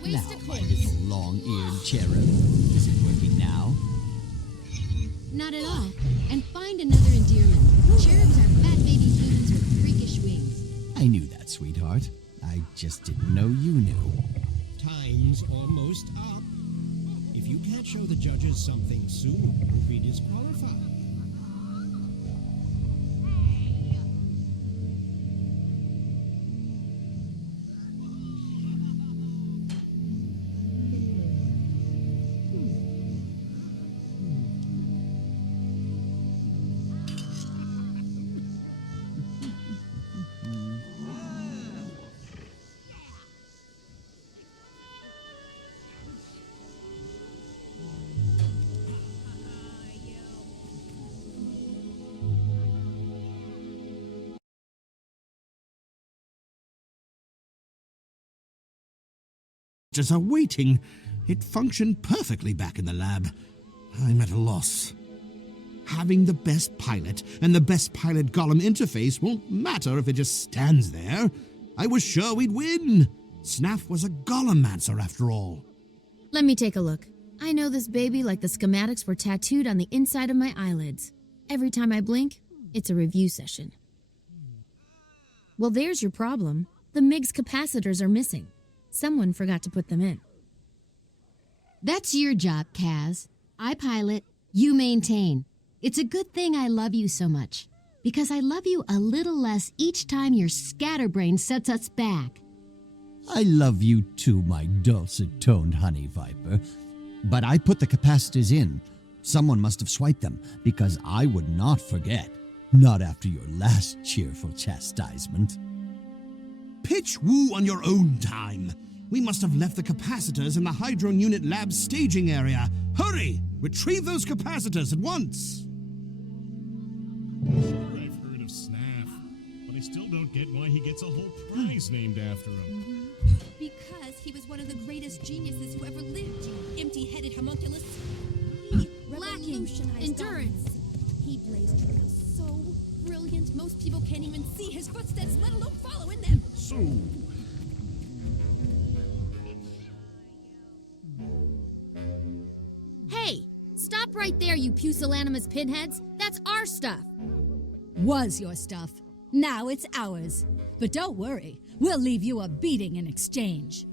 What now, waste of my course. little long-eared cherub? Is it working now? Not at all. And find another endearment. Cherubs are fat baby humans with freakish wings. I knew that, sweetheart. I just didn't know you knew. Time's almost up. If you can't show the judges something soon, you'll be disqualified. Just are waiting. It functioned perfectly back in the lab. I'm at a loss. Having the best pilot and the best pilot golem interface won't matter if it just stands there. I was sure we'd win. Snaff was a golemancer after all. Let me take a look. I know this baby like the schematics were tattooed on the inside of my eyelids. Every time I blink, it's a review session. Well, there's your problem. The MIG's capacitors are missing. Someone forgot to put them in. That's your job, Kaz. I pilot, you maintain. It's a good thing I love you so much, because I love you a little less each time your scatterbrain sets us back. I love you too, my dulcet-toned honey viper. But I put the capacitors in. Someone must have swiped them, because I would not forget. Not after your last cheerful chastisement. Pitch woo on your own time. We must have left the capacitors in the Hydron Unit Lab staging area. Hurry! Retrieve those capacitors at once! Sure, I've heard of Snaff, but I still don't get why he gets a whole prize named after him. Because he was one of the greatest geniuses who ever lived, you empty-headed homunculus. Lacking endurance. He blazed trails so brilliant, most people can't even see his footsteps, let alone follow in them. So, Hey, stop right there, you pusillanimous pinheads. That's our stuff. Was your stuff. Now it's ours. But don't worry, we'll leave you a beating in exchange.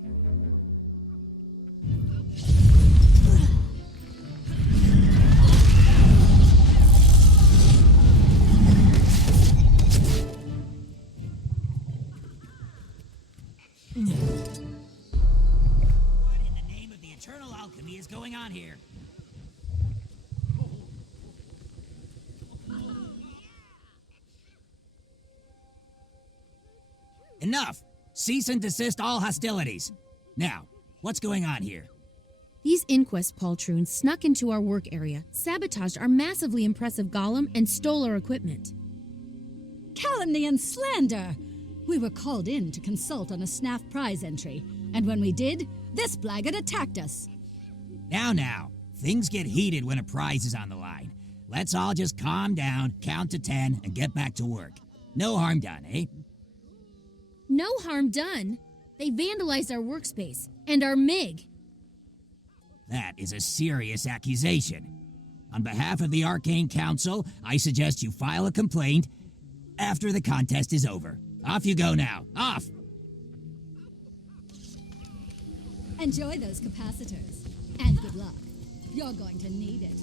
What in the name of the eternal alchemy is going on here? Enough! Cease and desist all hostilities. Now, what's going on here? These Inquest poltroons snuck into our work area, sabotaged our massively impressive golem, and stole our equipment. Calumny and slander! We were called in to consult on a Snaff prize entry, and when we did, this blackguard attacked us. Now, things get heated when a prize is on the line. Let's all just calm down, count to 10, and get back to work. No harm done, eh? No harm done. They vandalized our workspace and our MIG. That is a serious accusation. On behalf of the Arcane Council, I suggest you file a complaint after the contest is over. Off you go now. Off! Enjoy those capacitors. And good luck. You're going to need it.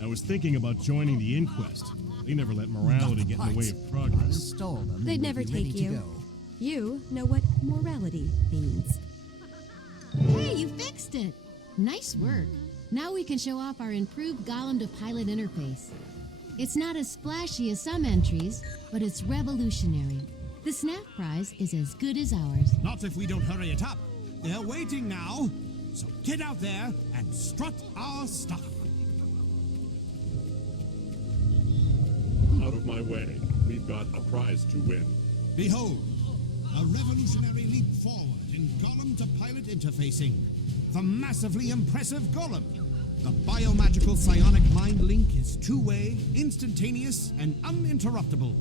I was thinking about joining the Inquest. They never let morality get in the way of progress. Install them. They'd never take you. You know what morality means. Hey, you fixed it! Nice work. Now we can show off our improved golem to pilot interface. It's not as splashy as some entries, but it's revolutionary. The Snaff prize is as good as ours. Not if we don't hurry it up. They're waiting now. So get out there and strut our stuff. Out of my way. We've got a prize to win. Behold, a revolutionary leap forward in golem to pilot interfacing. The massively impressive golem. The biomagical psionic mind link is two-way, instantaneous, and uninterruptible.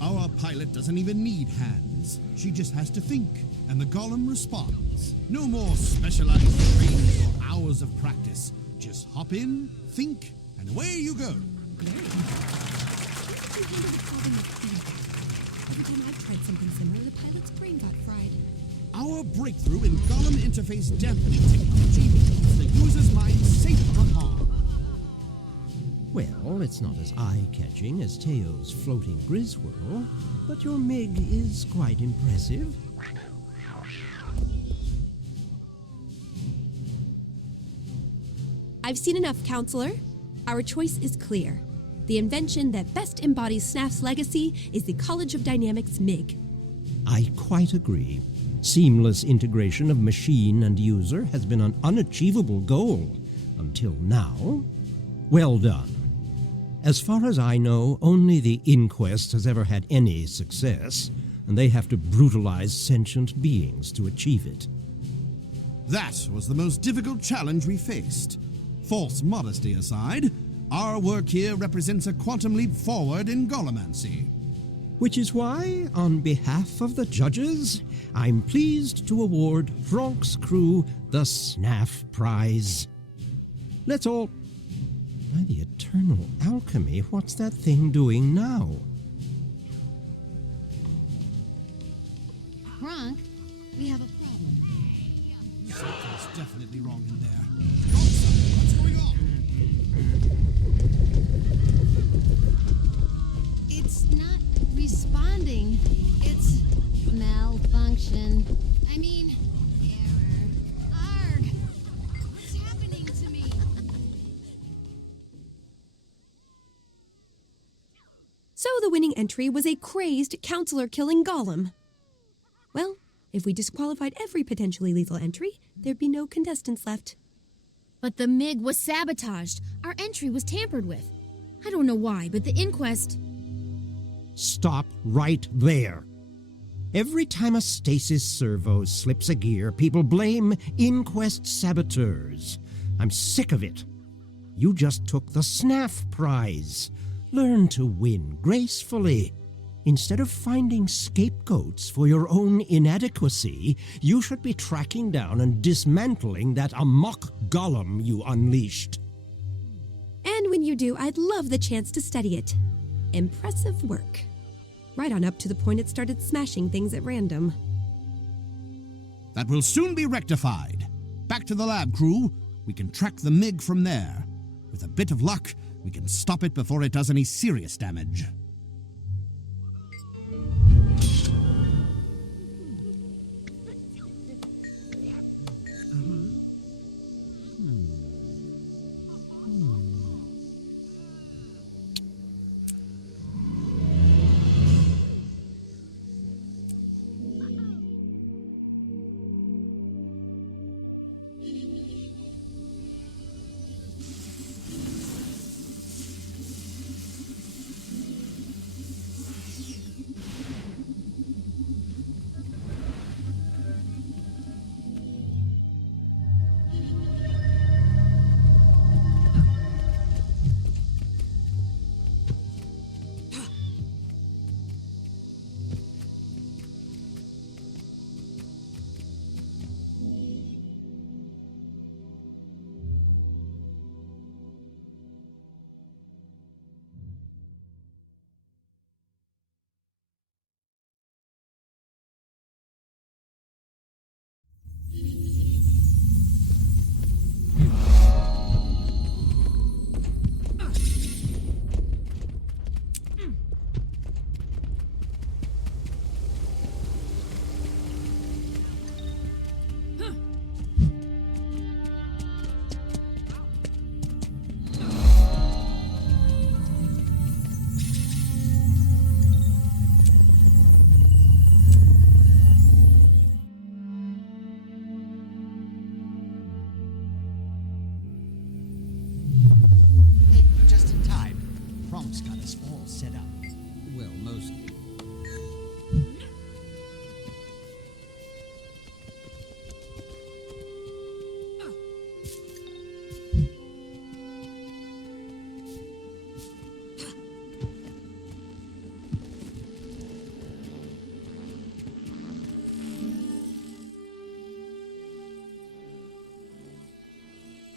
Our pilot doesn't even need hands. She just has to think, and the golem responds. No more specialized training or hours of practice. Just hop in, think, and away you go. Every time I've tried something similar, the pilot's brain got fried. Our breakthrough in golem interface dampening technology keeps the user's mind safe from harm. Well, it's not as eye-catching as Teo's floating Griswirl, but your MiG is quite impressive. I've seen enough, Counselor. Our choice is clear. The invention that best embodies Snaff's legacy is the College of Dynamics MiG. I quite agree. Seamless integration of machine and user has been an unachievable goal until now. Well done. As far as I know, only the Inquest has ever had any success, and they have to brutalize sentient beings to achieve it. That was the most difficult challenge we faced. False modesty aside, our work here represents a quantum leap forward in golemancy. Which is why, on behalf of the judges, I'm pleased to award Frank's crew the Snaff Prize. Let's all... By the eternal alchemy, what's that thing doing now? Kronk, we have a problem. Something's definitely wrong in there. What's going on? It's not responding. It's malfunction. I mean, error. Arg! What's happening to me? So the winning entry was a crazed counselor-killing golem. Well, if we disqualified every potentially lethal entry, there'd be no contestants left. But the MiG was sabotaged. Our entry was tampered with. I don't know why, but the inquest... Stop right there. Every time a stasis servo slips a gear, people blame Inquest saboteurs. I'm sick of it. You just took the Snaff Prize. Learn to win gracefully. Instead of finding scapegoats for your own inadequacy, you should be tracking down and dismantling that amok golem you unleashed. And when you do, I'd love the chance to study it. Impressive work. Right on up to the point it started smashing things at random. That will soon be rectified. Back to the lab, crew. We can track the MiG from there. With a bit of luck, we can stop it before it does any serious damage.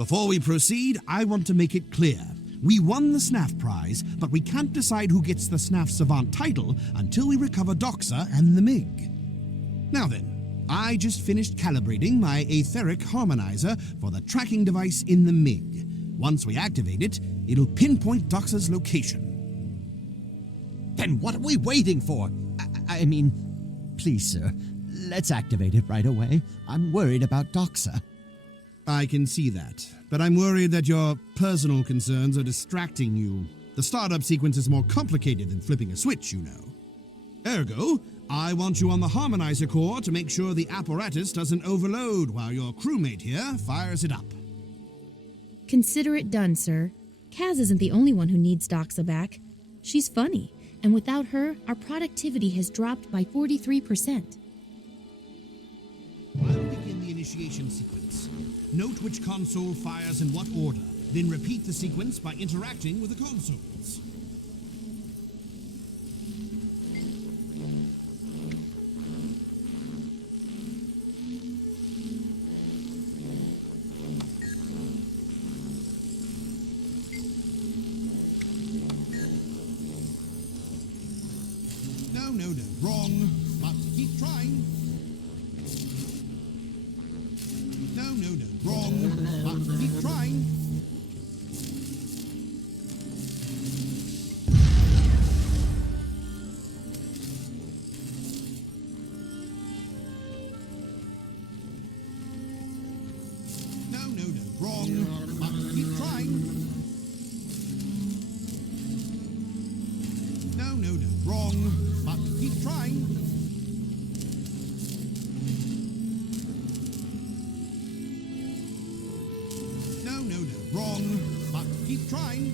Before we proceed, I want to make it clear. We won the Snaff prize, but we can't decide who gets the Snaff Savant title until we recover Doxa and the MiG. Now then, I just finished calibrating my etheric harmonizer for the tracking device in the MiG. Once we activate it, it'll pinpoint Doxa's location. Then what are we waiting for? I mean, please, sir, let's activate it right away. I'm worried about Doxa. I can see that, but I'm worried that your personal concerns are distracting you. The startup sequence is more complicated than flipping a switch, you know. Ergo, I want you on the harmonizer core to make sure the apparatus doesn't overload while your crewmate here fires it up. Consider it done, sir. Kaz isn't the only one who needs Doxa back. She's funny, and without her, our productivity has dropped by 43%. I'll begin the initiation sequence. Note which console fires in what order, then repeat the sequence by interacting with the consoles. No, wrong, but keep trying. No, wrong, but keep trying. No, wrong, but keep trying. No, wrong, but keep trying. No, wrong, but keep trying.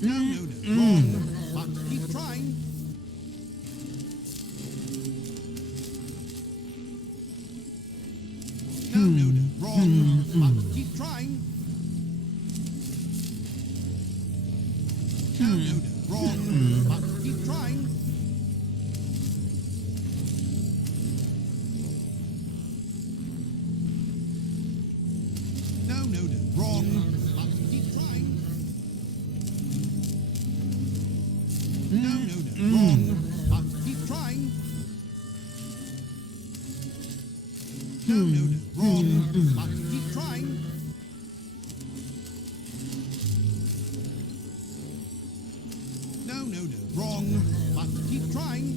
No, wrong, but keep trying. No, wrong, but keep trying. No, wrong, but keep trying. No, wrong, but keep trying. No, wrong, but keep trying. No, wrong, but keep trying. No, wrong, but keep trying. No, wrong, but keep trying.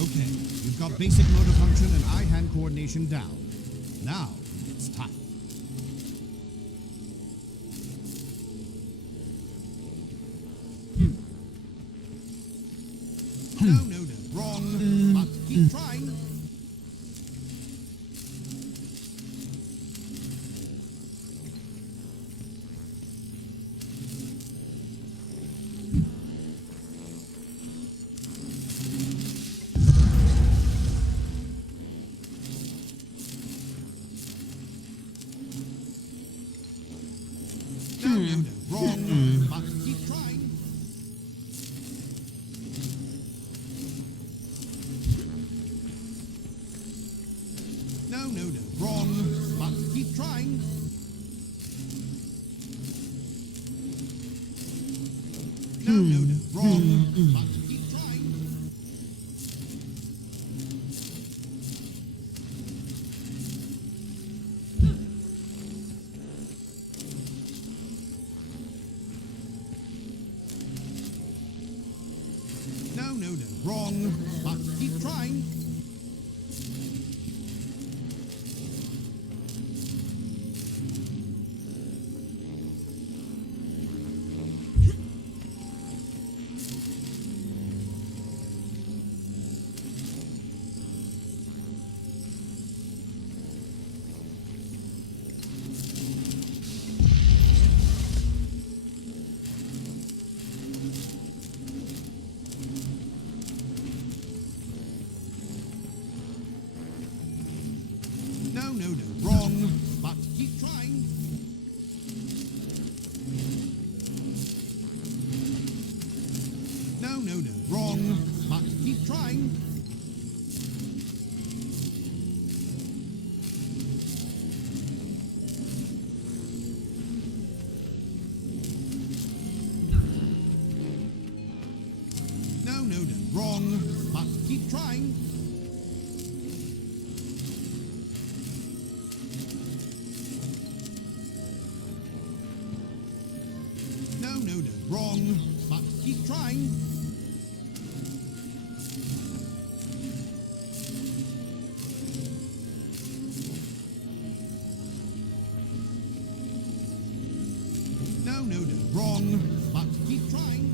Okay, you've got basic motor function and eye-hand coordination down. Now, it's tough. No, wrong, but keep trying. No, wrong, but keep trying. No, wrong, but keep trying. No, wrong, but keep trying. No, wrong, but keep trying. No, wrong. But keep trying. No, wrong. But keep trying. No, wrong. But keep trying. No, wrong. But keep trying.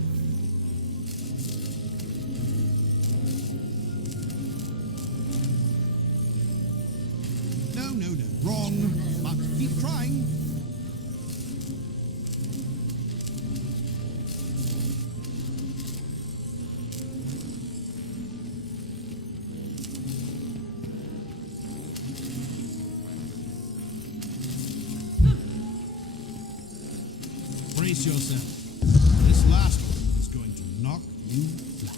No, wrong. But keep trying. Brace yourself. This last one is going to knock you flat.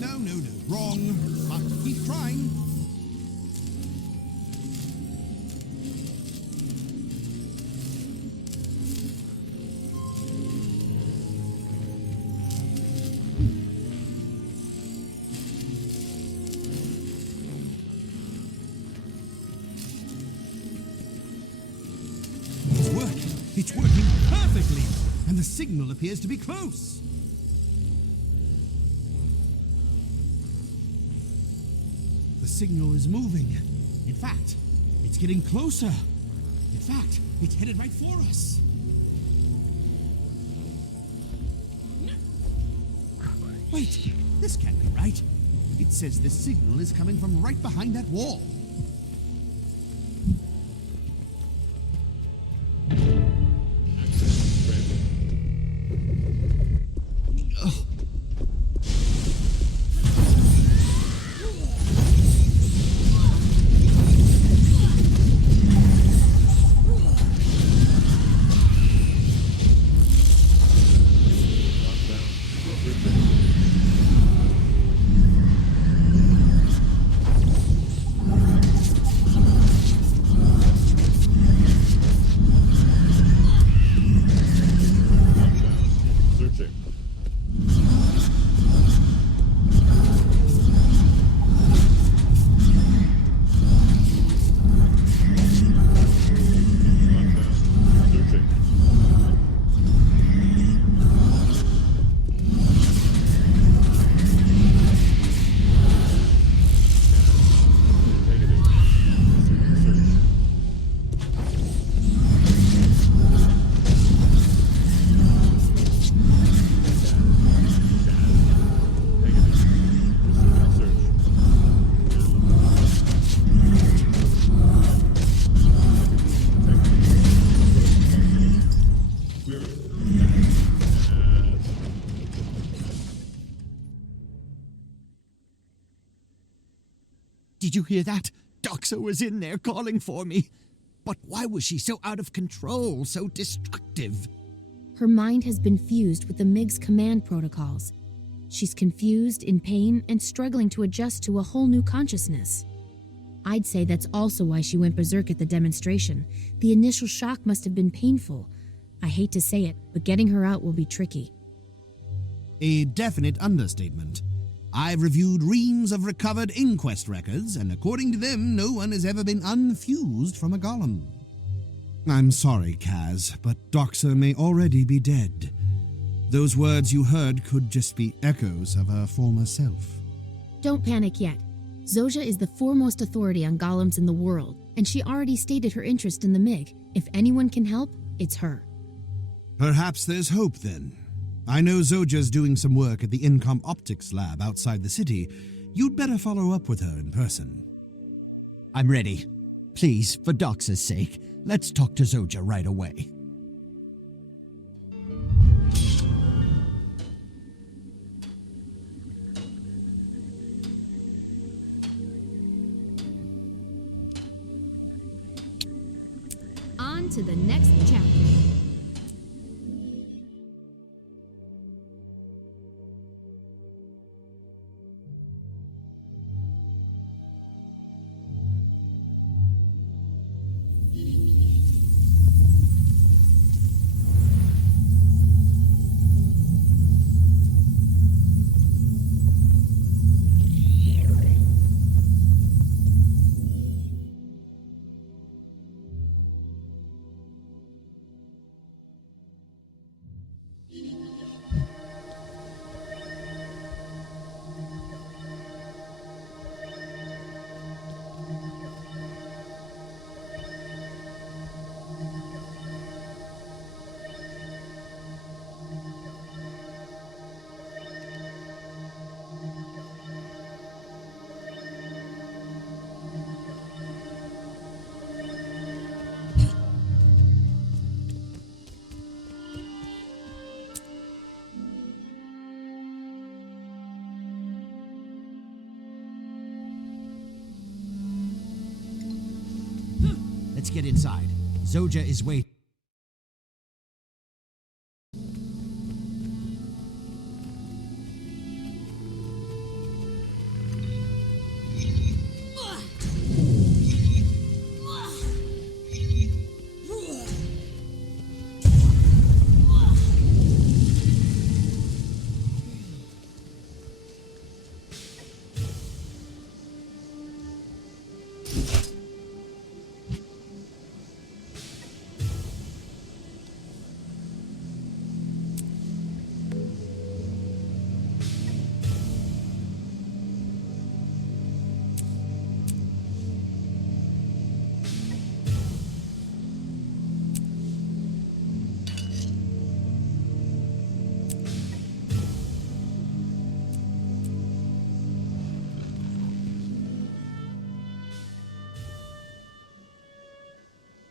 No, wrong. But keep trying. It's working perfectly, and the signal appears to be close. The signal is moving. In fact, it's getting closer. In fact, it's headed right for us. Wait, this can't be right. It says the signal is coming from right behind that wall. Did you hear that? Doxa was in there calling for me. But why was she so out of control, so destructive? Her mind has been fused with the MiG's command protocols. She's confused, in pain, and struggling to adjust to a whole new consciousness. I'd say that's also why she went berserk at the demonstration. The initial shock must have been painful. I hate to say it, but getting her out will be tricky. A definite understatement. I've reviewed reams of recovered inquest records, and according to them, no one has ever been unfused from a golem. I'm sorry, Kaz, but Doxa may already be dead. Those words you heard could just be echoes of her former self. Don't panic yet. Zoja is the foremost authority on golems in the world, and she already stated her interest in the MiG. If anyone can help, it's her. Perhaps there's hope, then. I know Zoja's doing some work at the Incom Optics lab outside the city. You'd better follow up with her in person. I'm ready. Please, for Doxa's sake, let's talk to Zoja right away. On on to the next chapter. Let's get inside. Zoja is waiting.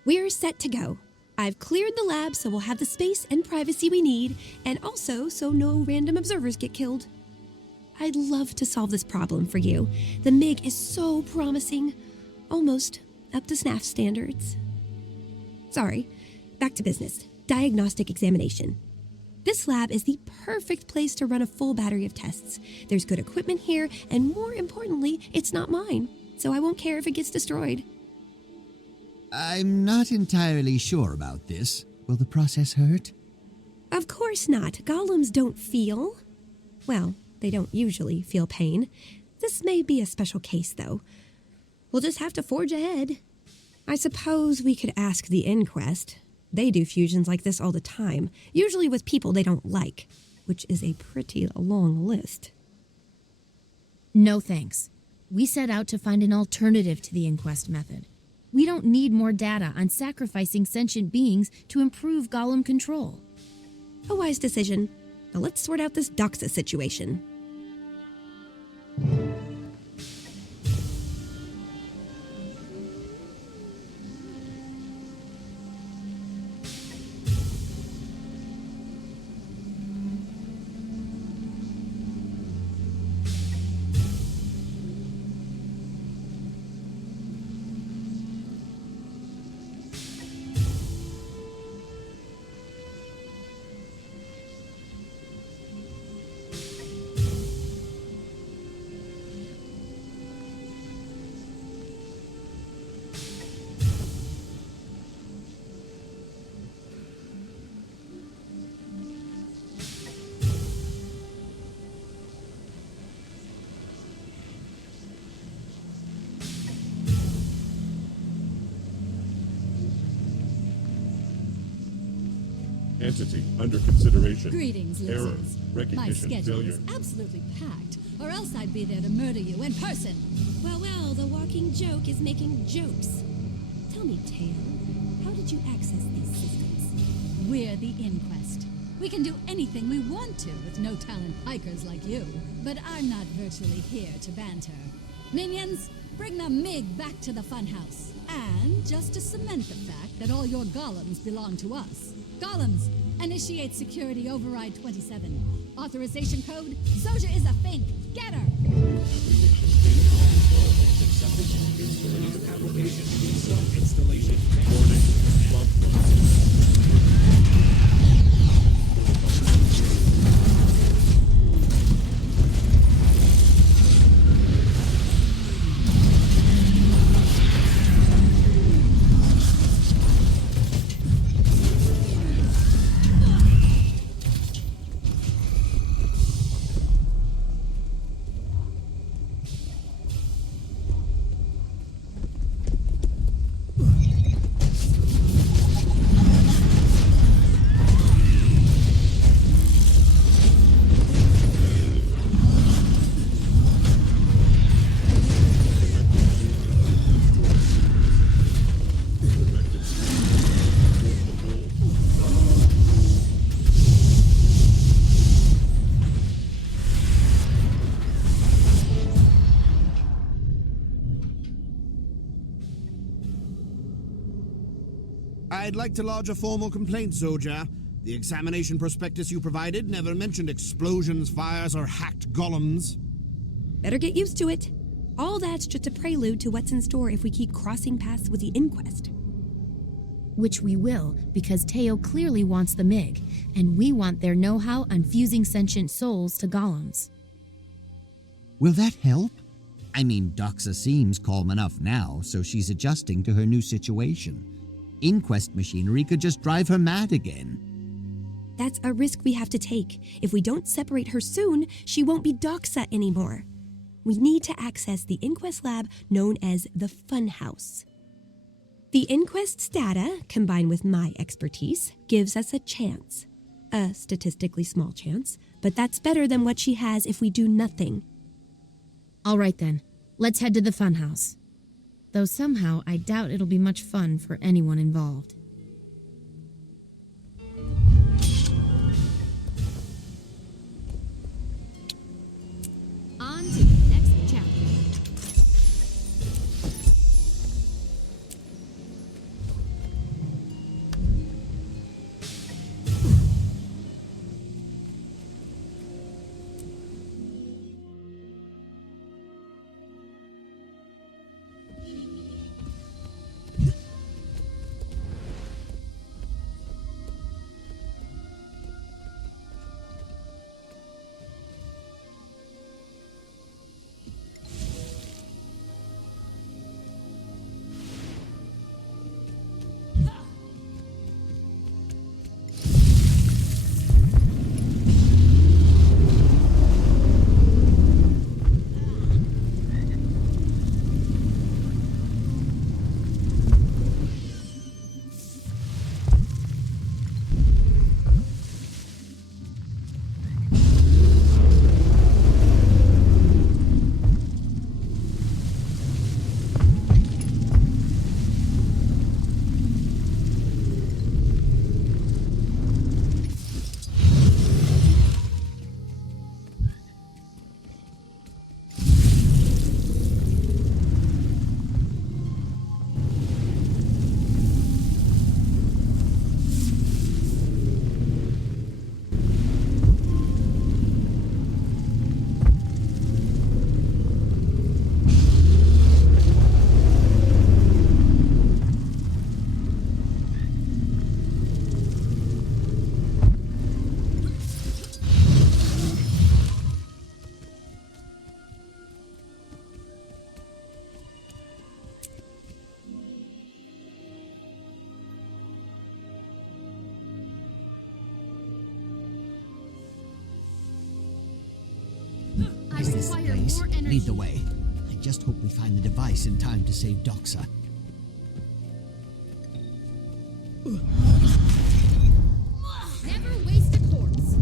We're set to go. I've cleared the lab so we'll have the space and privacy we need, and also so no random observers get killed. I'd love to solve this problem for you. The MiG is so promising. Almost up to Snaff standards. Sorry, back to business. Diagnostic examination. This lab is the perfect place to run a full battery of tests. There's good equipment here, and more importantly, it's not mine, so I won't care if it gets destroyed. I'm not entirely sure about this. Will the process hurt? Of course not. Golems don't feel. Well, they don't usually feel pain. This may be a special case, though. We'll just have to forge ahead. I suppose we could ask the Inquest. They do fusions like this all the time, usually with people they don't like, which is a pretty long list. No thanks. We set out to find an alternative to the Inquest method. We don't need more data on sacrificing sentient beings to improve golem control. A wise decision. Now let's sort out this Doxa situation. Entity under consideration. Greetings, Error. lizards. My Recognition schedule failure. is absolutely packed, or else I'd be there to murder you in person. Well, the walking joke is making jokes. Tell me, Tail, how did you access these systems? We're the Inquest. We can do anything we want to with no-talent pikers like you. But I'm not virtually here to banter. Minions, bring the MiG back to the funhouse. And just to cement the fact that all your golems belong to us. Golems, initiate security override 27. Authorization code, Zoja is a fink. Get her! Warning. Bump I'd like to lodge a formal complaint, soldier. The examination prospectus you provided never mentioned explosions, fires, or hacked golems. Better get used to it. All that's just a prelude to what's in store if we keep crossing paths with the inquest. Which we will, because Teo clearly wants the MiG, and we want their know-how on fusing sentient souls to golems. Will that help? I mean, Doxa seems calm enough now, so she's adjusting to her new situation. Inquest machinery could just drive her mad again. That's a risk we have to take. If we don't separate her soon, she won't be Doxa anymore. We need to access the inquest lab known as the Funhouse. The inquest's data, combined with my expertise, gives us a chance. A statistically small chance, but that's better than what she has if we do nothing. All right then, let's head to the Funhouse. Though somehow I doubt it'll be much fun for anyone involved. On to the next chapter. Is this the place? Lead the way. I just hope we find the device in time to save Doxa. Never waste a corpse.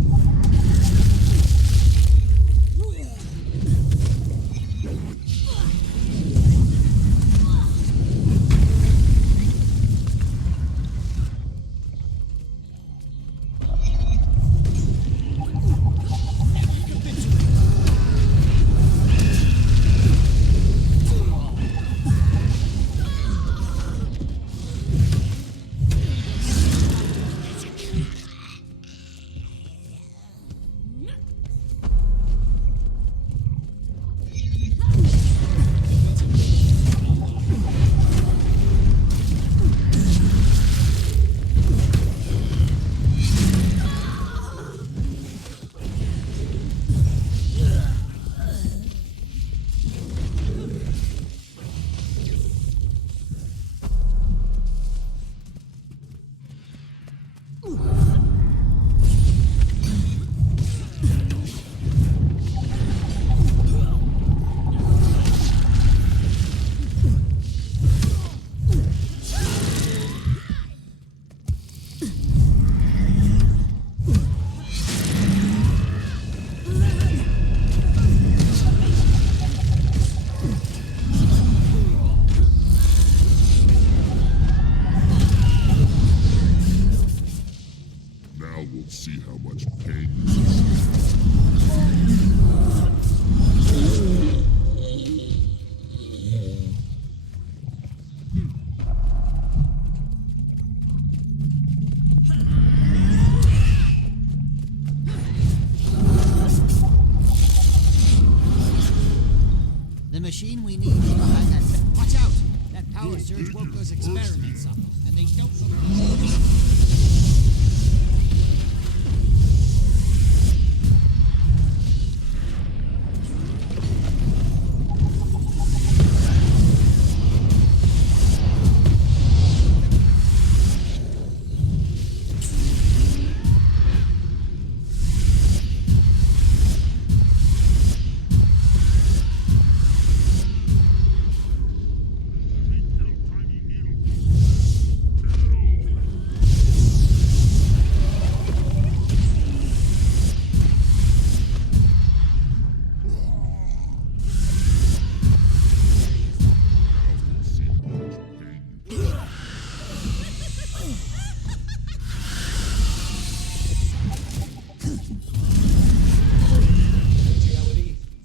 research woke those experiments up, and they don't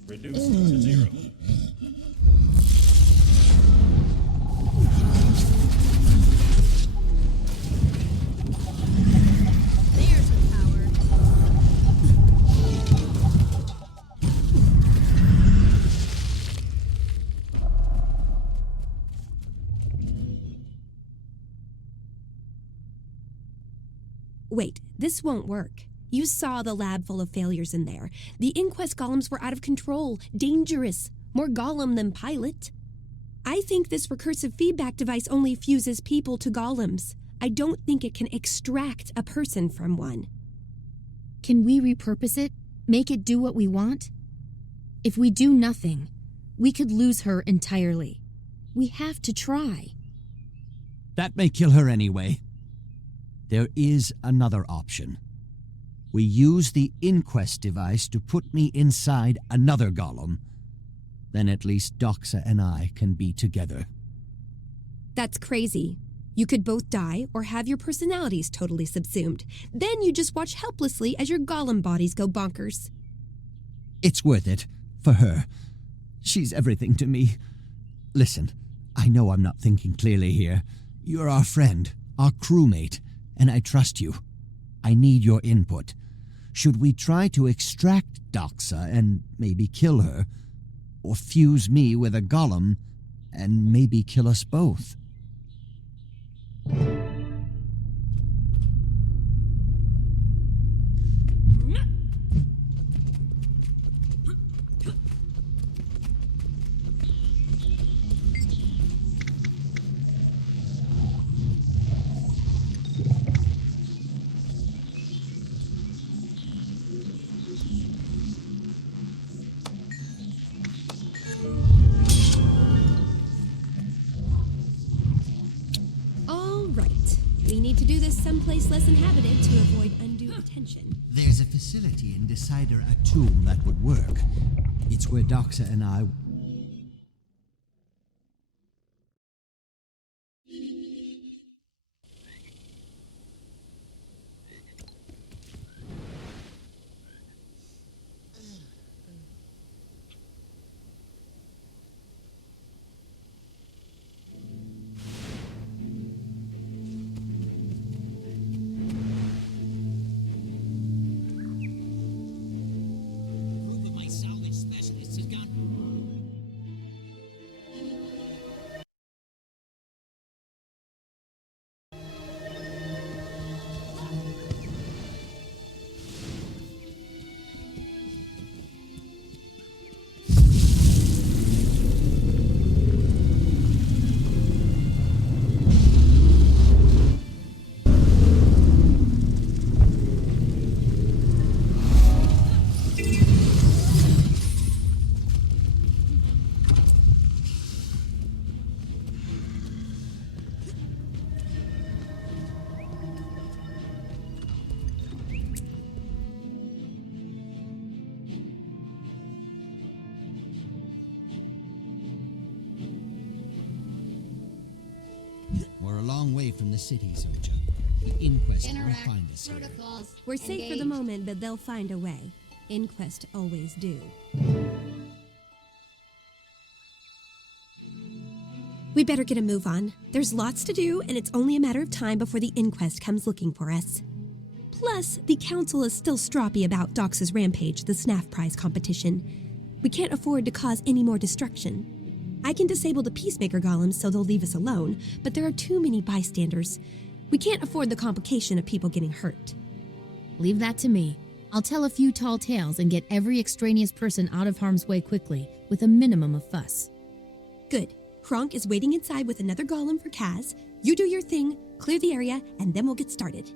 reduced to 0. There's her power. Wait, this won't work. You saw the lab full of failures in there. The inquest golems were out of control, dangerous, more golem than pilot. I think this recursive feedback device only fuses people to golems. I don't think it can extract a person from one. Can we repurpose it? Make it do what we want? If we do nothing, we could lose her entirely. We have to try. That may kill her anyway. There is another option. We use the inquest device to put me inside another golem. Then at least Doxa and I can be together. That's crazy. You could both die or have your personalities totally subsumed. Then you just watch helplessly as your golem bodies go bonkers. It's worth it. For her. She's everything to me. Listen, I know I'm not thinking clearly here. You're our friend, our crewmate, and I trust you. I need your input. Should we try to extract Doxa and maybe kill her? Or fuse me with a golem and maybe kill us both? Someplace less inhabited to avoid undue attention. There's a facility in Decider Atum that would work. It's where Doxa and I... We're a long way from the city, Soja. The inquest will find us here. We're safe for the moment, but they'll find a way. Inquest always do. We better get a move on. There's lots to do, and it's only a matter of time before the inquest comes looking for us. Plus, the council is still stroppy about Doxa's rampage, the Snaff prize competition. We can't afford to cause any more destruction. I can disable the peacemaker golems so they'll leave us alone, but there are too many bystanders. We can't afford the complication of people getting hurt. Leave that to me. I'll tell a few tall tales and get every extraneous person out of harm's way quickly, with a minimum of fuss. Good. Kronk is waiting inside with another golem for Kaz. You do your thing, clear the area, and then we'll get started.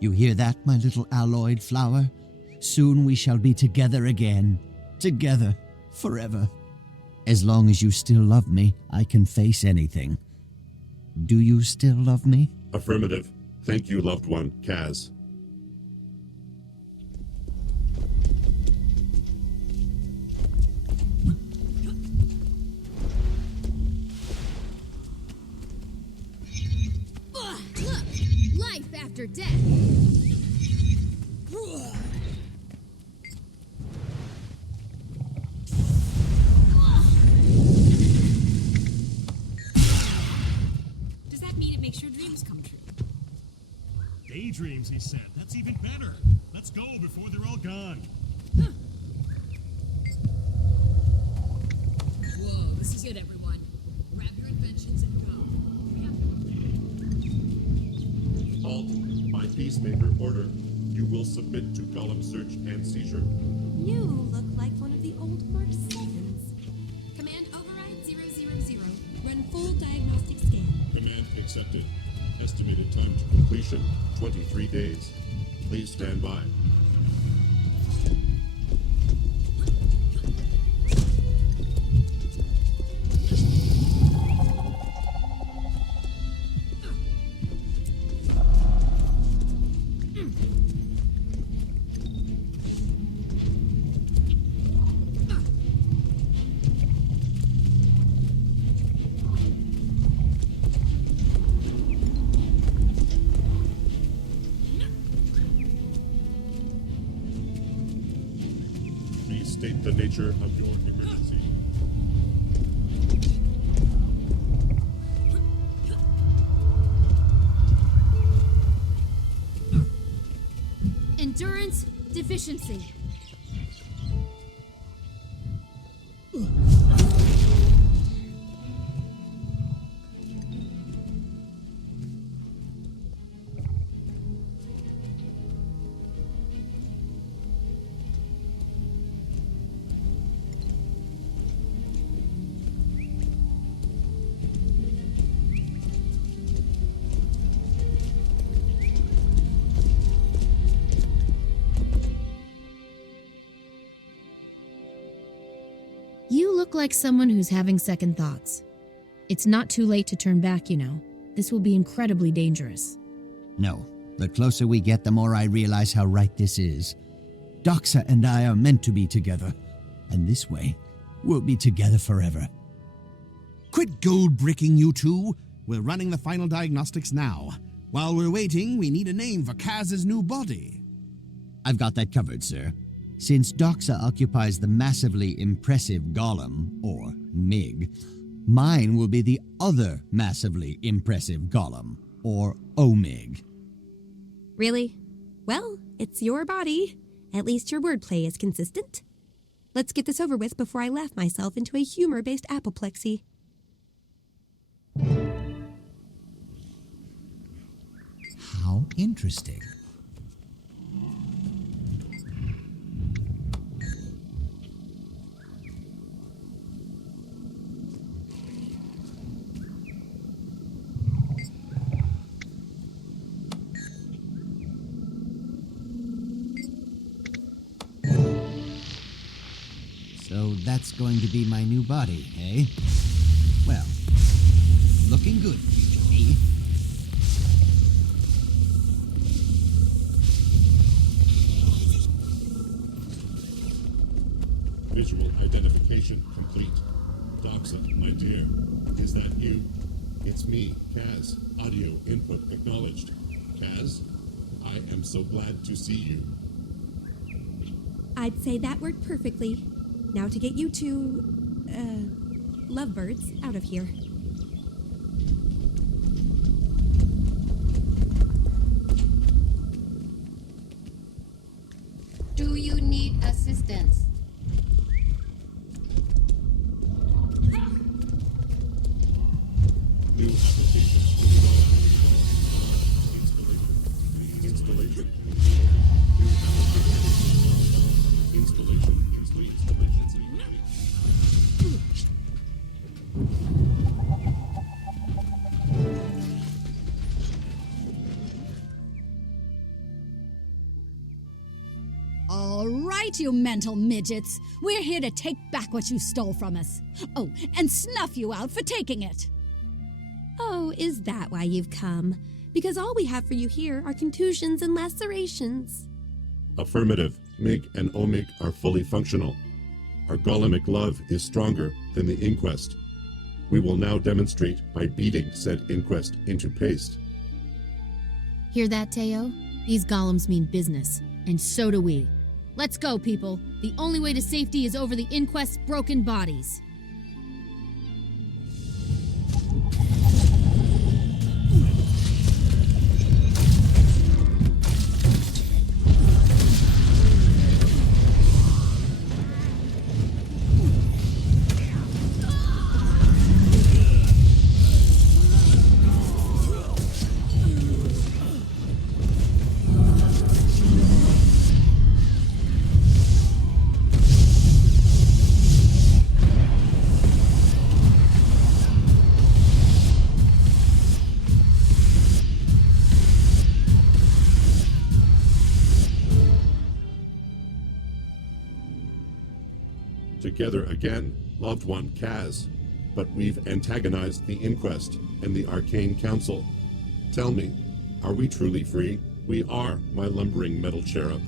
You hear that, my little alloyed flower? Soon we shall be together again. Together, forever. As long as you still love me, I can face anything. Do you still love me? Affirmative. Thank you, loved one, Kaz. Look! Life after death! Does that mean it makes your dreams come true? Daydreams, he said. That's even better. Let's go before they're all gone. Whoa, this is it, everyone. Grab your inventions and go. Halt. By peacemaker order, you will submit to golem search and seizure. You look like one of the old Mark 7s. Command override 000. Run full diagnostic scan. Command accepted. Estimated time to completion, 23 days. Please stand by. Please state the nature of your emergency. Endurance deficiency. You look like someone who's having second thoughts. It's not too late to turn back, you know. This will be incredibly dangerous. No. The closer we get, the more I realize how right this is. Doxa and I are meant to be together. And this way, we'll be together forever. Quit gold bricking, you two. We're running the final diagnostics now. While we're waiting, we need a name for Kaz's new body. I've got that covered, sir. Since Doxa occupies the massively impressive golem, or MIG, mine will be the other massively impressive golem, or OMIG. Really? Well, it's your body. At least your wordplay is consistent. Let's get this over with before I laugh myself into a humor-based apoplexy. How interesting. So that's going to be my new body, eh? Well, looking good, future me. Visual identification complete. Doxa, my dear, is that you? It's me, Kaz. Audio input acknowledged. Kaz, I am so glad to see you. I'd say that worked perfectly. Now to get you two, lovebirds out of here. Do you need assistance? New application. Installation. New application. Installation complete. All right, you mental midgets. We're here to take back what you stole from us. Oh, and snuff you out for taking it. Oh, is that why you've come? Because all we have for you here are contusions and lacerations. Affirmative. Mig and Omig are fully functional. Our golemic love is stronger than the inquest. We will now demonstrate by beating said inquest into paste. Hear that, Teo? These golems mean business, and so do we. Let's go, people. The only way to safety is over the inquest's broken bodies. Together again, loved one Kaz, but we've antagonized the inquest and the Arcane Council. Tell me, are we truly free? We are, my lumbering metal cherub.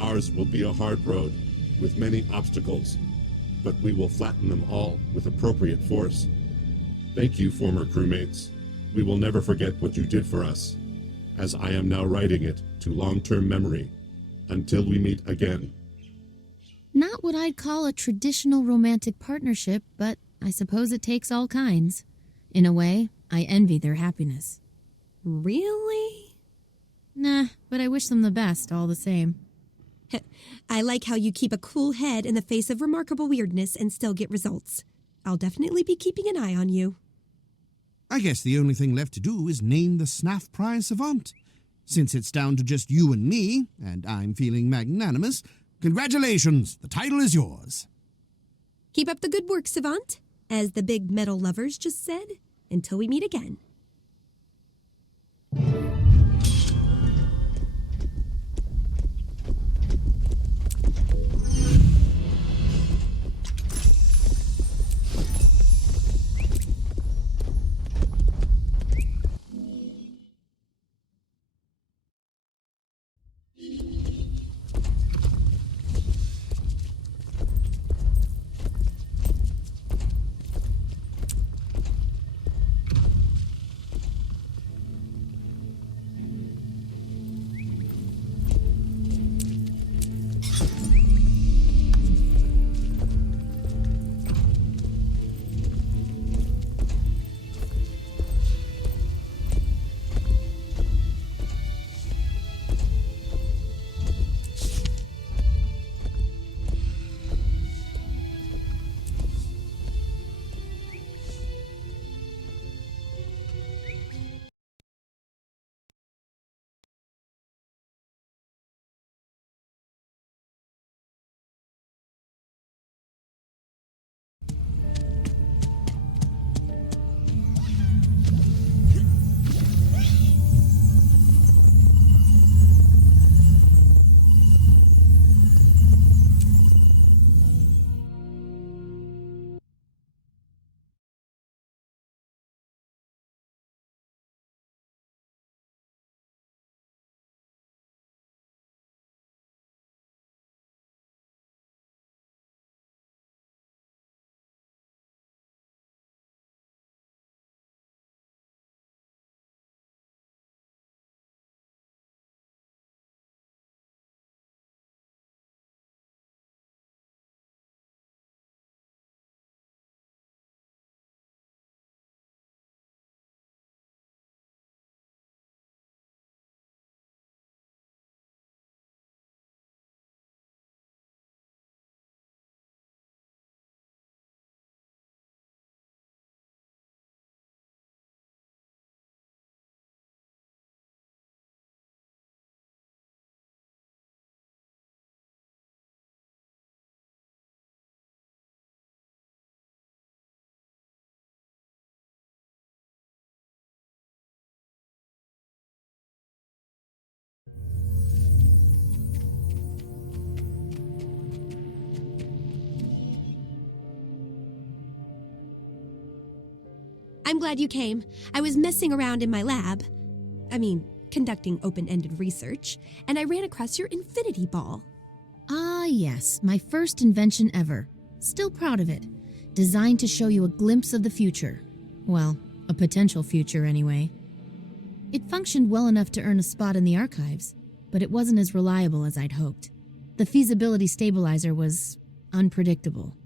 Ours will be a hard road, with many obstacles, but we will flatten them all with appropriate force. Thank you, former crewmates. We will never forget what you did for us, as I am now writing it to long-term memory, until we meet again. Not what I'd call a traditional romantic partnership, but I suppose it takes all kinds. In a way, I envy their happiness. Really? Nah, but I wish them the best all the same. I like how you keep a cool head in the face of remarkable weirdness and still get results. I'll definitely be keeping an eye on you. I guess the only thing left to do is name the Snaff Prize Savant. Since it's down to just you and me, and I'm feeling magnanimous, congratulations, the title is yours. Keep up the good work, Savant, as the big metal lovers just said, until we meet again. I'm glad you came. I was messing around in my lab. Conducting open-ended research, and I ran across your infinity ball. Ah, yes, my first invention ever. Still proud of it. Designed to show you a glimpse of the future. Well, a potential future anyway. It functioned well enough to earn a spot in the archives, but it wasn't as reliable as I'd hoped. The feasibility stabilizer was unpredictable.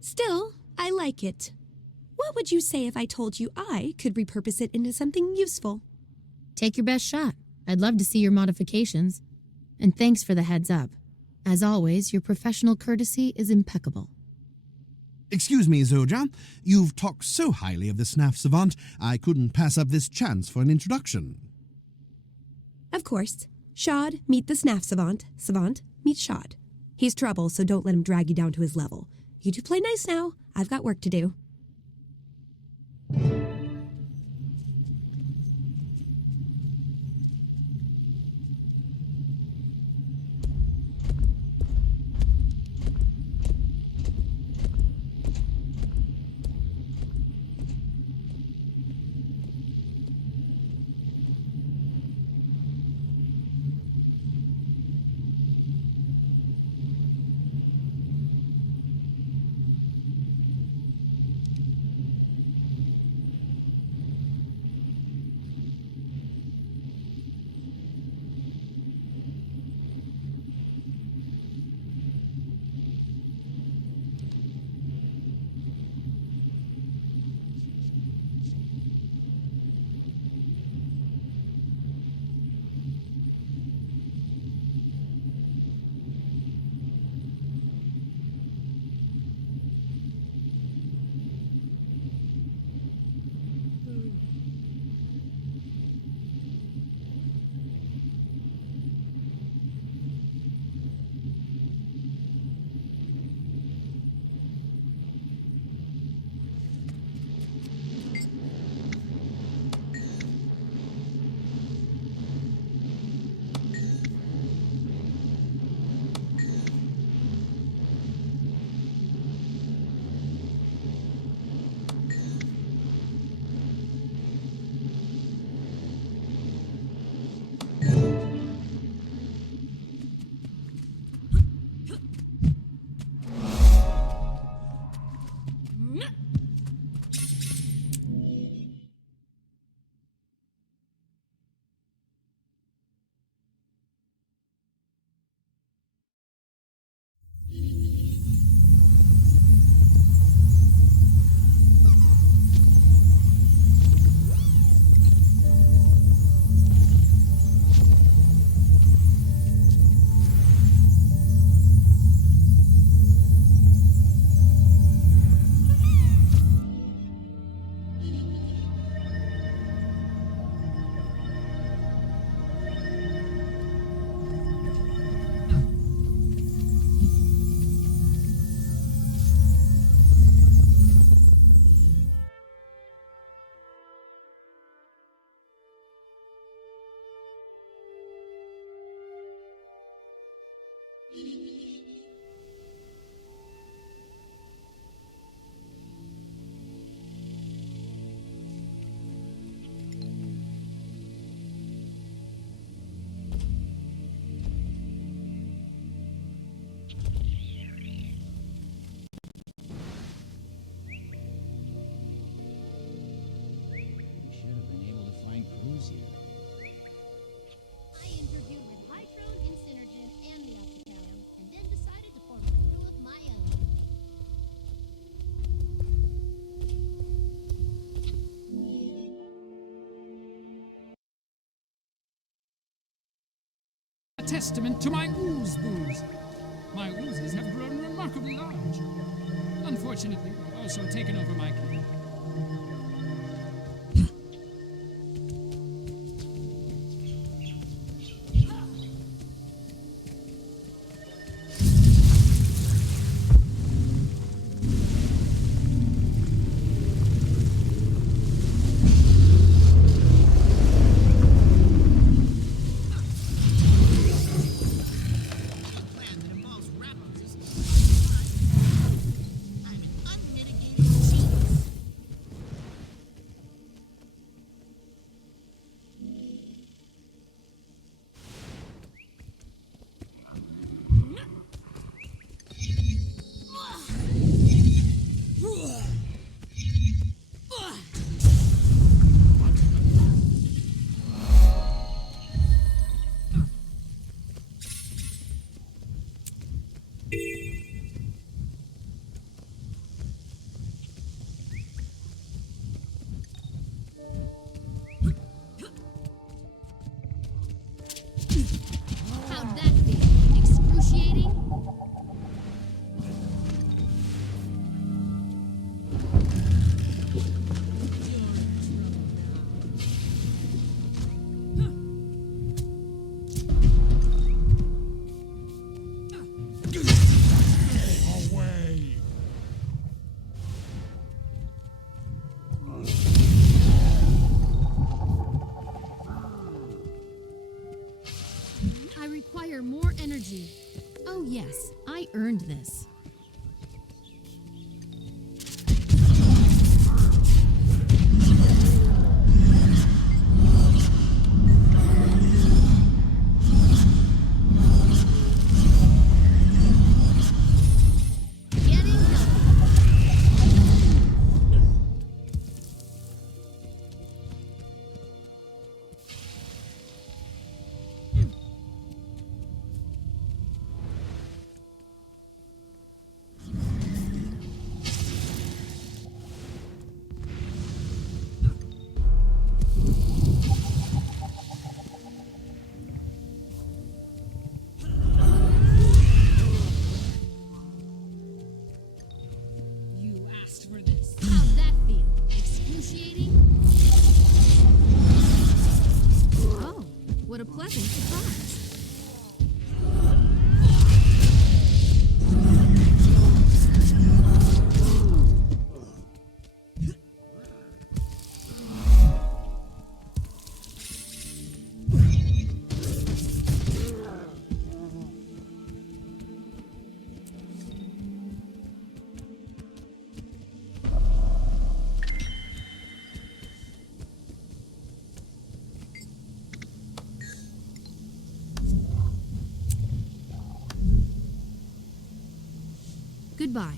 Still, I like it. What would you say if I told you I could repurpose it into something useful? Take your best shot. I'd love to see your modifications. And thanks for the heads up. As always, your professional courtesy is impeccable. Excuse me, Zoja. You've talked so highly of the Snaff savant, I couldn't pass up this chance for an introduction. Of course. Shad, meet the Snaff savant. Savant, meet Shad. He's trouble, so don't let him drag you down to his level. You two play nice now. I've got work to do. Testament to my ooze-booze. My oozes have grown remarkably large. Unfortunately, they've also taken over my key. Initiating. Oh, what a pleasant surprise. Goodbye.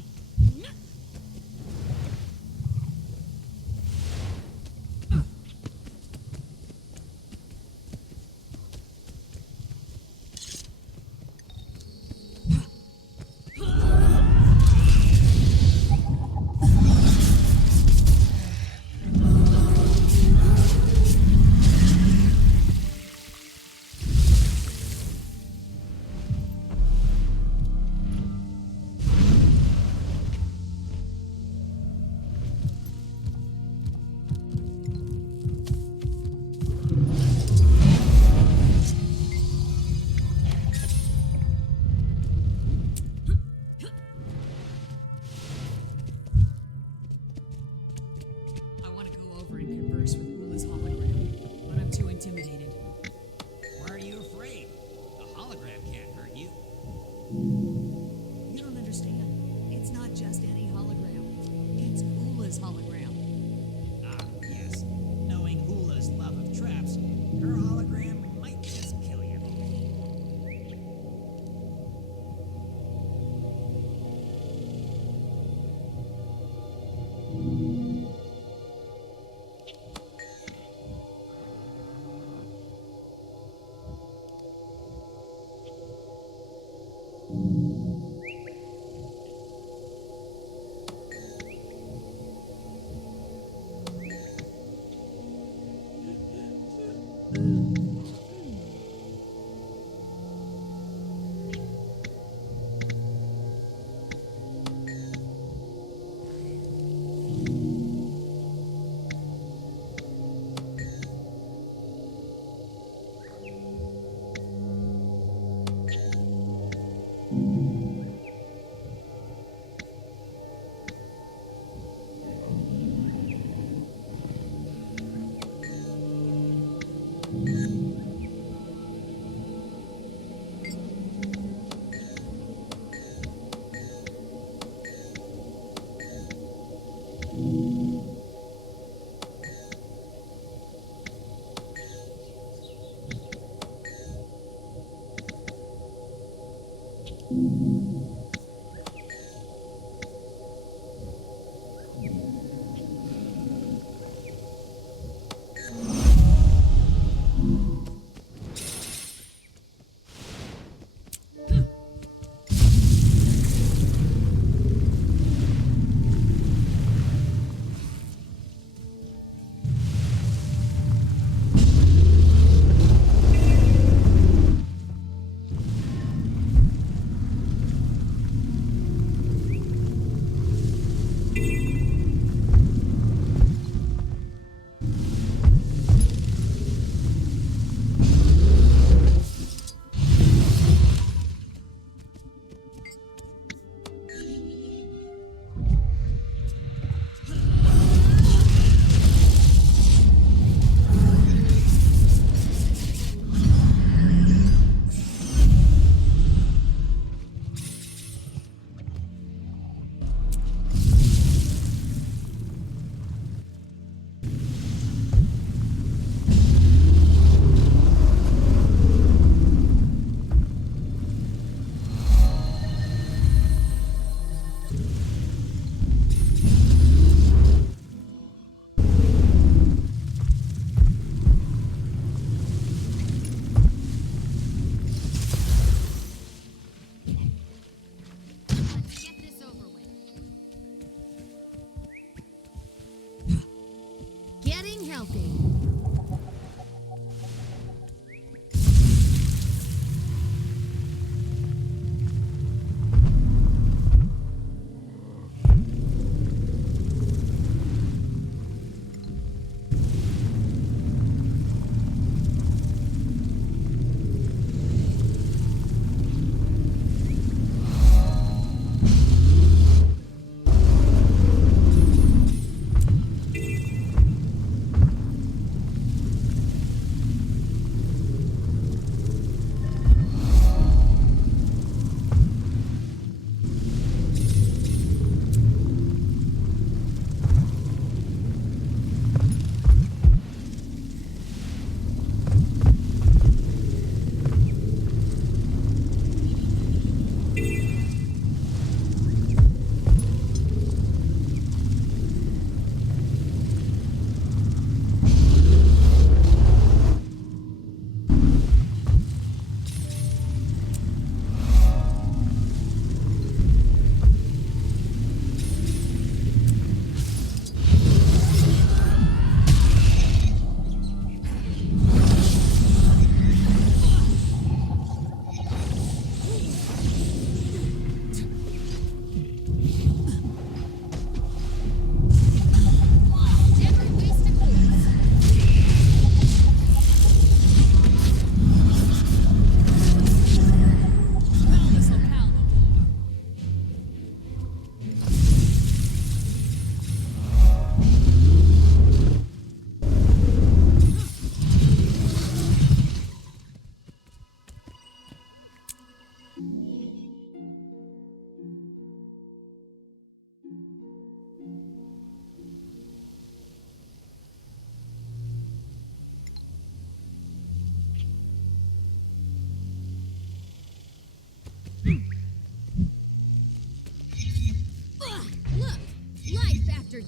I want to go over and converse with Ula's hologram, but I'm too intimidated. Why are you afraid? The hologram can't hurt you. You don't understand. It's not just any hologram. It's Ula's hologram. Ah, yes. Knowing Ula's love of traps, her hologram might just kill you.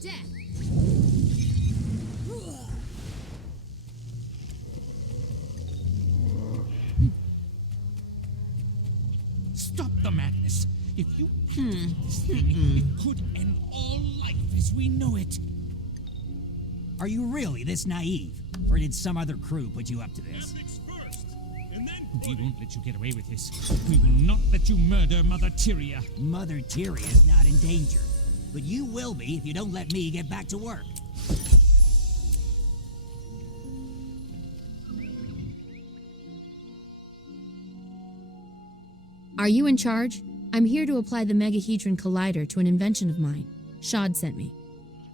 death. Stop the madness. If you keep this thing, it could end all life as we know it. Are you really this naive? Or did some other crew put you up to this? We won't let you get away with this. We will not let you murder Mother Tyria. Mother Tyria's not in danger. But you will be if you don't let me get back to work. Are you in charge? I'm here to apply the Megahedron Collider to an invention of mine. Shad sent me.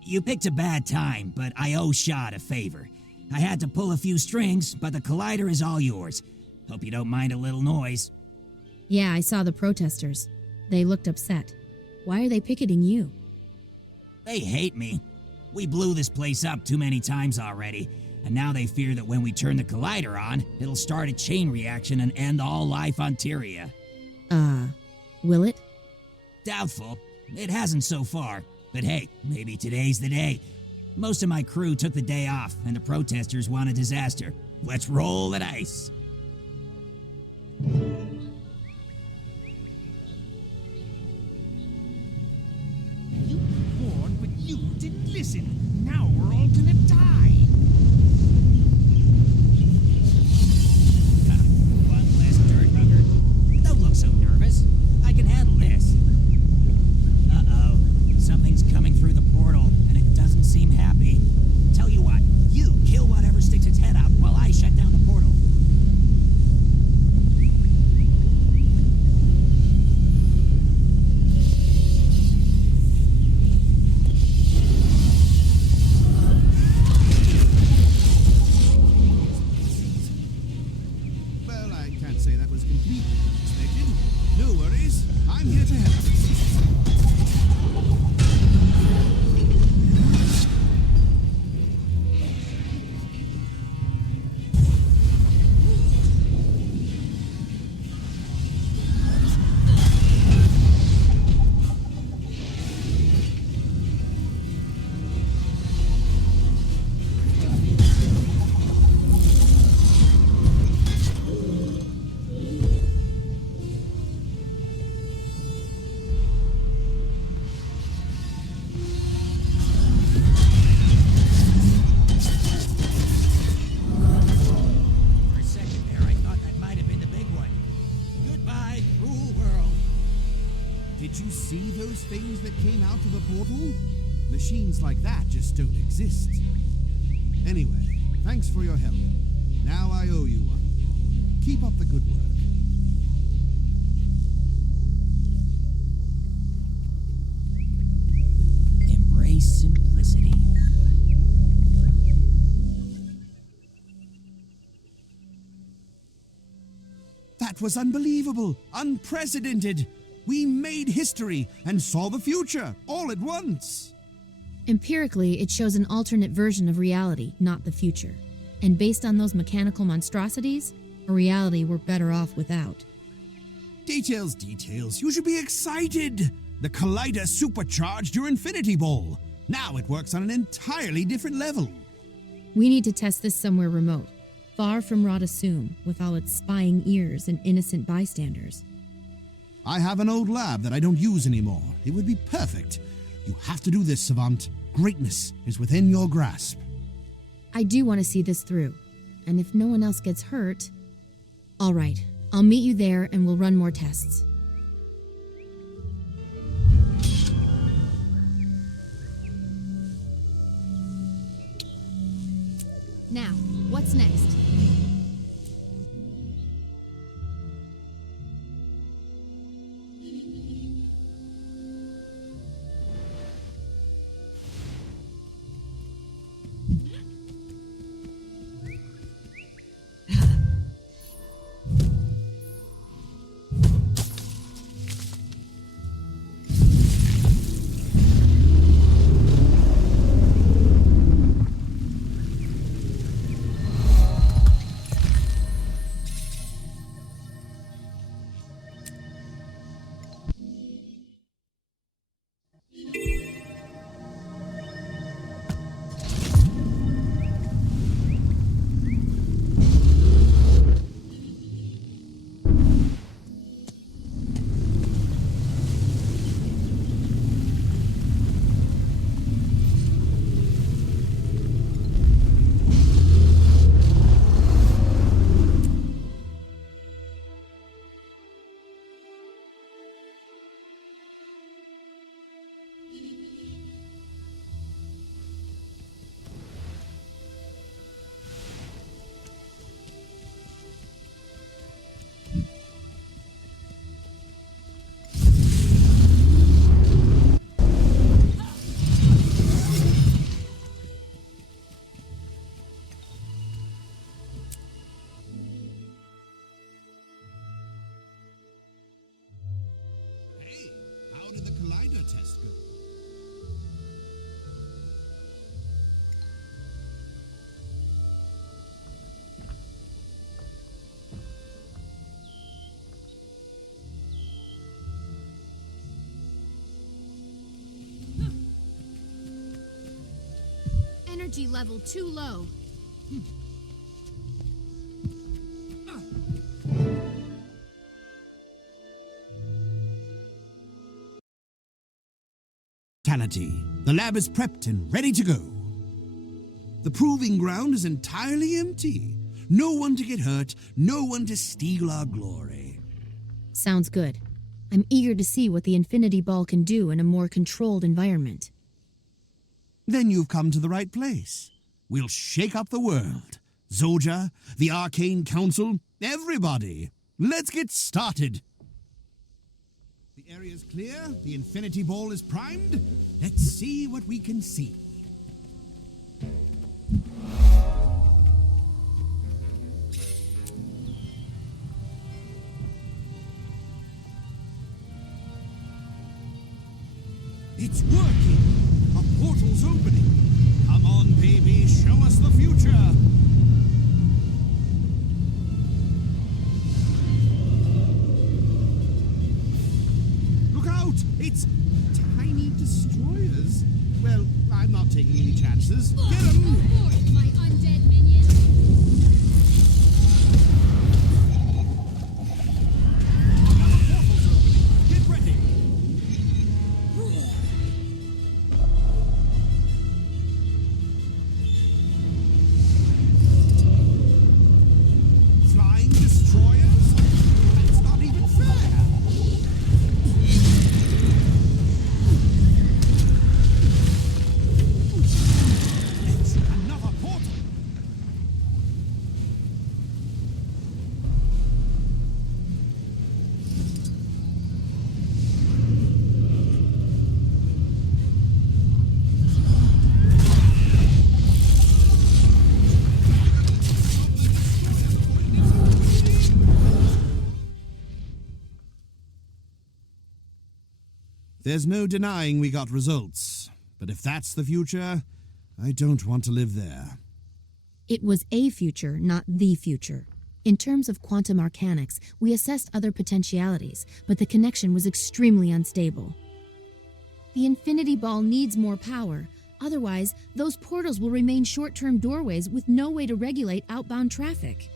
You picked a bad time, but I owe Shad a favor. I had to pull a few strings, but the Collider is all yours. Hope you don't mind a little noise. Yeah, I saw the protesters. They looked upset. Why are they picketing you? They hate me. We blew this place up too many times already, and now they fear that when we turn the Collider on, it'll start a chain reaction and end all life on Tyria. Will it? Doubtful. It hasn't so far. But hey, maybe today's the day. Most of my crew took the day off, and the protesters want a disaster. Let's roll the dice. You warned, but you didn't listen. Now we're all gonna die. One less dirt hugger. Don't look so nervous. I can handle this. Uh-oh. Something's coming through the portal, and it doesn't seem happy. Tell you what, you kill whatever sticks its head out while I shut down the portal. Well, I can't say that was completely unexpected. No worries, I'm here to help. Did you see those things that came out of the portal? Machines like that just don't exist. Anyway, thanks for your help. Now I owe you one. Keep up the good work. Embrace simplicity. That was unbelievable, unprecedented. We made history and saw the future all at once. Empirically, it shows an alternate version of reality, not the future. And based on those mechanical monstrosities, a reality we're better off without. Details, details. You should be excited. The Collider supercharged your Infinity Ball. Now it works on an entirely different level. We need to test this somewhere remote, far from Rata Sum, with all its spying ears and innocent bystanders. I have an old lab that I don't use anymore. It would be perfect. You have to do this, Savant. Greatness is within your grasp. I do want to see this through. And if no one else gets hurt... All right, I'll meet you there and we'll run more tests. Now, what's next? energy level too low. Fatality. The lab is prepped and ready to go. The proving ground is entirely empty. No one to get hurt, no one to steal our glory. Sounds good. I'm eager to see what the Infinity Ball can do in a more controlled environment. Then you've come to the right place. We'll shake up the world. Zildjian, the Arcane Council, everybody. Let's get started. The area's clear, the Infinity Ball is primed. Let's see what we can see. It's working! A portal's opening! Come on, baby, show us the future! Look out! It's tiny destroyers! Well, I'm not taking any chances. Get 'em! Aboard, my undead minion! Portal's opening! Get ready! Flying destroyers? That's not even fair! It's another portal! There's no denying we got results. But if that's the future, I don't want to live there. It was a future, not the future. In terms of quantum arcanics, we assessed other potentialities, but the connection was extremely unstable. The Infinity Ball needs more power. Otherwise, those portals will remain short-term doorways with no way to regulate outbound traffic.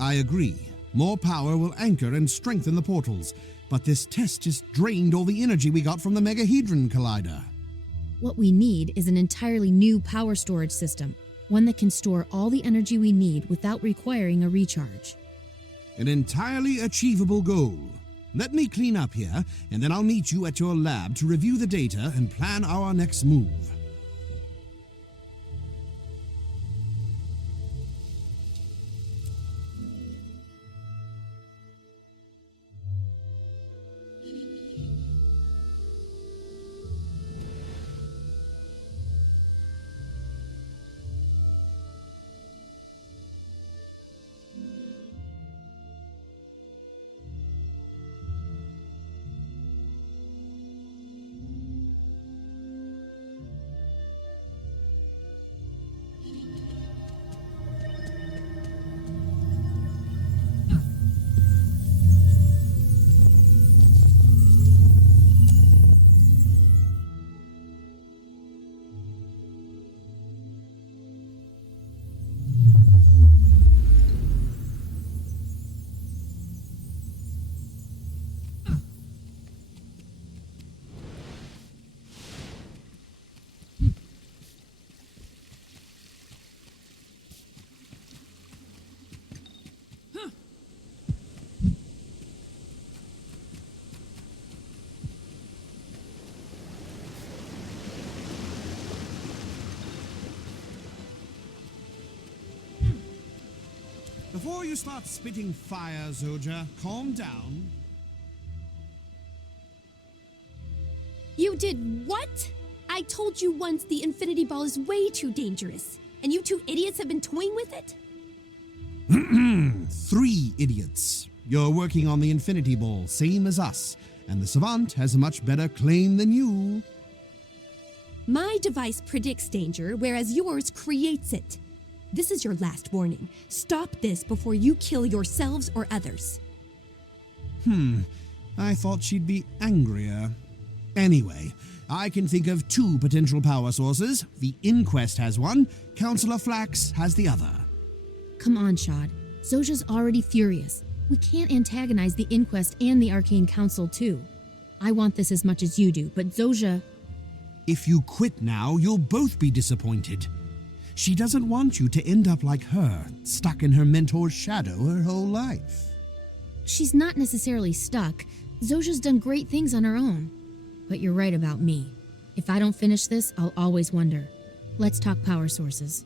I agree. More power will anchor and strengthen the portals. But this test just drained all the energy we got from the Megahedron Collider. What we need is an entirely new power storage system, one that can store all the energy we need without requiring a recharge. An entirely achievable goal. Let me clean up here, and then I'll meet you at your lab to review the data and plan our next move. Before you start spitting fire, Zildjian, calm down. You did what? I told you once the Infinity Ball is way too dangerous, and you two idiots have been toying with it? 3 idiots. You're working on the Infinity Ball, same as us, and the Savant has a much better claim than you. My device predicts danger, whereas yours creates it. This is your last warning. Stop this before you kill yourselves or others. I thought she'd be angrier. Anyway, I can think of 2 potential power sources. The Inquest has one, Counselor Flax has the other. Come on, Shad. Zoja's already furious. We can't antagonize the Inquest and the Arcane Council, too. I want this as much as you do, but Zoja... If you quit now, you'll both be disappointed. She doesn't want you to end up like her, stuck in her mentor's shadow her whole life. She's not necessarily stuck. Zoja's done great things on her own. But you're right about me. If I don't finish this, I'll always wonder. Let's talk power sources.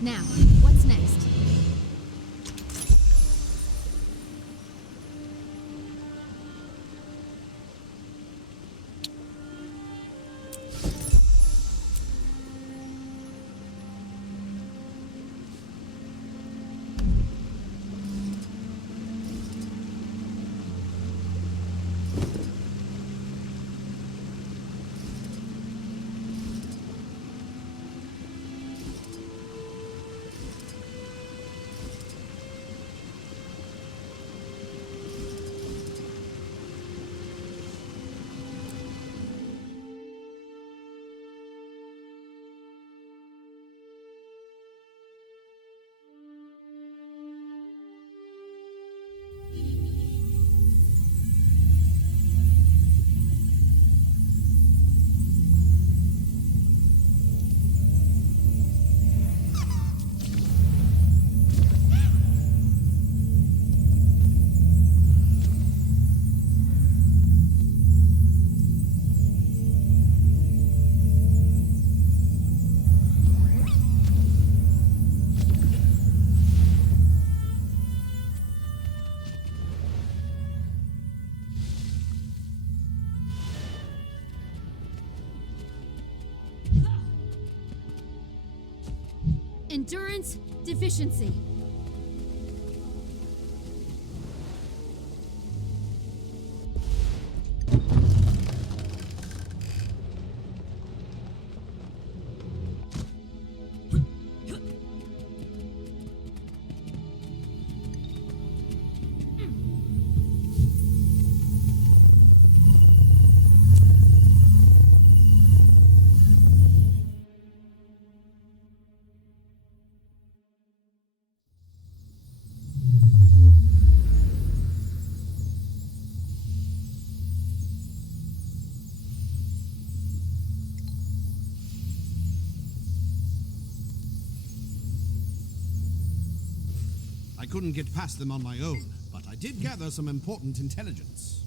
Now, what's next? Endurance deficiency. I couldn't get past them on my own, but I did gather some important intelligence.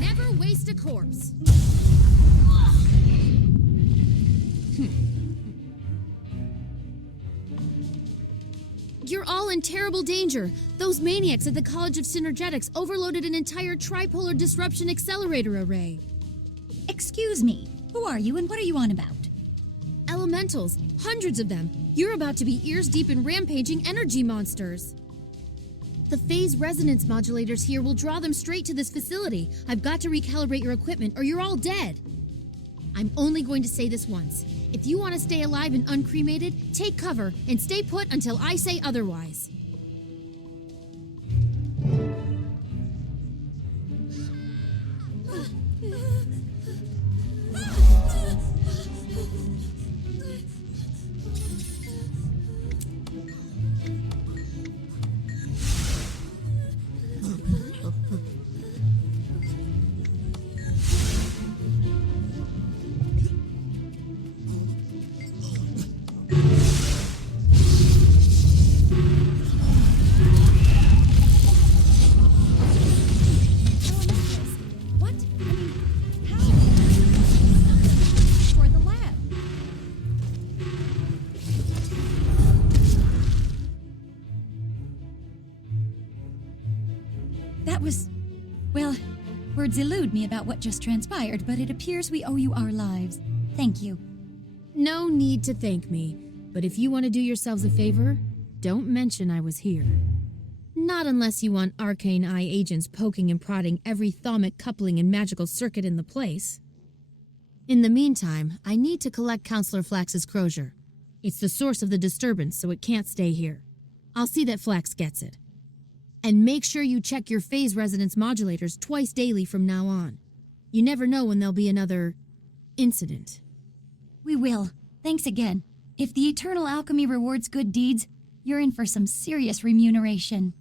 Never waste a corpse. in terrible danger. Those maniacs at the College of Synergetics overloaded an entire tripolar disruption accelerator array. Excuse me, who are you and what are you on about? Elementals, hundreds of them. You're about to be ears deep in rampaging energy monsters. The phase resonance modulators here will draw them straight to this facility. I've got to recalibrate your equipment or you're all dead. I'm only going to say this once. If you want to stay alive and uncremated, take cover and stay put until I say otherwise. Well, words elude me about what just transpired, but it appears we owe you our lives. Thank you. No need to thank me, but if you want to do yourselves a favor, don't mention I was here. Not unless you want arcane eye agents poking and prodding every thaumic coupling and magical circuit in the place. In the meantime, I need to collect Counselor Flax's crozier. It's the source of the disturbance, so it can't stay here. I'll see that Flax gets it. And make sure you check your phase resonance modulators twice daily from now on. You never know when there'll be another incident. We will. Thanks again. If the eternal alchemy rewards good deeds, you're in for some serious remuneration.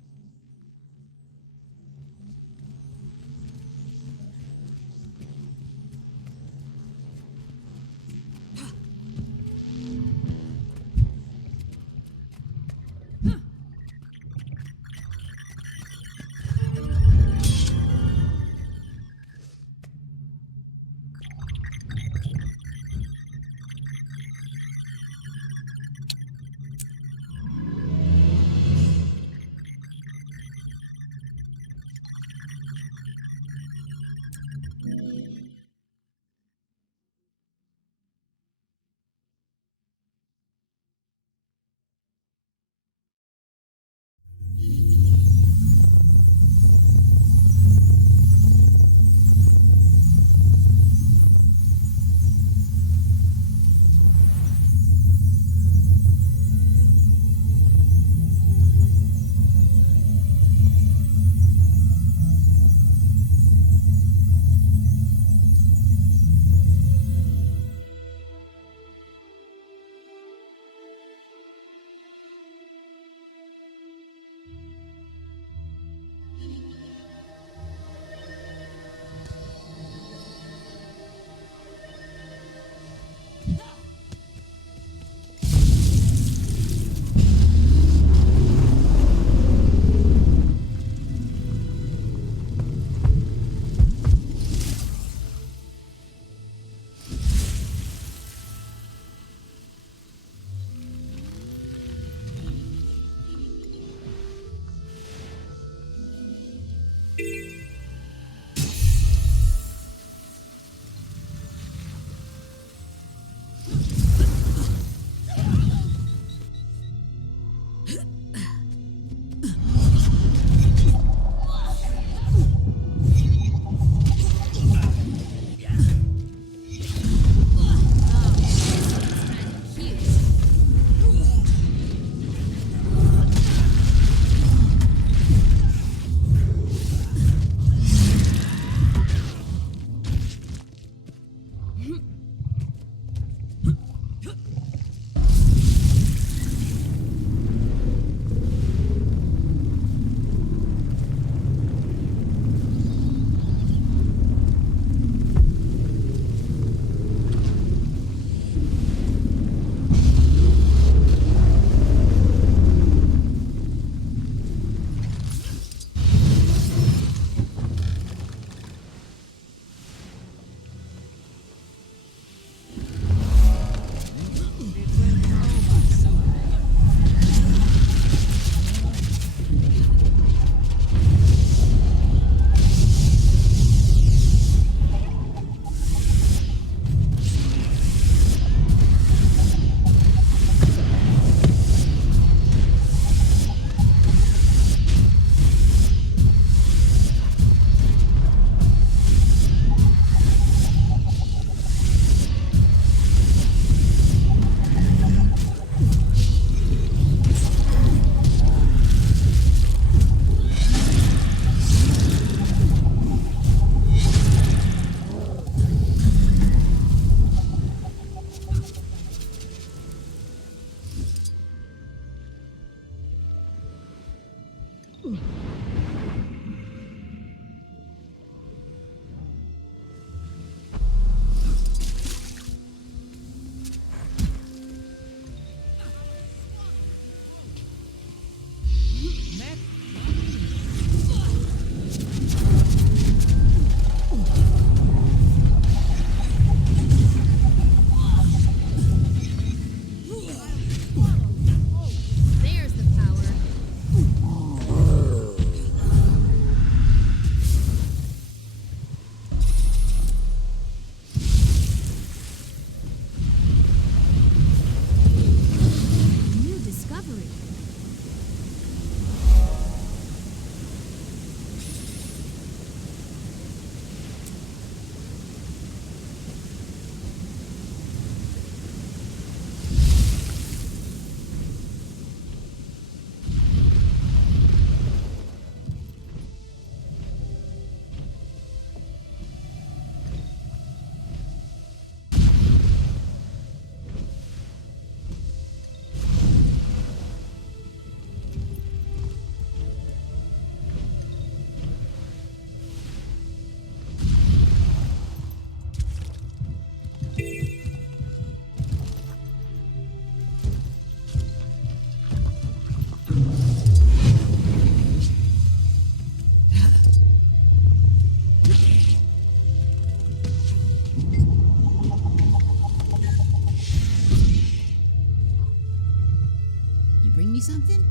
something?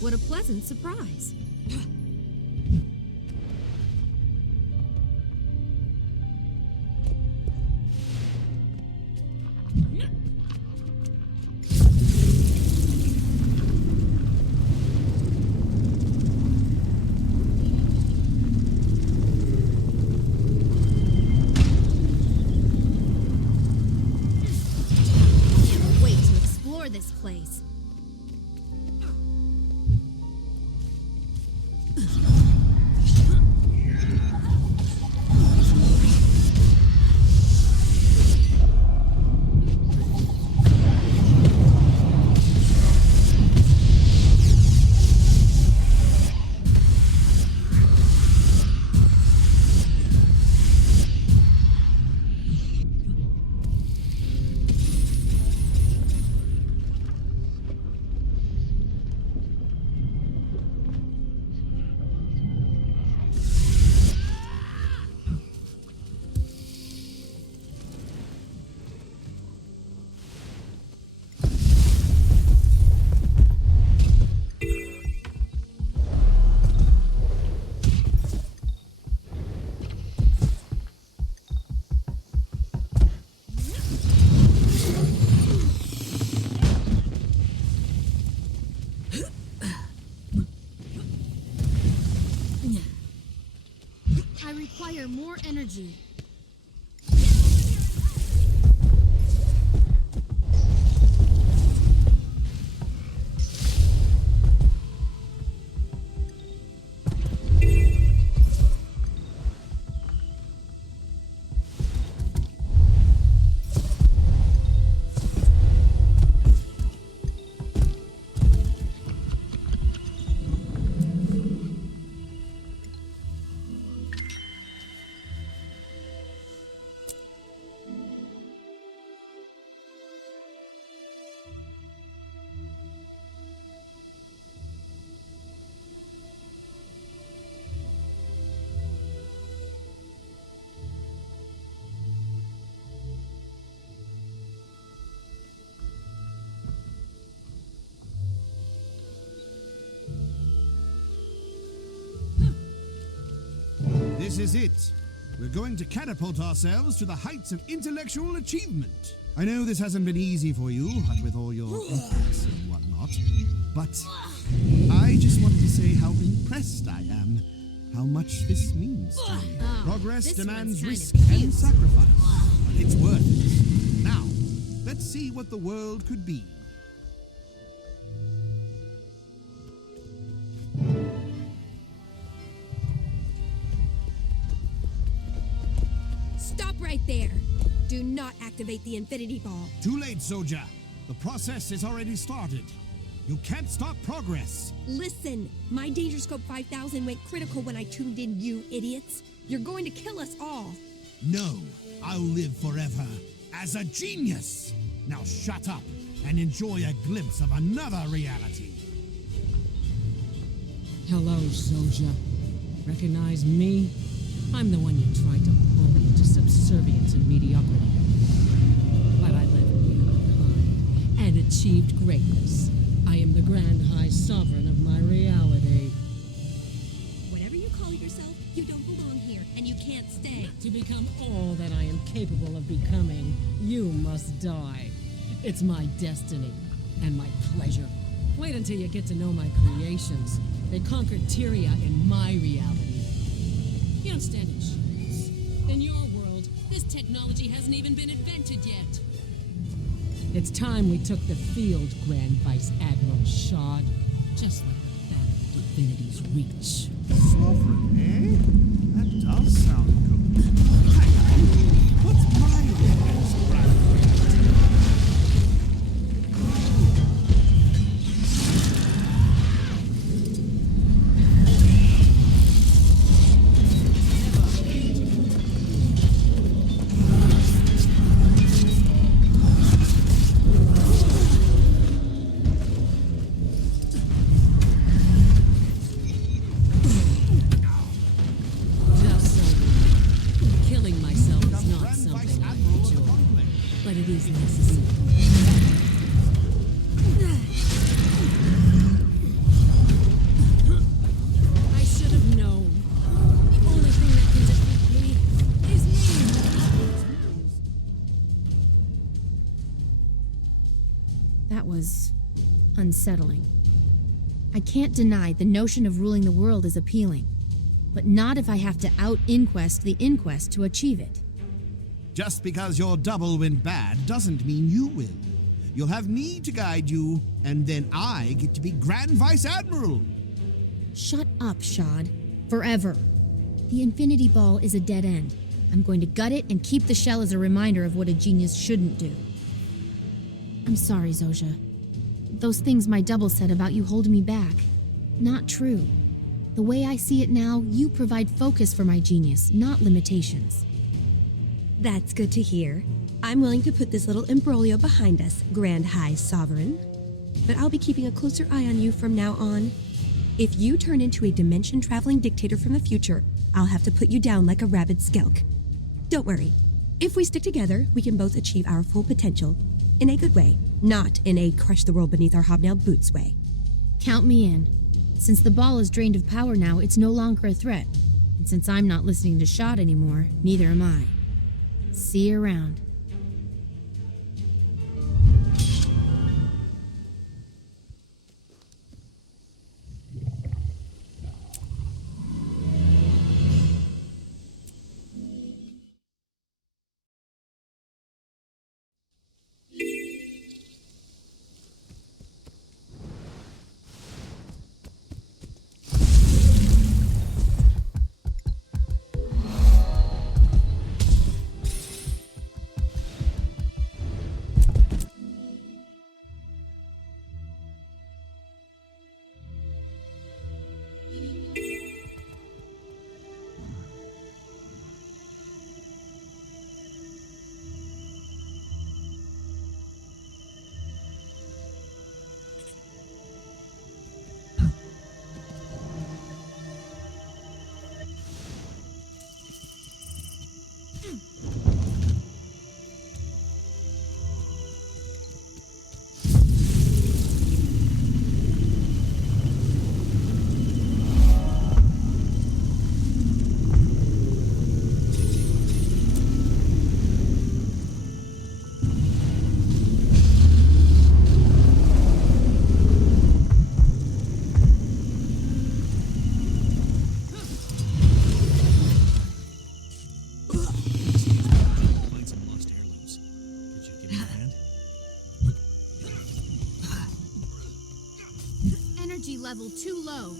What a pleasant surprise. Can't wait to explore this place. I require more energy. This is it. We're going to catapult ourselves to the heights of intellectual achievement. I know this hasn't been easy for you, what with all your ethics and whatnot. not. But I just wanted to say how impressed I am, how much this means to me. Progress this demands one's risk kind of and cute. sacrifice, but it's worth it. Now, let's see what the world could be. Stop right there. Do not activate the infinity ball. Too late, soldier. The process has already started. You can't stop progress. Listen, my Danger Scope 5000 went critical when I tuned in, you idiots. You're going to kill us all. No, I'll live forever as a genius. Now shut up and enjoy a glimpse of another reality. Hello, Zoja. Recognize me? I'm the one you tried to bully into subservience and mediocrity. But I left behind and achieved greatness. I am the Grand High Sovereign of my reality. Whatever you call yourself, you don't belong here, and you can't stay. To become all that I am capable of becoming, you must die. It's my destiny and my pleasure. Wait until you get to know my creations. They conquered Tyria in my reality. You don't stand a chance. In your world, this technology hasn't even been invented yet. It's time we took the field, Grand Vice Admiral Shad. Just like that, Divinity's reach. Sovereign, eh? That does sound good. Hang on. What's my role as Grand That was unsettling. I can't deny the notion of ruling the world is appealing, but not if I have to out-inquest the inquest to achieve it. Just because your double went bad doesn't mean you will. You'll have me to guide you, and then I get to be Grand Vice Admiral. Shut up, Shad. Forever. The Infinity Ball is a dead end. I'm going to gut it and keep the shell as a reminder of what a genius shouldn't do. I'm sorry, Zoja. Those things my double said about you holding me back. Not true. The way I see it now, you provide focus for my genius, not limitations. That's good to hear. I'm willing to put this little imbroglio behind us, Grand High Sovereign. But I'll be keeping a closer eye on you from now on. If you turn into a dimension-traveling dictator from the future, I'll have to put you down like a rabid skelk. Don't worry. If we stick together, we can both achieve our full potential. In a good way, not in a crush the world beneath our hobnailed boots way. Count me in. Since the ball is drained of power now, it's no longer a threat. And since I'm not listening to Shad anymore, neither am I. See you around. level too low.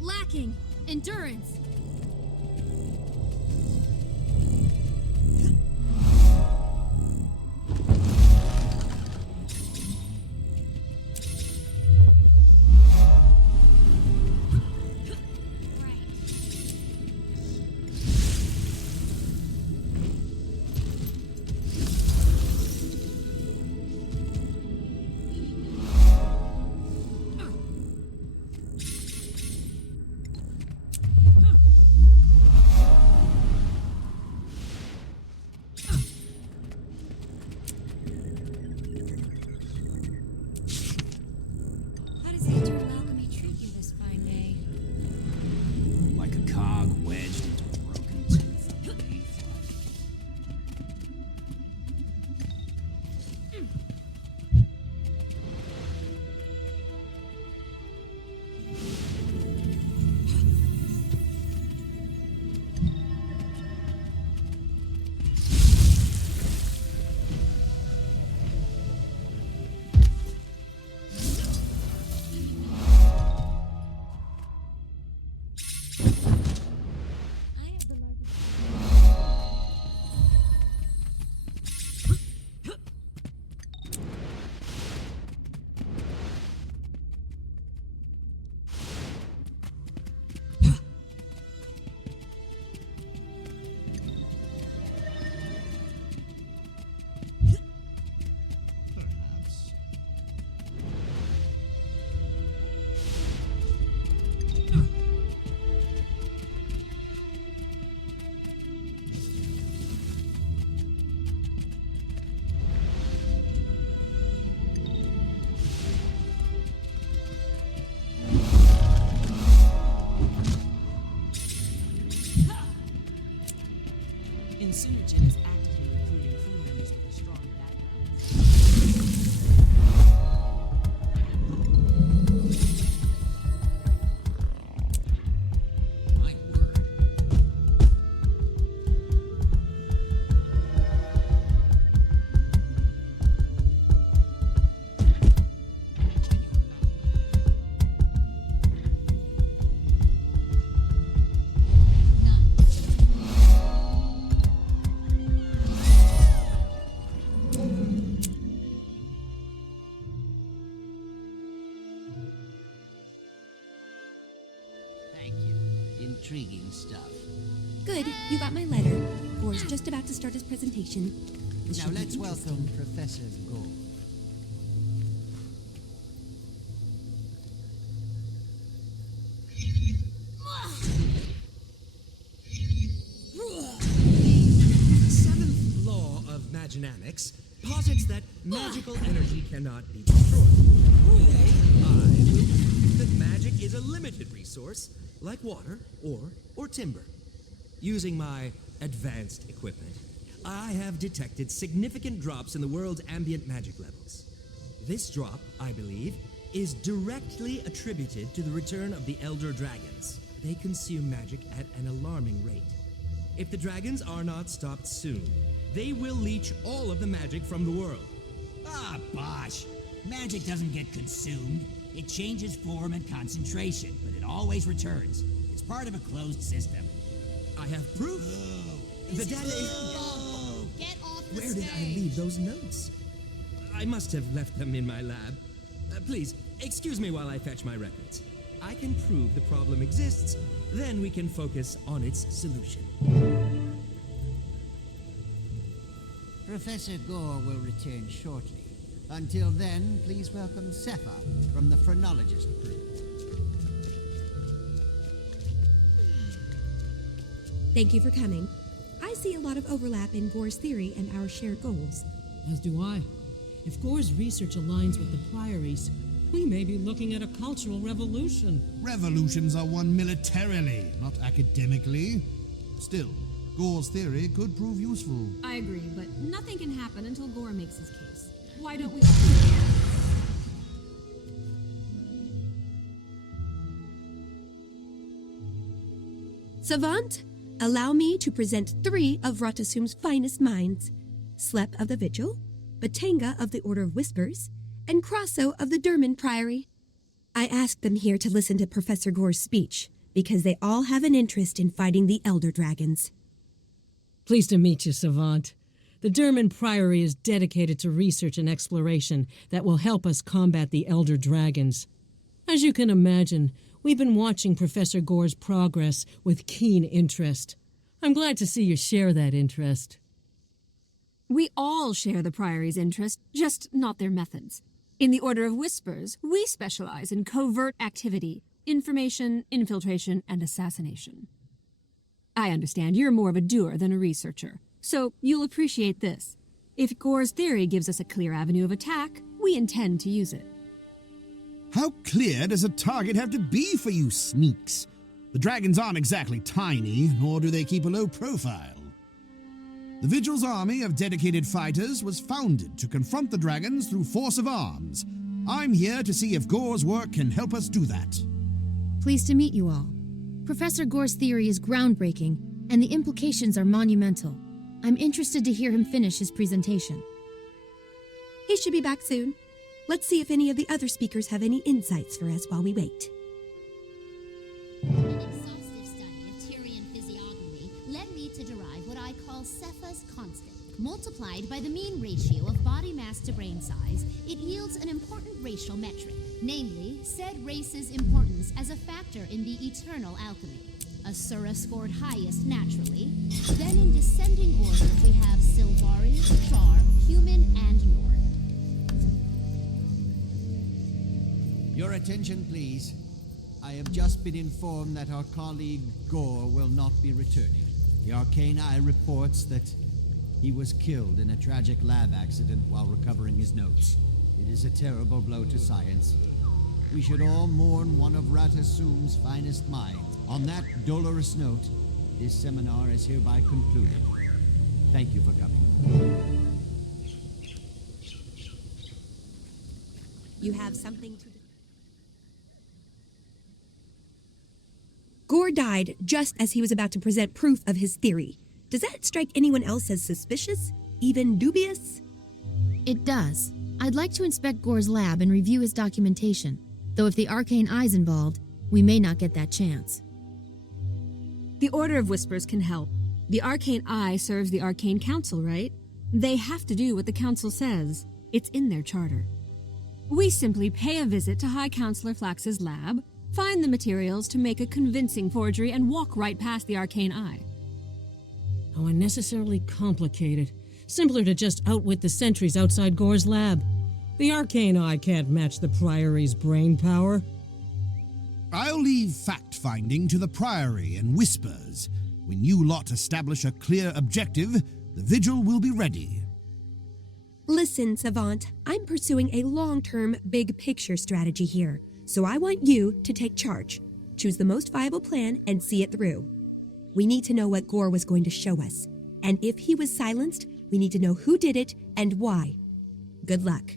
Lacking endurance. intriguing stuff. Good, you got my letter. Gore's just about to start his presentation. Now let's welcome Professor Gore. The seventh law of maginamics posits that magical energy cannot be destroyed. Today, I will prove that magic is a limited resource, like water or timber. Using my advanced equipment, I have detected significant drops in the world's ambient magic levels. This drop, I believe, is directly attributed to the return of the Elder Dragons. They consume magic at an alarming rate. If the dragons are not stopped soon, they will leech all of the magic from the world. Ah, bosh! Magic doesn't get consumed. It changes form and concentration, but it always returns. It's part of a closed system. I have proof. The data is... Get off the Where did I leave those notes? I must have left them in my lab. Please, excuse me while I fetch my records. I can prove the problem exists, then we can focus on its solution. Professor Gore will return shortly. Until then, please welcome Sepha from the phrenologist group. Thank you for coming. I see a lot of overlap in Gore's theory and our shared goals. As do I. If Gore's research aligns with the Priories, we may be looking at a cultural revolution. Revolutions are won militarily, not academically. Still, Gore's theory could prove useful. I agree, but nothing can happen until Gore makes his case. Why don't we... Savant, allow me to present 3 of Rata Sum's finest minds. Slep of the Vigil, Batanga of the Order of Whispers, and Crosso of the Durman Priory. I asked them here to listen to Professor Gore's speech, because they all have an interest in fighting the Elder Dragons. Pleased to meet you, Savant. The Durman Priory is dedicated to research and exploration that will help us combat the Elder Dragons. As you can imagine, we've been watching Professor Gore's progress with keen interest. I'm glad to see you share that interest. We all share the Priory's interest, just not their methods. In the Order of Whispers, we specialize in covert activity, information, infiltration, and assassination. I understand you're more of a doer than a researcher, so you'll appreciate this. If Gore's theory gives us a clear avenue of attack, we intend to use it. How clear does a target have to be for you sneaks? The dragons aren't exactly tiny, nor do they keep a low profile. The Vigil's army of dedicated fighters was founded to confront the dragons through force of arms. I'm here to see if Gore's work can help us do that. Pleased to meet you all. Professor Gore's theory is groundbreaking, and the implications are monumental. I'm interested to hear him finish his presentation. He should be back soon. Let's see if any of the other speakers have any insights for us while we wait. An exhaustive study of Tyrian physiognomy led me to derive what I call Cepha's constant. Multiplied by the mean ratio of body mass to brain size, it yields an important racial metric, namely, said race's importance as a factor in the eternal alchemy. Asura scored highest naturally. Then in descending order, we have Sylvari, Char, Human, and Nord. Your attention, please. I have just been informed that our colleague Gore will not be returning. The Arcane Eye reports that he was killed in a tragic lab accident while recovering his notes. It is a terrible blow to science. We should all mourn one of Rata Sum's finest minds. On that dolorous note, this seminar is hereby concluded. Thank you for coming. You have something to... Gore died just as he was about to present proof of his theory. Does that strike anyone else as suspicious? Even dubious? It does. I'd like to inspect Gore's lab and review his documentation, though if the Arcane Eye's involved, we may not get that chance. The Order of Whispers can help. The Arcane Eye serves the Arcane Council, right? They have to do what the Council says. It's in their charter. We simply pay a visit to High Counselor Flax's lab, Find the materials to make a convincing forgery and walk right past the arcane eye. How unnecessarily complicated. Simpler to just outwit the sentries outside Gore's lab. The arcane eye can't match the Priory's brain power. I'll leave fact-finding to the Priory and Whispers. When you lot establish a clear objective, the vigil will be ready. Listen, Savant, I'm pursuing a long-term, big-picture strategy here, so I want you to take charge. Choose the most viable plan and see it through. We need to know what Gore was going to show us, and if he was silenced, we need to know who did it and why. Good luck.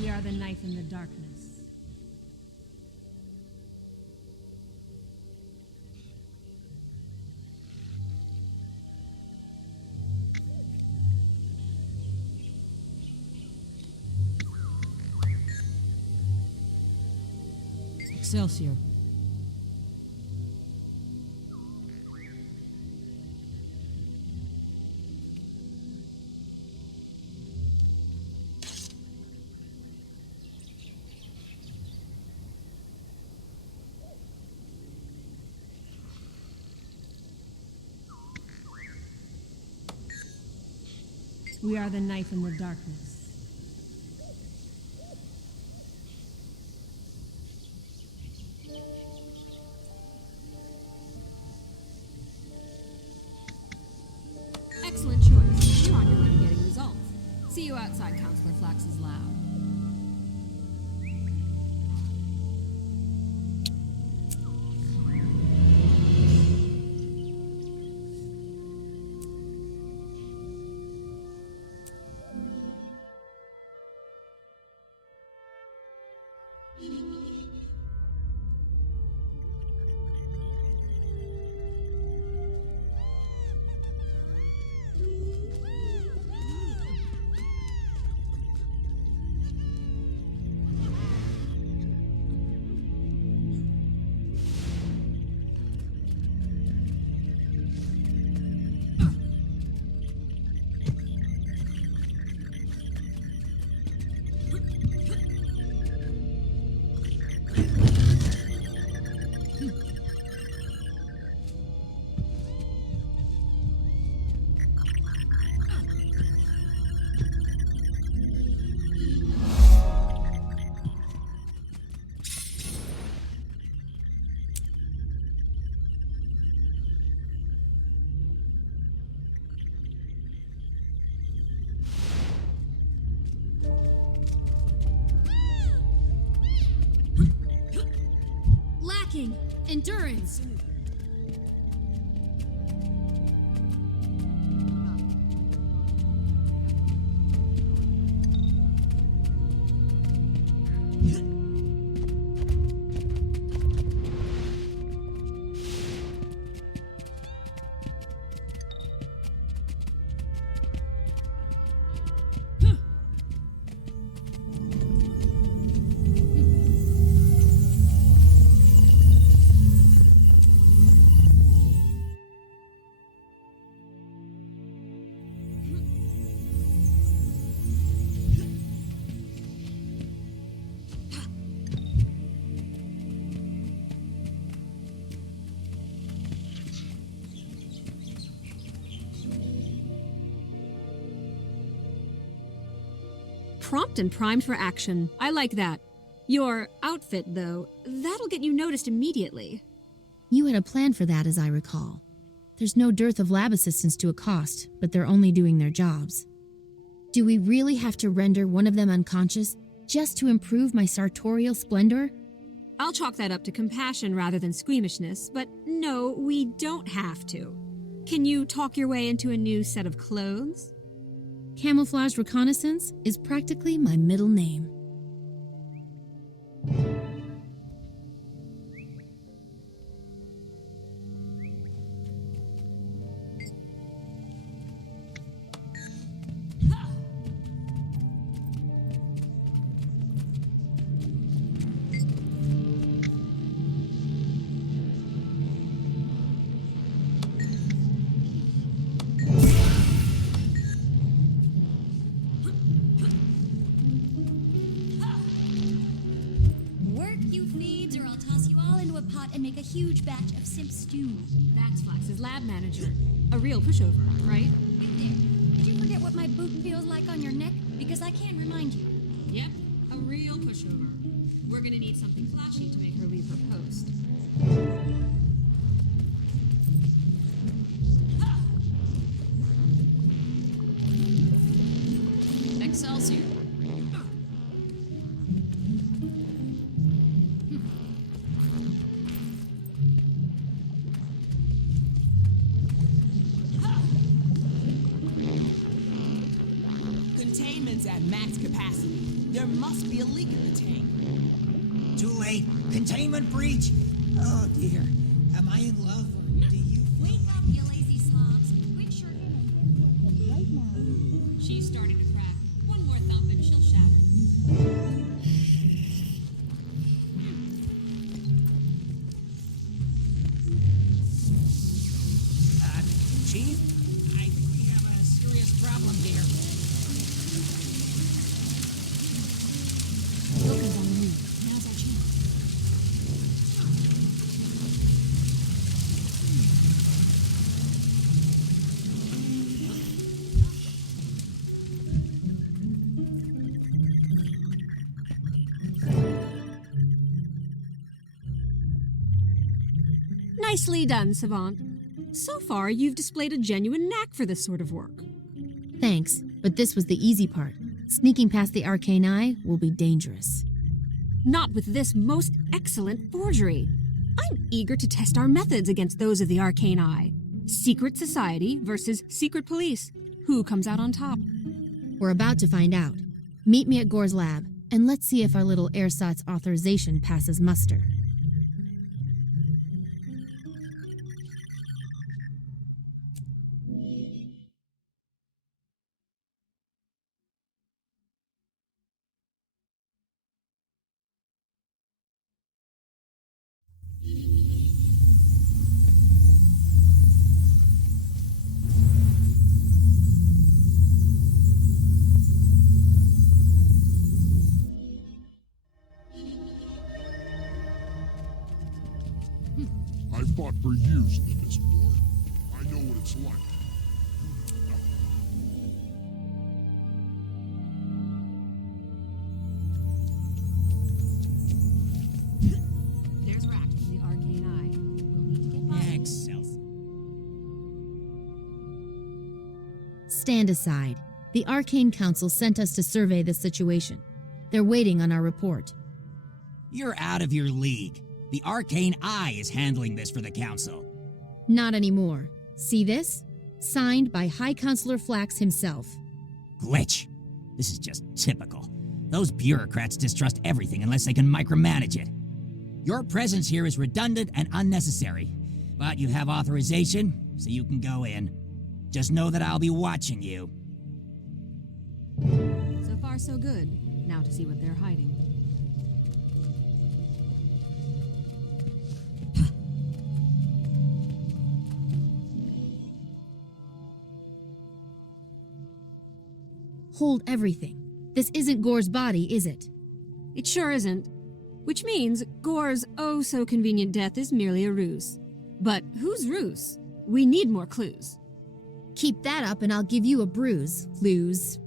We are the knife in the darkness. Excelsior. We are the knife in the darkness. Excellent choice. You're on your way to getting results. See you outside Counselor Flax's lab. Lacking endurance. Prompt and primed for action. I like that. Your outfit, though, that'll get you noticed immediately. You had a plan for that, as I recall. There's no dearth of lab assistants to accost, but they're only doing their jobs. Do we really have to render one of them unconscious just to improve my sartorial splendor? I'll chalk that up to compassion rather than squeamishness, but no, we don't have to. Can you talk your way into a new set of clothes? Camouflage reconnaissance is practically my middle name. into a pot and make a huge batch of simp stew. That's Flax's lab manager. A real pushover, right? Did you forget what my boot feels like on your neck? Because I can't remind you. Yep, a real pushover. We're gonna need something flashy to make her leave her post. Excelsior. Containment's at max capacity. There must be a leak in the tank. Too late. Containment breach. Oh dear. Am I in love or do you? Wake up, you lazy slobs. Quick shirt. Right now. She's starting to crack. One more thump and she'll shatter. Chief? I think we have a serious problem here. Logan's on the move. Now's our chance. Nicely done, Savant. So far, you've displayed a genuine knack for this sort of work. Thanks, but this was the easy part. Sneaking past the arcane eye will be dangerous. Not with this most excellent forgery. I'm eager to test our methods against those of the Arcane Eye. Secret society versus secret police. Who comes out on top? We're about to find out. Meet me at Gore's lab, and let's see if our little ersatz authorization passes muster. I fought for years in this war. I know what it's like. There's Rat from the Arcane Eye. We'll need to get by. Excelsior. Stand aside. The Arcane Council sent us to survey the situation. They're waiting on our report. You're out of your league. The Arcane Eye is handling this for the Council. Not anymore. See this? Signed by High Counselor Flax himself. Glitch. This is just typical. Those bureaucrats distrust everything unless they can micromanage it. Your presence here is redundant and unnecessary, but you have authorization, so you can go in. Just know that I'll be watching you. So far, so good. Now to see what they're hiding. Hold everything. This isn't Gore's body, is it? It sure isn't. Which means Gore's oh-so-convenient death is merely a ruse. But whose ruse? We need more clues. Keep that up and I'll give you a bruise, lose.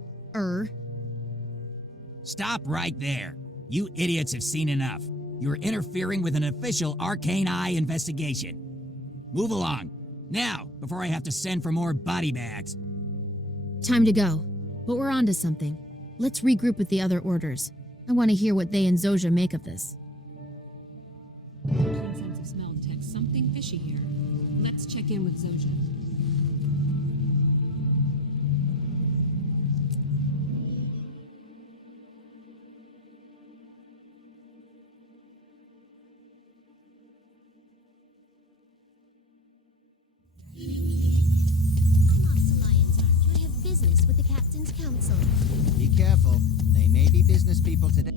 Stop right there. You idiots have seen enough. You're interfering with an official Arcane Eye investigation. Move along. Now, before I have to send for more body bags. Time to go. But we're onto something. Let's regroup with the other orders. I want to hear what they and Zoja make of this. Keen sense of smell detects something fishy here. Let's check in with Zoja. I have business with the Captain's Council. Be careful. They may be business people today.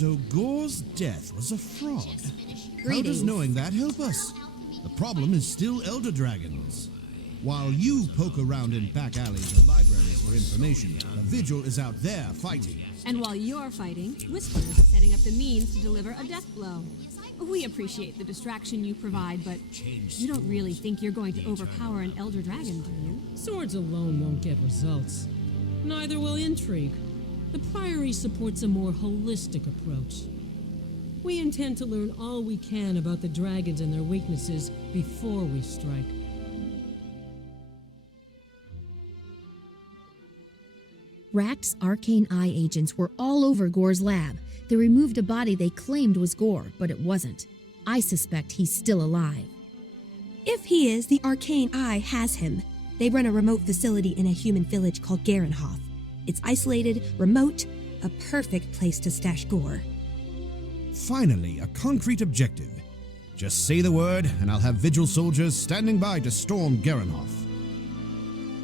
So Gore's death was a fraud. How Greetings. does knowing that help us? The problem is still elder dragons. While you poke around in back alleys or libraries for information, the Vigil is out there fighting. And while you're fighting, Whispers is setting up the means to deliver a death blow. We appreciate the distraction you provide, but you don't really think you're going to overpower an elder dragon, do you? Swords alone won't get results. Neither will intrigue. The Priory supports a more holistic approach. We intend to learn all we can about the dragons and their weaknesses before we strike. Rakt's arcane eye agents were all over Gore's lab. They removed a body they claimed was Gore, but it wasn't. I suspect he's still alive. If he is, the arcane eye has him. They run a remote facility in a human village called Garenhof. It's isolated, remote, a perfect place to stash Gore. Finally, a concrete objective. Just say the word, and I'll have Vigil soldiers standing by to storm Garenhof.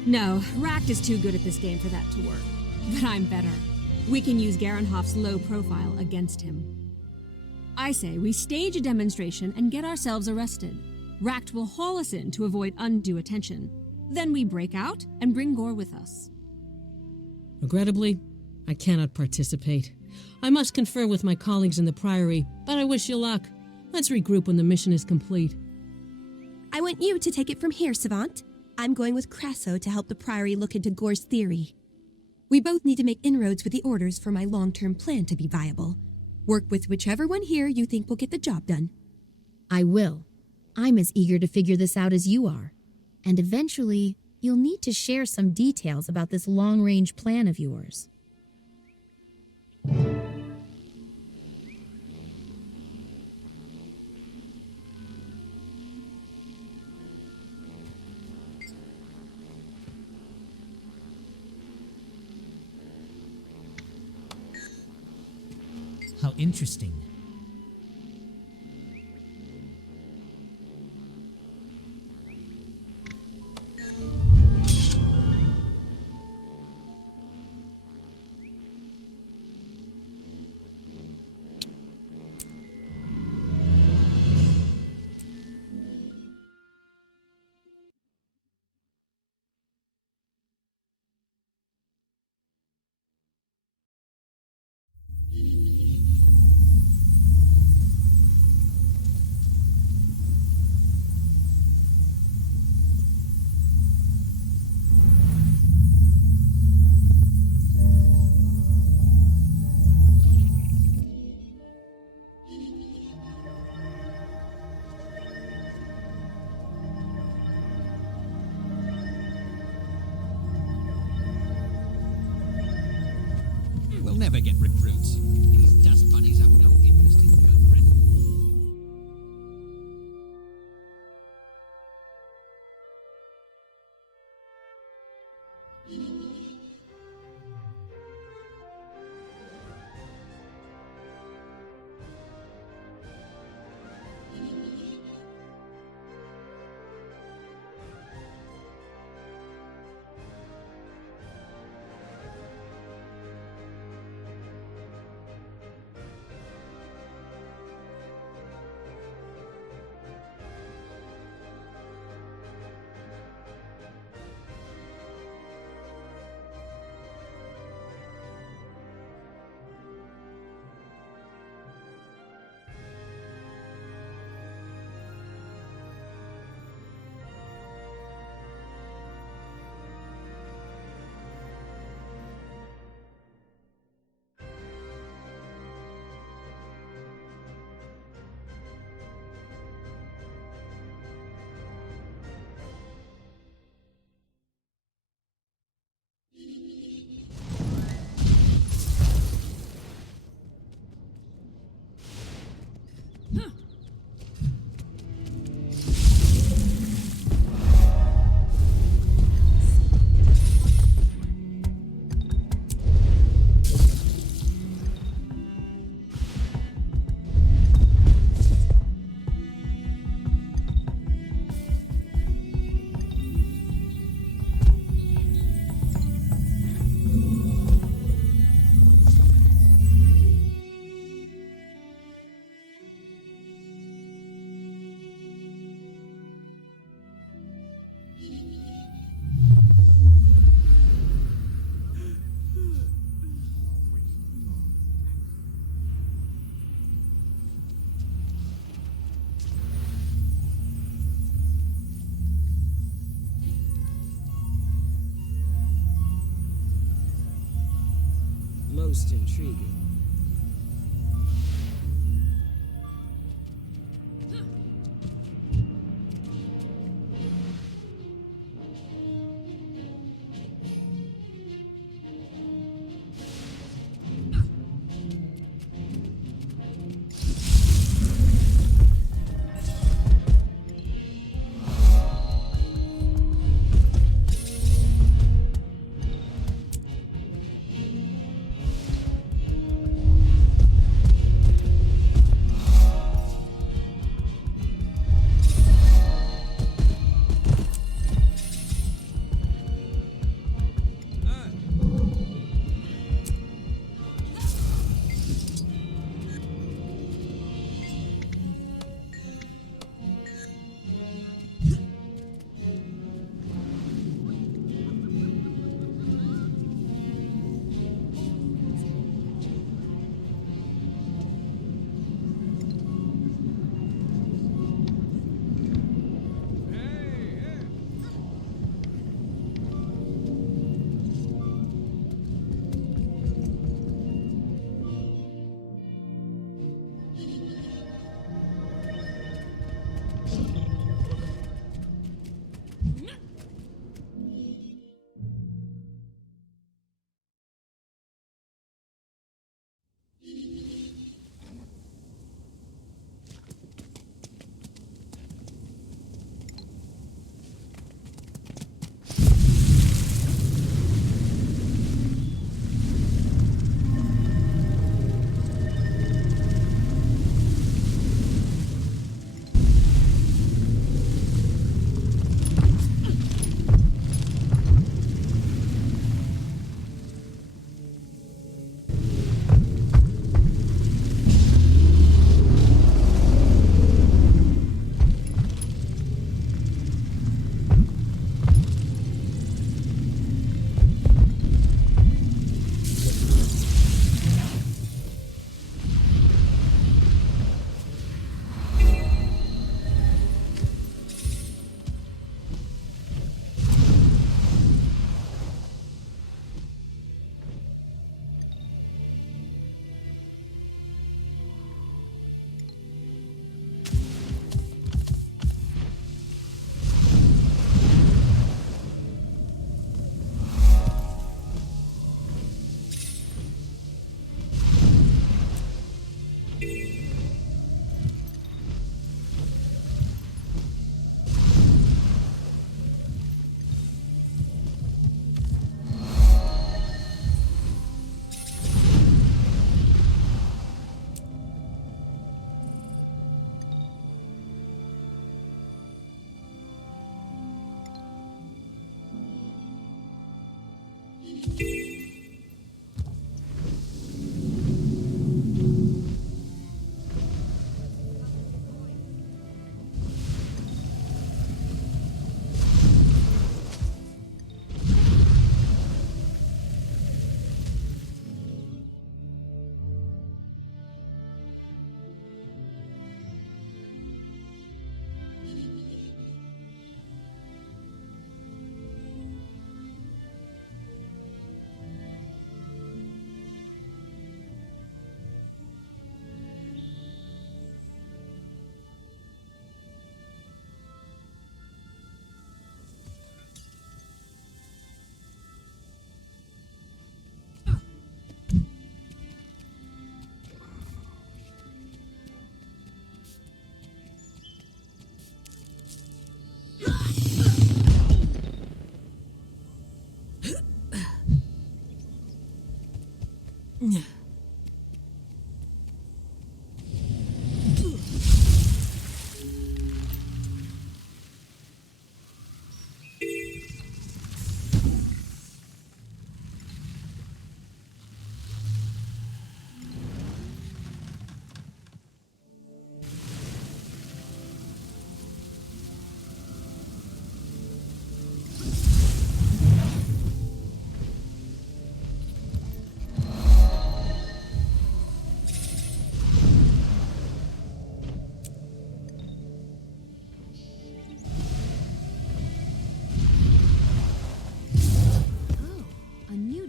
No, Rakt is too good at this game for that to work. But I'm better. We can use Garenhof's low profile against him. I say we stage a demonstration and get ourselves arrested. Rakt will haul us in to avoid undue attention. Then we break out and bring Gore with us. Regrettably, I cannot participate. I must confer with my colleagues in the Priory, but I wish you luck. Let's regroup when the mission is complete. I want you to take it from here, Savant. I'm going with Crasso to help the Priory look into Gore's theory. We both need to make inroads with the orders for my long-term plan to be viable. Work with whichever one here you think will get the job done. I will. I'm as eager to figure this out as you are. And eventually, you'll need to share some details about this long-range plan of yours. How interesting. We'll never get recruits. These dust bunnies have no interest in gun red. most intriguing.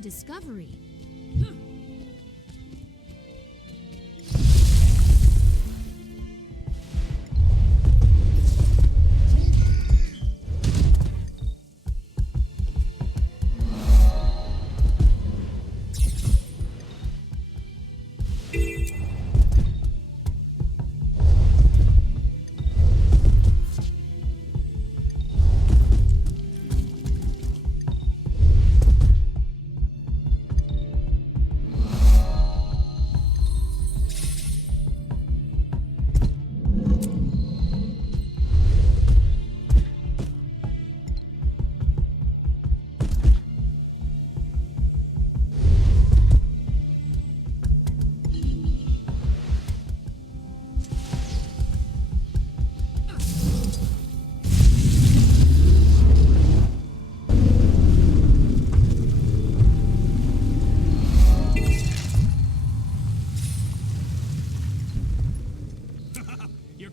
discovery.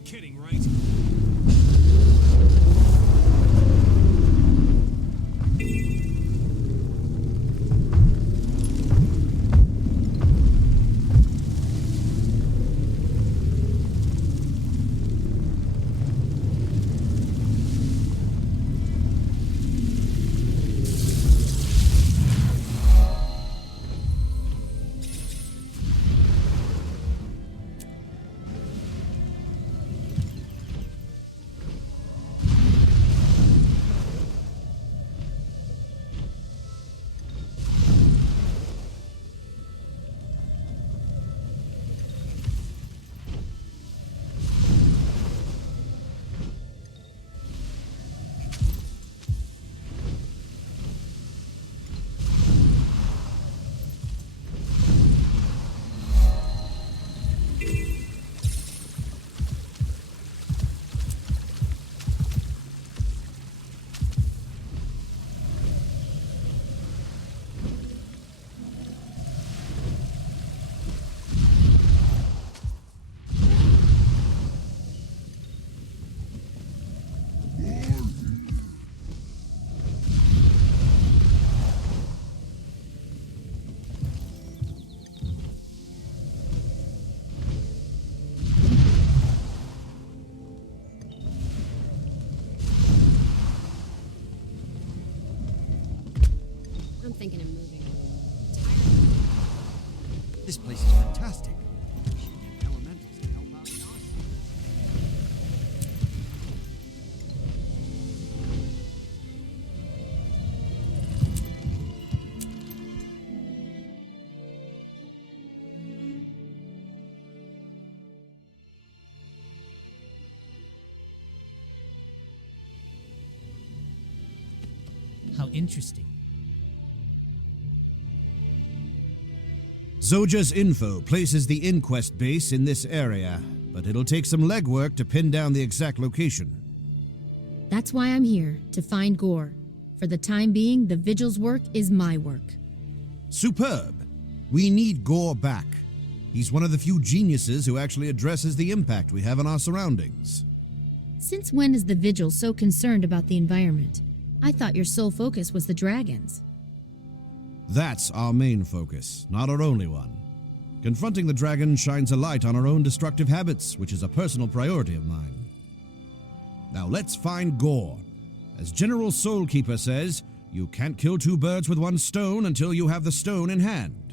kidding, right? I'm thinking of moving. This place is fantastic. We should get elementals to help out in our How interesting. Zoja's info places the inquest base in this area, but it'll take some legwork to pin down the exact location. That's why I'm here, to find Gore. For the time being, the Vigil's work is my work. Superb. We need Gore back. He's one of the few geniuses who actually addresses the impact we have on our surroundings. Since when is the Vigil so concerned about the environment? I thought your sole focus was the dragons. That's our main focus, not our only one. Confronting the dragon shines a light on our own destructive habits, which is a personal priority of mine. Now let's find Gore. As General Soulkeeper says, you can't kill two birds with one stone until you have the stone in hand.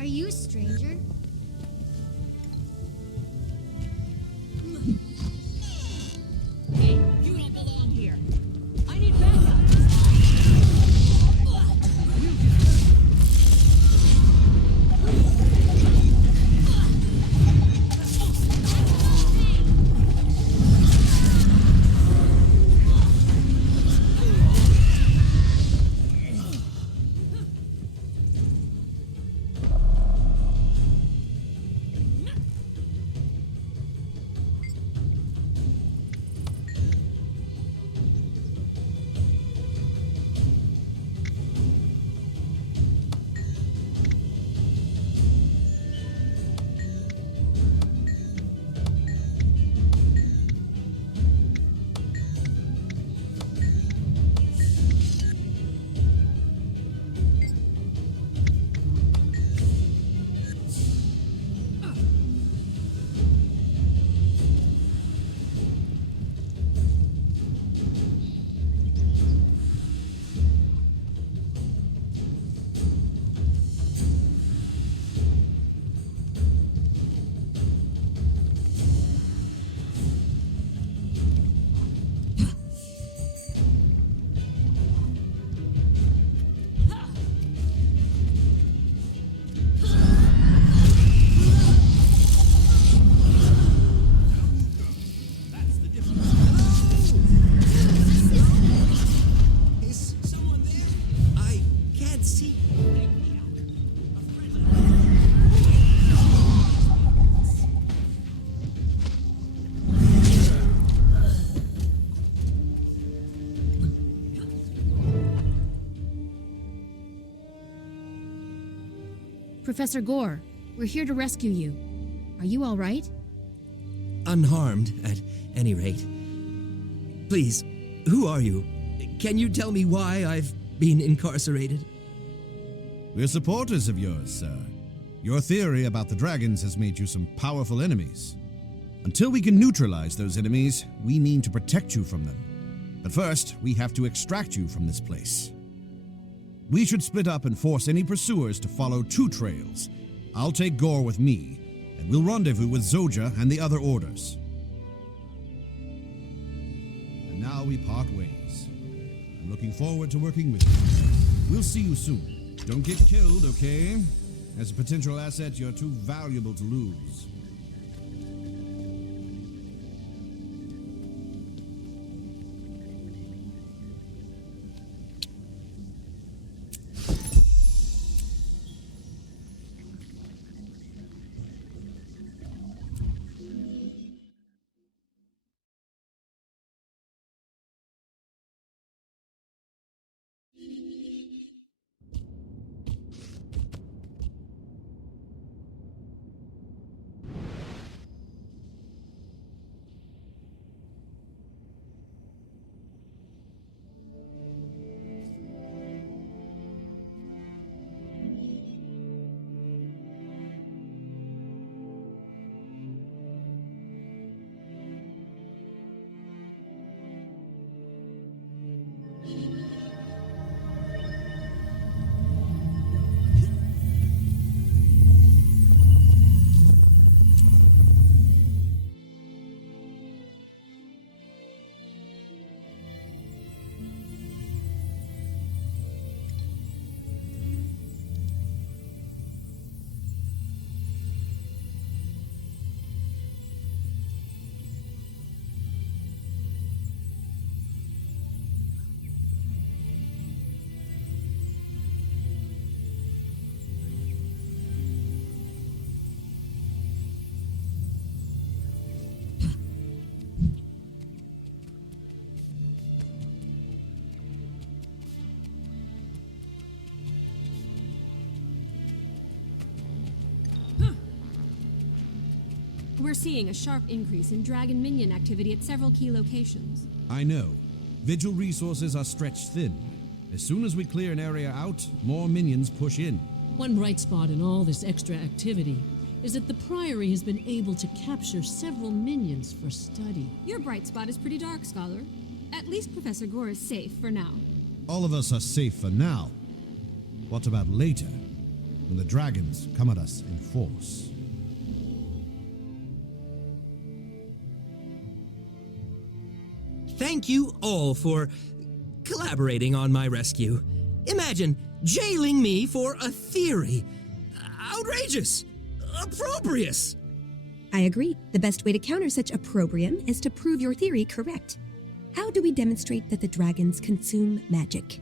Are you a stranger? Hey, you don't belong here. I need backup. Professor Gore. We're here to rescue you. Are you all right? Unharmed, at any rate. Please, who are you? Can you tell me why I've been incarcerated? We're supporters of yours, sir. Your theory about the dragons has made you some powerful enemies. Until we can neutralize those enemies, we mean to protect you from them. But first, we have to extract you from this place. We should split up and force any pursuers to follow two trails. I'll take Gore with me, and we'll rendezvous with Zoja and the other orders. And now we part ways. I'm looking forward to working with you. We'll see you soon. Don't get killed, okay? As a potential asset, you're too valuable to lose. We're seeing a sharp increase in dragon minion activity at several key locations. I know. Vigil resources are stretched thin. As soon as we clear an area out, more minions push in. One bright spot in all this extra activity is that the Priory has been able to capture several minions for study. Your bright spot is pretty dark, Scholar. At least Professor Gore is safe for now. All of us are safe for now. What about later, when the dragons come at us in force? Thank you all for collaborating on my rescue. Imagine jailing me for a theory. Outrageous! Opprobrious! I agree. The best way to counter such opprobrium is to prove your theory correct. How do we demonstrate that the dragons consume magic?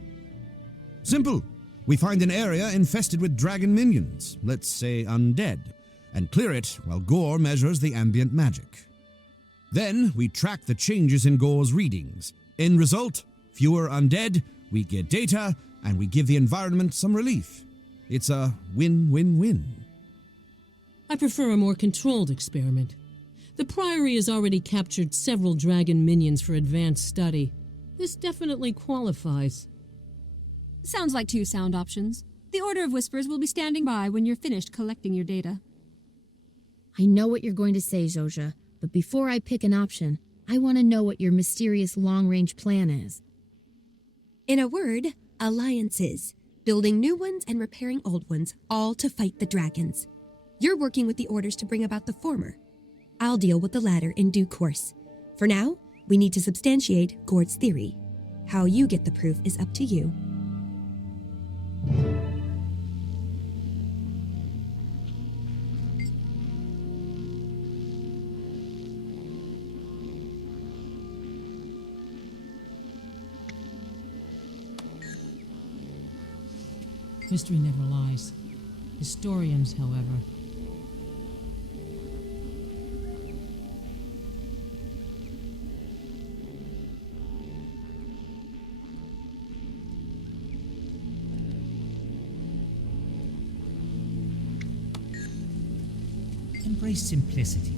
Simple. We find an area infested with dragon minions, let's say undead, and clear it while Gore measures the ambient magic. Then we track the changes in Gore's readings. End result, fewer undead, we get data, and we give the environment some relief. It's a win-win-win. I prefer a more controlled experiment. The Priory has already captured several dragon minions for advanced study. This definitely qualifies. Sounds like two sound options. The Order of Whispers will be standing by when you're finished collecting your data. I know what you're going to say, Zoja, but before I pick an option, I want to know what your mysterious long-range plan is. In a word, alliances. Building new ones and repairing old ones, all to fight the dragons. You're working with the orders to bring about the former. I'll deal with the latter in due course. For now, we need to substantiate Gore's theory. How you get the proof is up to you. History never lies. Historians, however. embrace simplicity.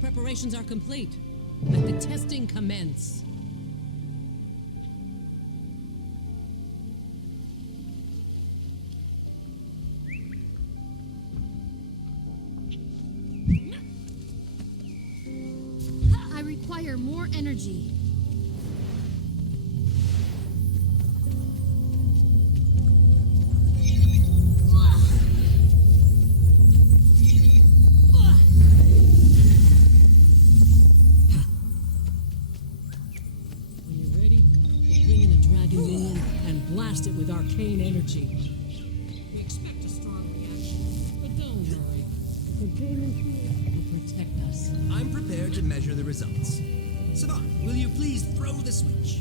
Preparations are complete. Let the testing commence. I require more energy. Blast it with arcane energy. We expect a strong reaction, but don't worry. The containment field will protect us. I'm prepared to measure the results. Savant, will you please throw the switch?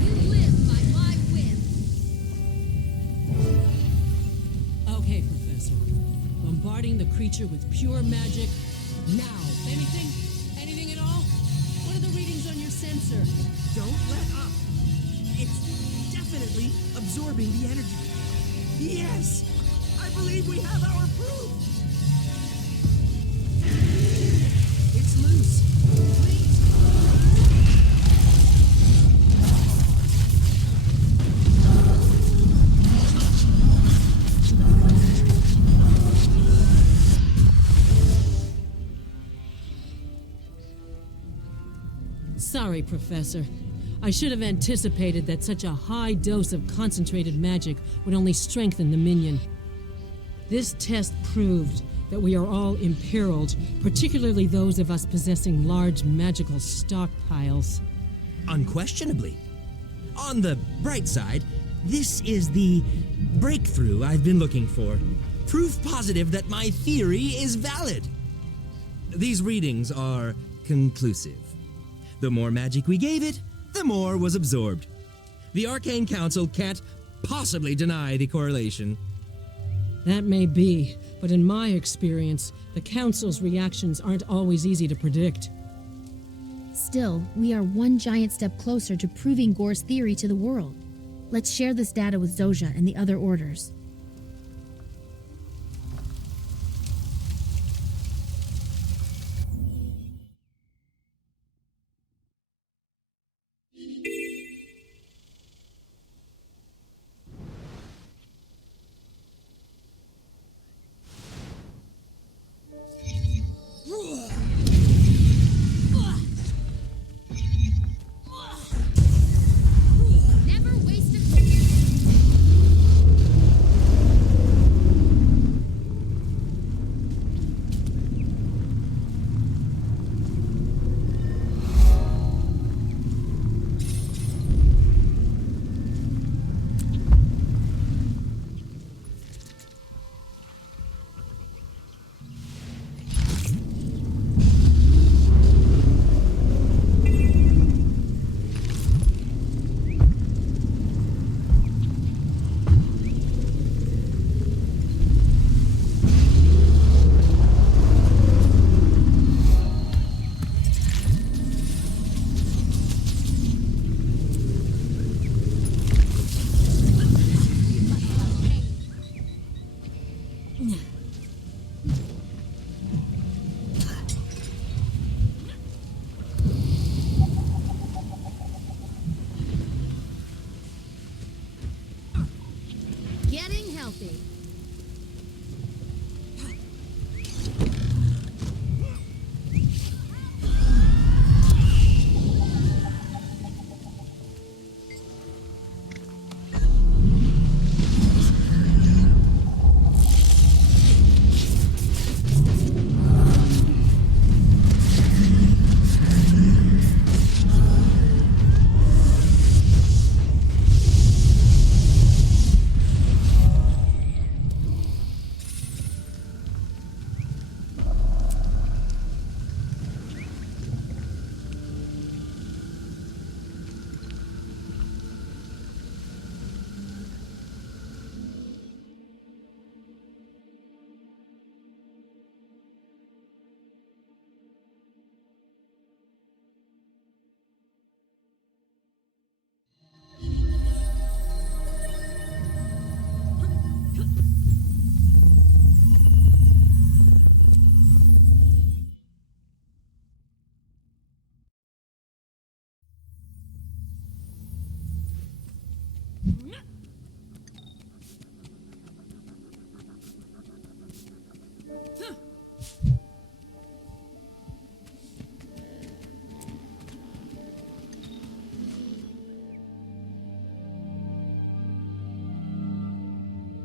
You live by my whim. Okay, Professor. Bombarding the creature with pure magic now. Anything? Anything at all? What are the readings on your sensor? Don't let up. It's definitely absorbing the energy. Yes! I believe we have our proof! It's loose. Wait. sorry, Professor. I should have anticipated that such a high dose of concentrated magic would only strengthen the minion. This test proved that we are all imperiled, particularly those of us possessing large magical stockpiles. Unquestionably. On the bright side, this is the breakthrough I've been looking for. Proof positive that my theory is valid. These readings are conclusive. The more magic we gave it, the more was absorbed. The Arcane Council can't possibly deny the correlation. That may be, but in my experience, the Council's reactions aren't always easy to predict. Still, we are one giant step closer to proving Gore's theory to the world. Let's share this data with Zojja and the other orders. Never waste a coin. Getting healthy.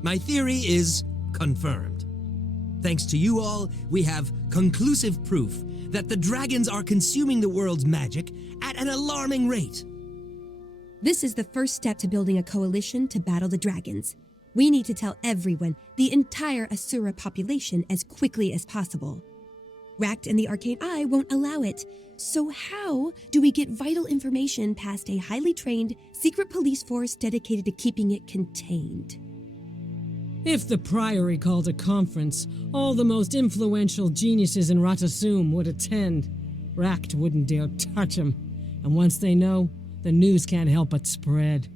My theory is confirmed. Thanks to you all, we have conclusive proof that the dragons are consuming the world's magic at an alarming rate. This is the first step to building a coalition to battle the dragons. We need to tell everyone, the entire Asura population, as quickly as possible. Ract and the Arcane Eye won't allow it. So how do we get vital information past a highly trained, secret police force dedicated to keeping it contained? If the Priory called a conference, all the most influential geniuses in Rata Sum would attend. Ract wouldn't dare touch them. And once they know, the news can't help but spread.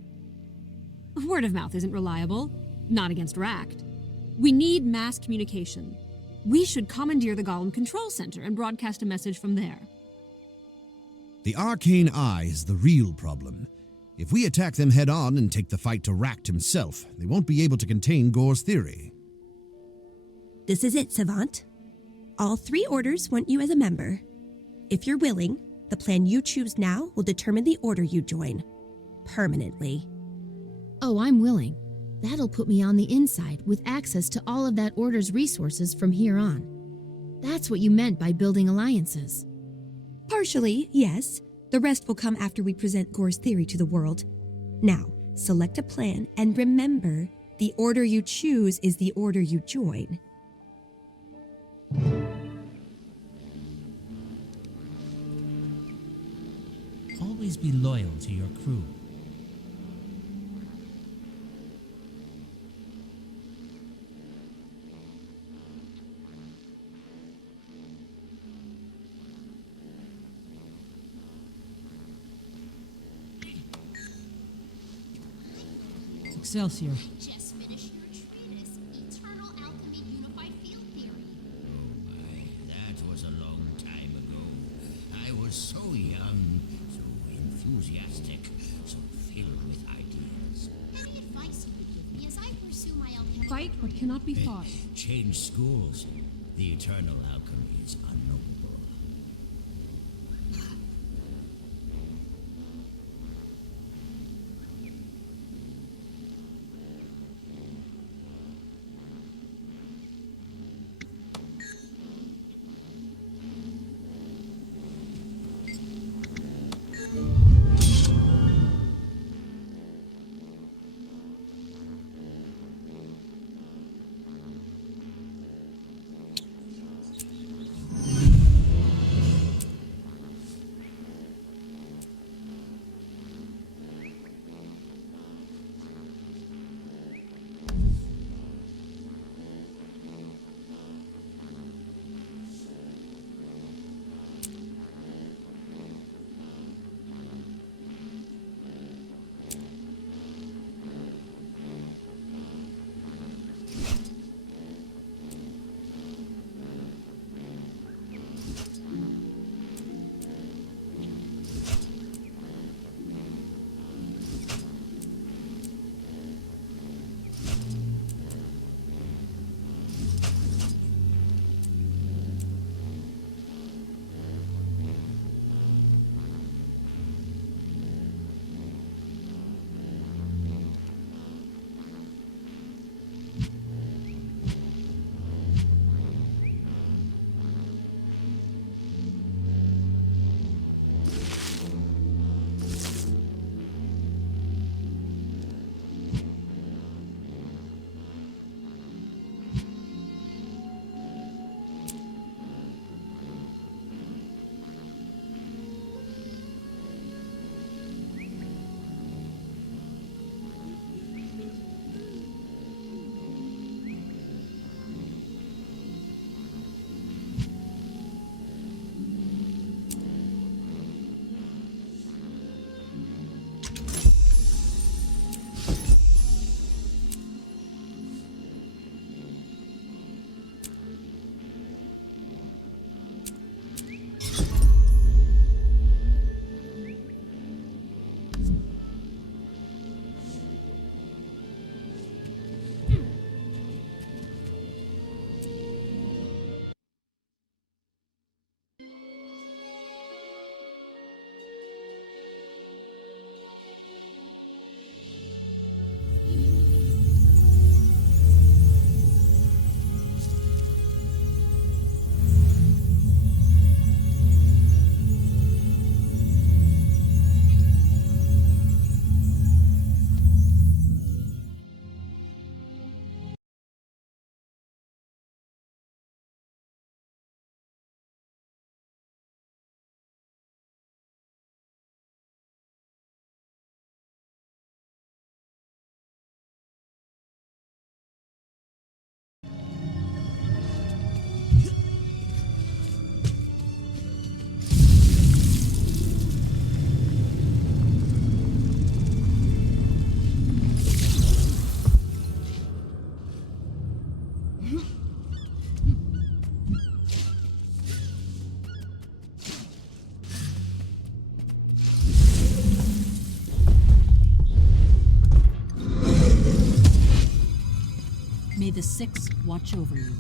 Word of mouth isn't reliable. Not against Ract. We need mass communication. We should commandeer the Golem Control Center and broadcast a message from there. The Arcane Eye is the real problem. If we attack them head-on and take the fight to Ract himself, they won't be able to contain Gore's theory. This is it, Savant. All 3 orders want you as a member. If you're willing, The plan you choose now will determine the order you join. Permanently. Oh, I'm willing. That'll put me on the inside with access to all of that order's resources from here on. That's what you meant by building alliances. Partially, yes. The rest will come after we present Gore's theory to the world. Now, select a plan and remember, the order you choose is the order you join. Always be loyal to your crew. Excelsior. Just finished your treatise, Eternal Alchemy Unified Field Theory. Oh my, that was a long time ago. I was so young, so enthusiastic, so filled with ideas. Any advice you would give me as I pursue my alchemy? Fight what cannot be fought. Change schools. The eternal alchemy is unknowable. May the Six watch over you.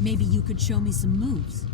Maybe you could show me some moves.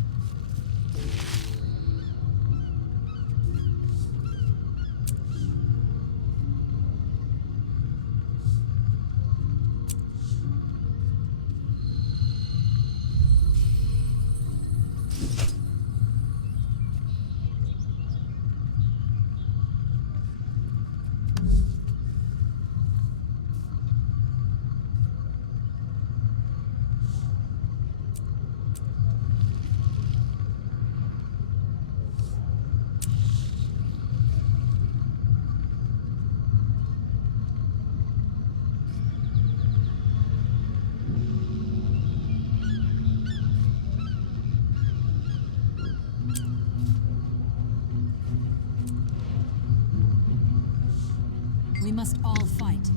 We must all fight.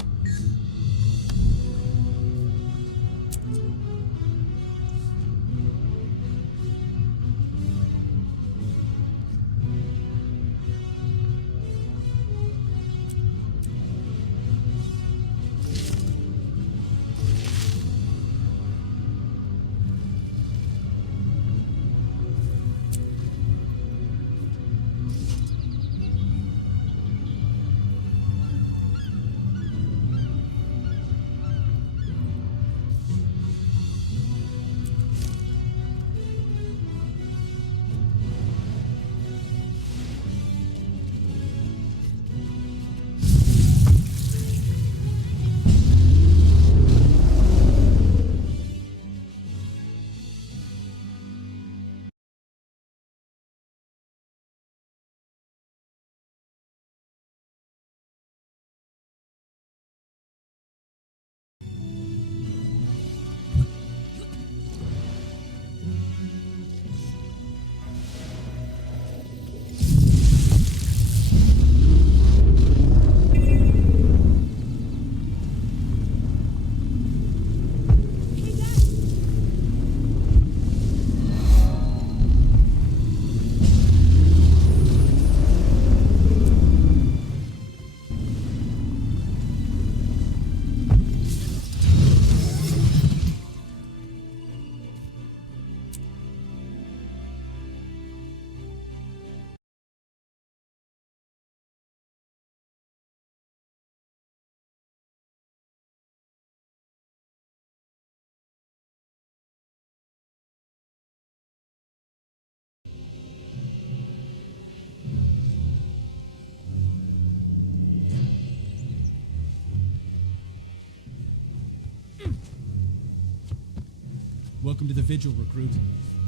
Welcome to the vigil, recruit.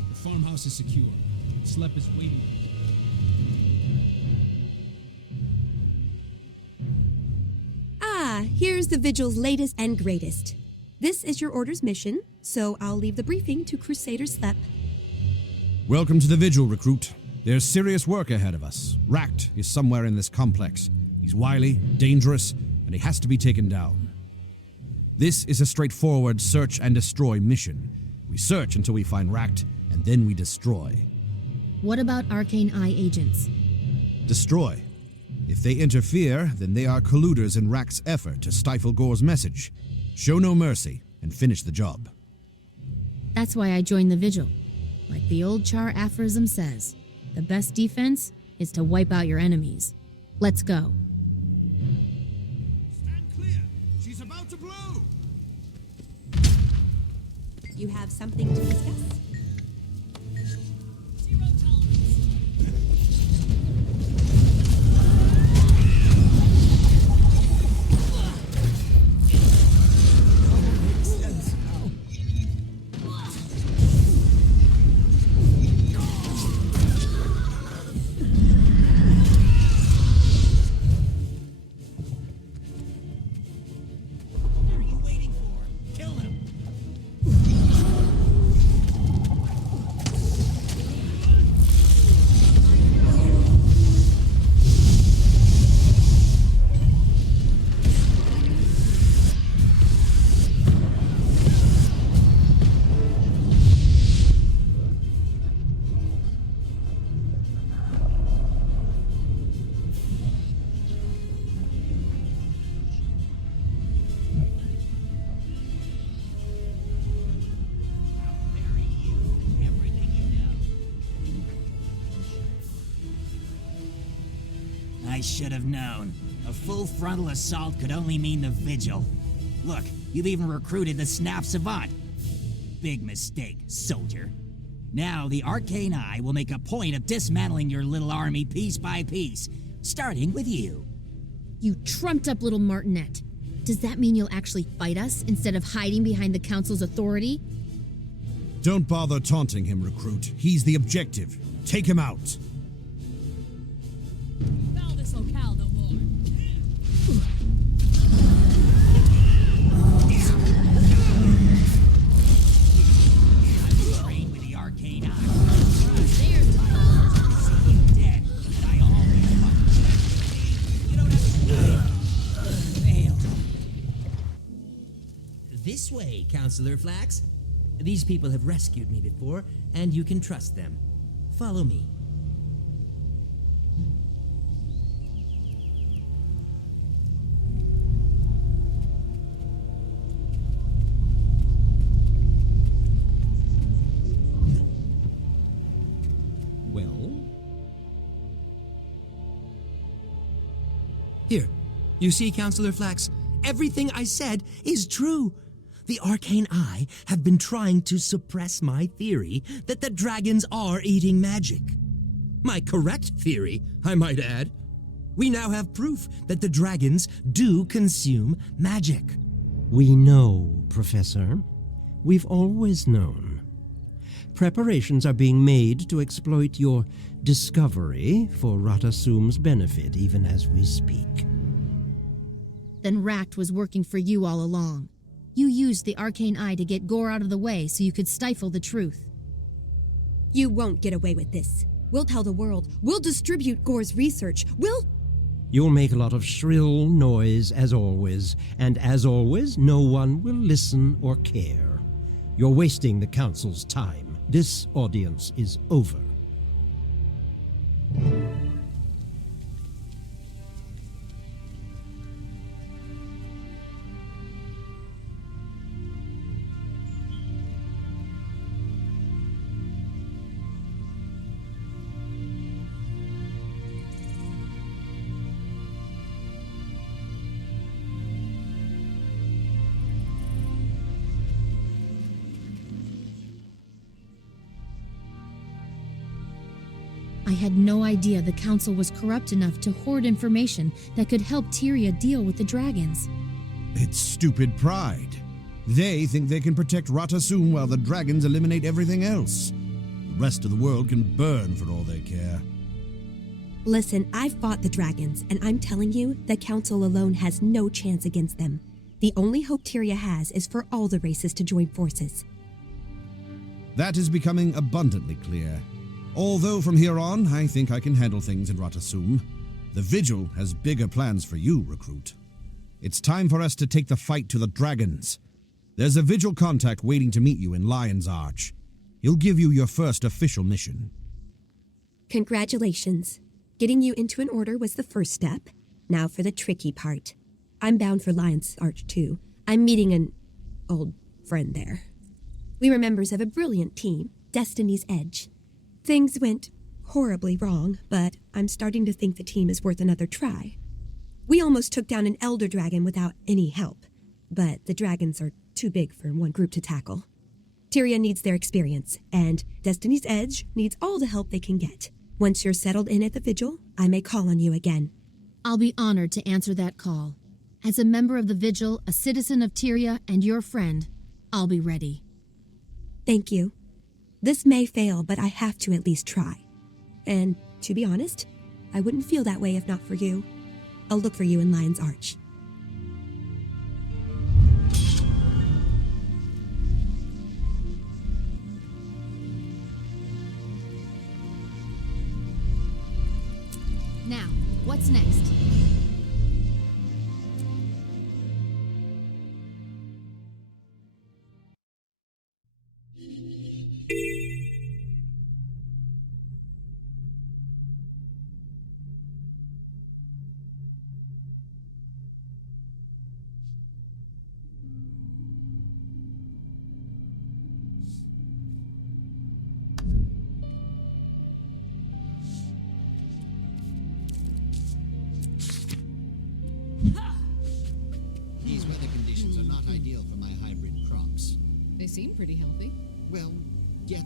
The farmhouse is secure. Slep is waiting. Ah, here's the vigil's latest and greatest. This is your order's mission, so I'll leave the briefing to Crusader Slep. Welcome to the vigil, recruit. There's serious work ahead of us. Ract is somewhere in this complex. He's wily, dangerous, and he has to be taken down. This is a straightforward search and destroy mission. We search until we find Ract, and then we destroy. What about Arcane Eye agents? Destroy. If they interfere, then they are colluders in Ract's effort to stifle Gore's message. Show no mercy, and finish the job. That's why I joined the Vigil. Like the old Char aphorism says, the best defense is to wipe out your enemies. Let's go. Stand clear! She's about to blow! You have something to discuss? I should have known. A full frontal assault could only mean the Vigil. Look, you've even recruited the Snaff Savant. Big mistake, soldier. Now the Arcane Eye will make a point of dismantling your little army piece by piece, starting with you. You trumped up little martinet. Does that mean you'll actually fight us instead of hiding behind the Council's authority? Don't bother taunting him, recruit. He's the objective. Take him out. Foul this locale no more. I'm trained with the Arcane Eye. There's my orders to see you dead, and I always fucking you don't have to fail. This way, Counselor Flax. These people have rescued me before, and you can trust them. Follow me. Well? Here, you see, Counselor Flax, everything I said is true. The Arcane Eye have been trying to suppress my theory that the dragons are eating magic. My correct theory, I might add. We now have proof that the dragons do consume magic. We know, Professor. We've always known. Preparations are being made to exploit your discovery for Rata Sum's benefit, even as we speak. Then Ract was working for you all along. You used the Arcane Eye to get Gore out of the way so you could stifle the truth. You won't get away with this. We'll tell the world. We'll distribute Gore's research. You'll make a lot of shrill noise, as always, and as always, no one will listen or care. You're wasting the Council's time. This audience is over. I had no idea the Council was corrupt enough to hoard information that could help Tyria deal with the dragons. It's stupid pride. They think they can protect Rata Sum while the dragons eliminate everything else. The rest of the world can burn for all they care. Listen, I've fought the dragons, and I'm telling you, the Council alone has no chance against them. The only hope Tyria has is for all the races to join forces. That is becoming abundantly clear. Although from here on, I think I can handle things in Rata Sum. The Vigil has bigger plans for you, recruit. It's time for us to take the fight to the dragons. There's a Vigil contact waiting to meet you in Lion's Arch. He'll give you your first official mission. Congratulations. Getting you into an order was the first step. Now for the tricky part. I'm bound for Lion's Arch too. I'm meeting an old friend there. We were members of a brilliant team, Destiny's Edge. Things went horribly wrong, but I'm starting to think the team is worth another try. We almost took down an elder dragon without any help, but the dragons are too big for one group to tackle. Tyria needs their experience, and Destiny's Edge needs all the help they can get. Once you're settled in at the Vigil, I may call on you again. I'll be honored to answer that call. As a member of the Vigil, a citizen of Tyria, and your friend, I'll be ready. Thank you. This may fail, but I have to at least try. And, to be honest, I wouldn't feel that way if not for you. I'll look for you in Lion's Arch. Now, what's next? They seem pretty healthy. Well, yet...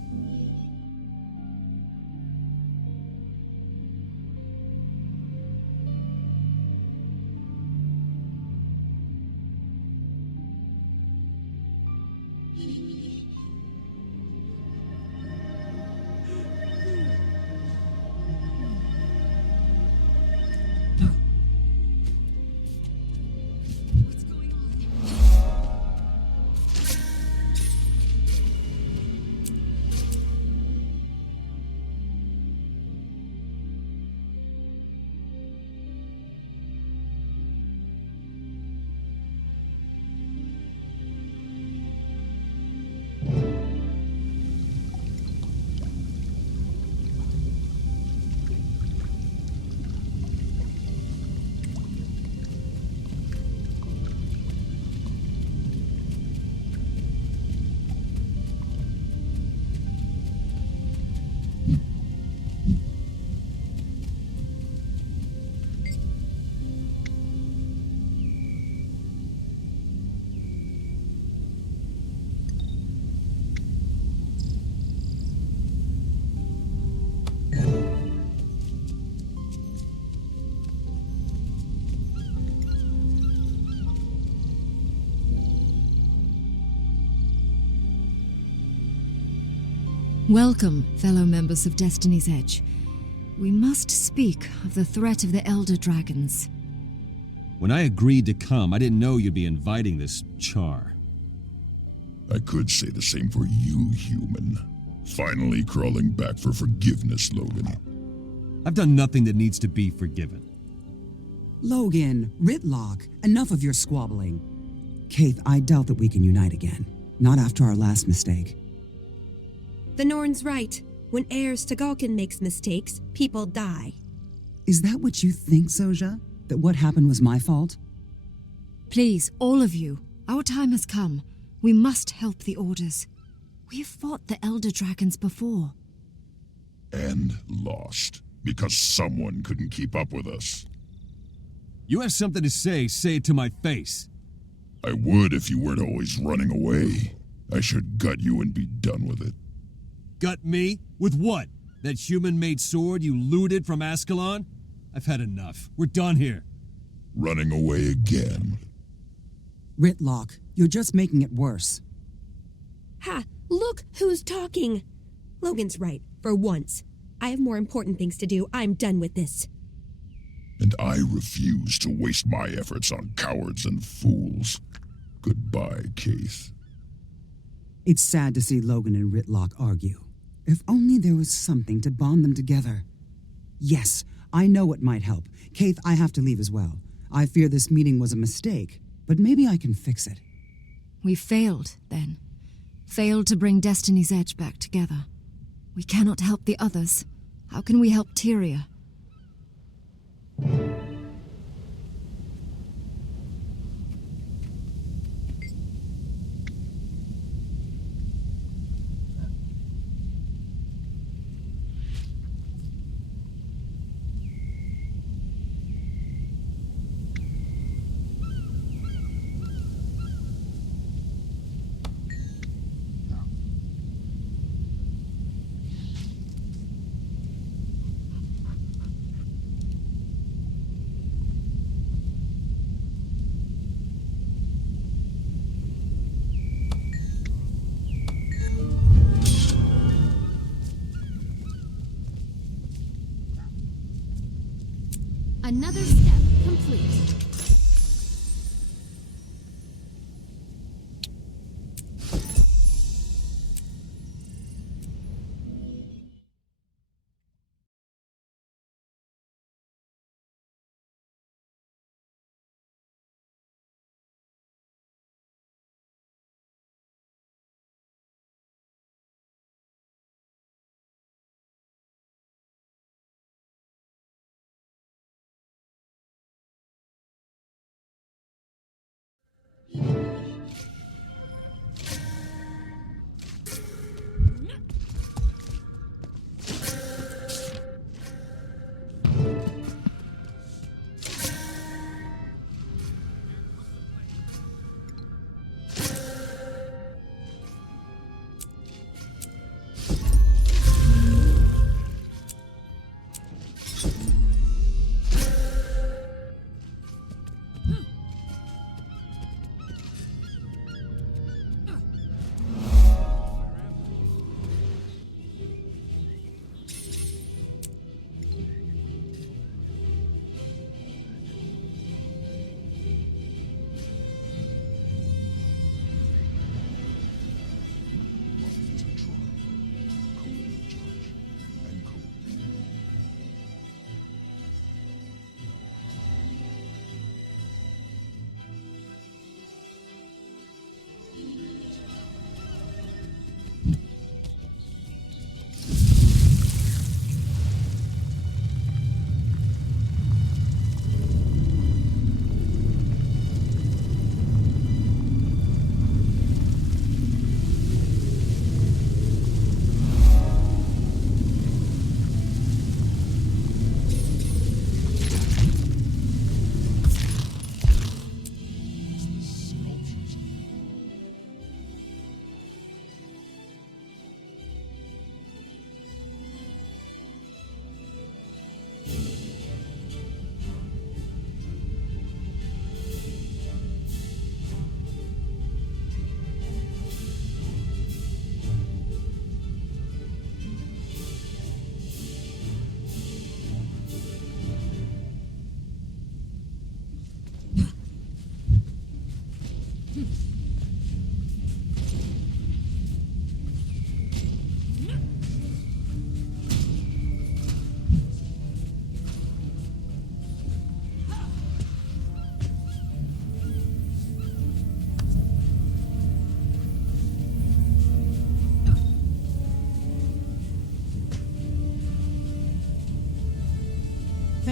Welcome, fellow members of Destiny's Edge. We must speak of the threat of the Elder Dragons. When I agreed to come, I didn't know you'd be inviting this char. I could say the same for you, human. Finally crawling back for forgiveness, Logan. I've done nothing that needs to be forgiven. Logan, Ritlock, enough of your squabbling. Kaith, I doubt that we can unite again. Not after our last mistake. The Norn's right. When heirs to Galkin makes mistakes, people die. Is that what you think, Soja? That what happened was my fault? Please, all of you, our time has come. We must help the Orders. We've fought the Elder Dragons before. And lost. Because someone couldn't keep up with us. You have something to say it to my face. I would if you weren't always running away. I should gut you and be done with it. Gut me? With what? That human-made sword you looted from Ascalon? I've had enough. We're done here. Running away again. Ritlock, you're just making it worse. Ha! Look who's talking! Logan's right, for once. I have more important things to do. I'm done with this. And I refuse to waste my efforts on cowards and fools. Goodbye, Kaith. It's sad to see Logan and Ritlock argue. If only there was something to bond them together. Yes, I know it might help. Kaith, I have to leave as well. I fear this meeting was a mistake, but maybe I can fix it. We failed, then. Failed to bring Destiny's Edge back together. We cannot help the others. How can we help Tyria? Another step complete.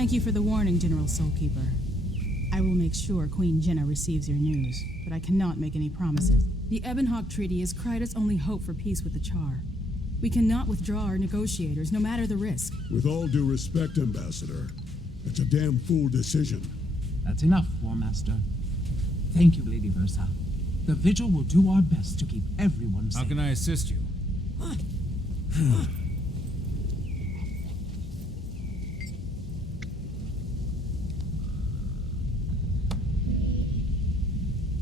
Thank you for the warning, General Soulkeeper. I will make sure Queen Jenna receives your news, but I cannot make any promises. The Ebonhawk Treaty is Kryta's only hope for peace with the Char. We cannot withdraw our negotiators, no matter the risk. With all due respect, Ambassador, it's a damn fool decision. That's enough, War Master. Thank you, Lady Versa. The Vigil will do our best to keep everyone safe. How can I assist you?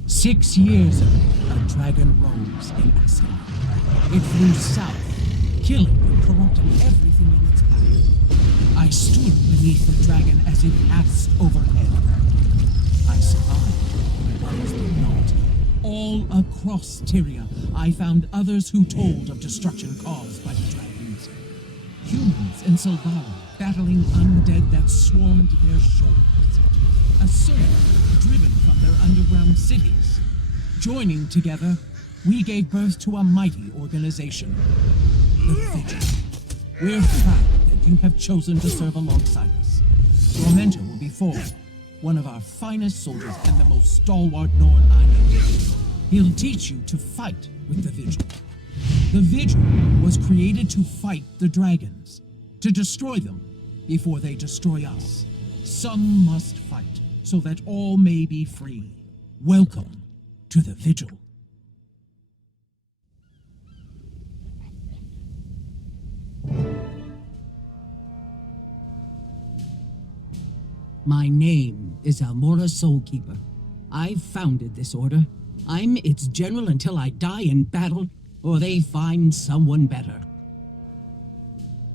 6 years ago, a dragon rose in Ascalon. It flew south, killing and corrupting everything in its path. I stood beneath the dragon as it passed overhead. I survived, but others did not. All across Tyria, I found others who told of destruction caused by the dragons. Humans in Silvara battling undead that swarmed their shores. A surge driven from their underground cities. Joining together, we gave birth to a mighty organization, the Vigil. We're proud that you have chosen to serve alongside us. Your mentor will be Ford, one of our finest soldiers and the most stalwart Norn I know. He'll teach you to fight with the Vigil. The Vigil was created to fight the dragons, to destroy them before they destroy us. Some must fight so that all may be free. Welcome to the Vigil. My name is Almora Soulkeeper. I've founded this order. I'm its general until I die in battle, or they find someone better.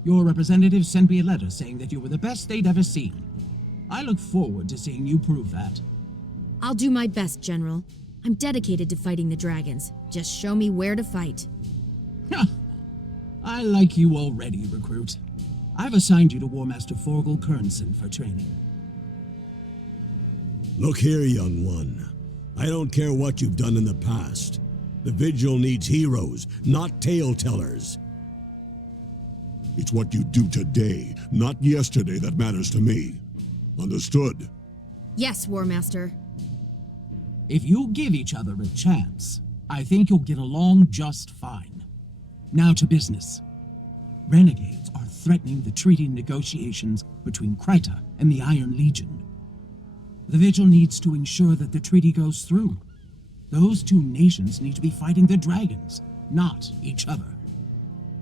Your representative sent me a letter saying that you were the best they'd ever seen. I look forward to seeing you prove that. I'll do my best, General. I'm dedicated to fighting the dragons. Just show me where to fight. I like you already, recruit. I've assigned you to War Master Forgel Kernson for training. Look here, young one. I don't care what you've done in the past. The Vigil needs heroes, not tale-tellers. It's what you do today, not yesterday, that matters to me. Understood? Yes, War Master. If you give each other a chance, I think you'll get along just fine. Now to business. Renegades are threatening the treaty negotiations between Kryta and the Iron Legion. The Vigil needs to ensure that the treaty goes through. Those two nations need to be fighting the dragons, not each other.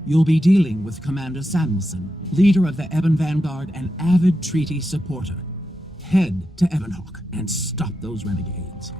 You'll be dealing with Commander Samuelson, leader of the Ebon Vanguard and avid treaty supporter. Head to Ebonhawk and stop those renegades.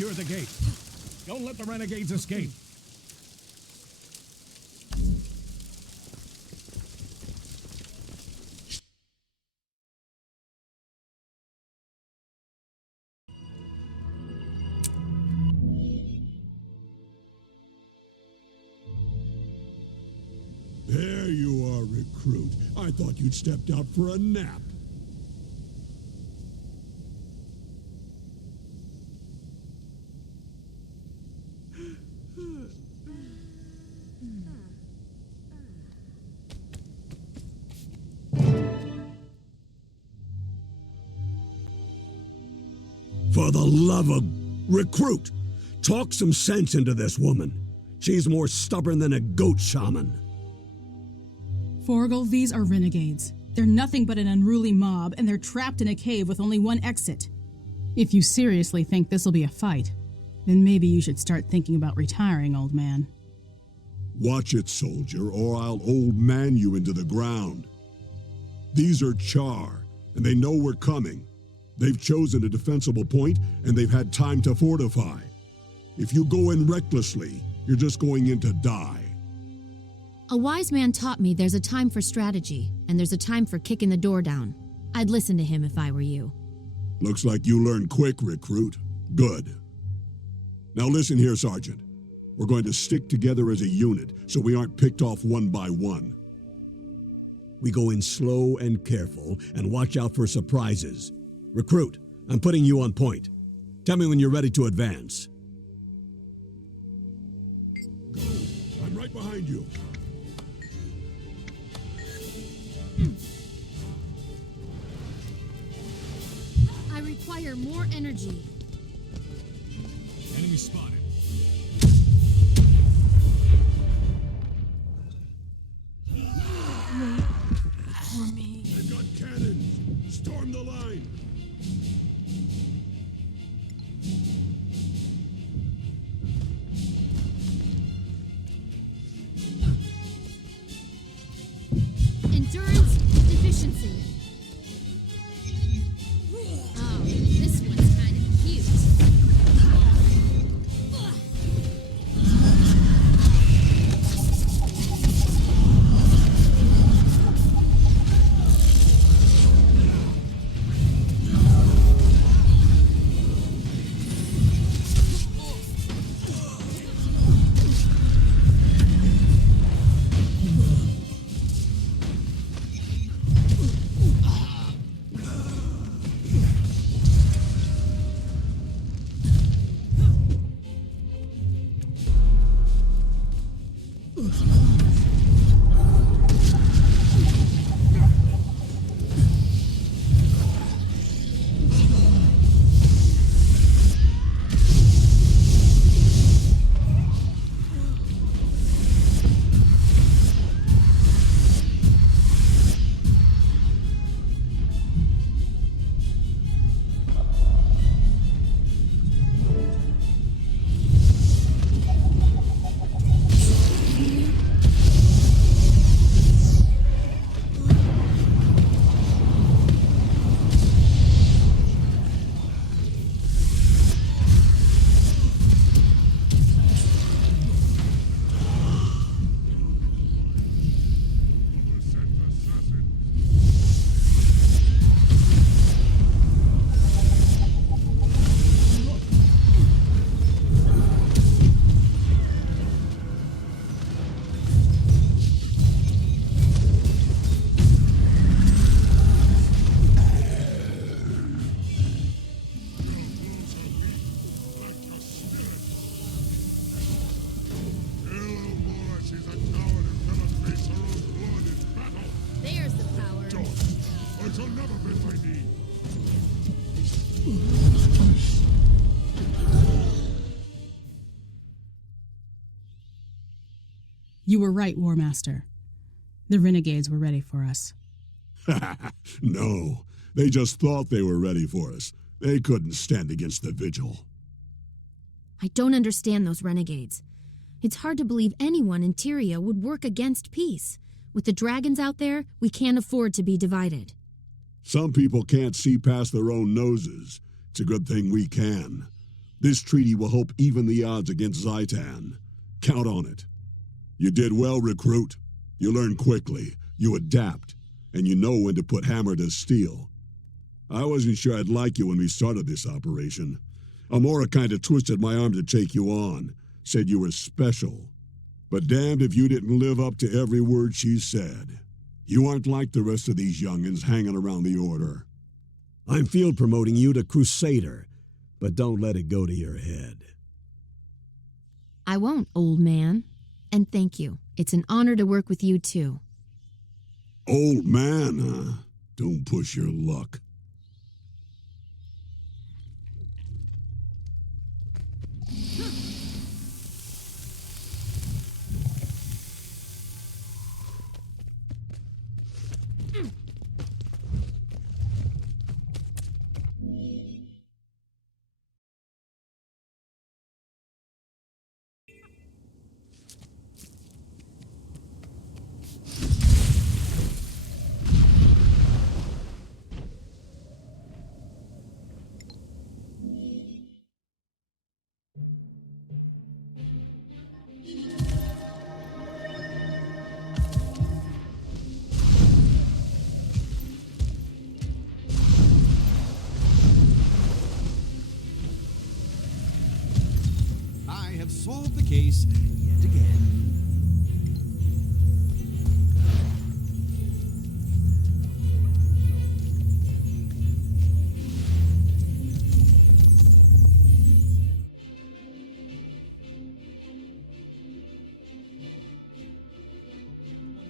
secure the gate. Don't let the renegades escape. There you are, recruit. I thought you'd stepped out for a nap. For the love of... Recruit! Talk some sense into this woman. She's more stubborn than a goat shaman. Forgel, these are renegades. They're nothing but an unruly mob, and they're trapped in a cave with only one exit. If you seriously think this'll be a fight, then maybe you should start thinking about retiring, old man. Watch it, soldier, or I'll old man you into the ground. These are Char, and they know we're coming. They've chosen a defensible point, and they've had time to fortify. If you go in recklessly, you're just going in to die. A wise man taught me there's a time for strategy, and there's a time for kicking the door down. I'd listen to him if I were you. Looks like you learned quick, recruit. Good. Now listen here, Sergeant. We're going to stick together as a unit, so we aren't picked off one by one. We go in slow and careful, and watch out for surprises. Recruit, I'm putting you on point. Tell me when you're ready to advance. Go. I'm right behind you. I require more energy. Enemy spotted. Wait for me. They've got cannons. Storm the line. Endurance deficiency. Oh, this one's kind of cute. You were right, War Master. The renegades were ready for us. No, they just thought they were ready for us. They couldn't stand against the Vigil. I don't understand those renegades. It's hard to believe anyone in Tyria would work against peace. With the dragons out there, we can't afford to be divided. Some people can't see past their own noses. It's a good thing we can. This treaty will help even the odds against Zaitan. Count on it. You did well, recruit. You learn quickly, you adapt, and you know when to put hammer to steel. I wasn't sure I'd like you when we started this operation. Amora kind of twisted my arm to take you on, said you were special. But damned if you didn't live up to every word she said. You aren't like the rest of these youngins hanging around the Order. I'm field promoting you to Crusader, but don't let it go to your head. I won't, old man. And thank you. It's an honor to work with you, too. Old man, huh? Don't push your luck. I have solved the case yet again.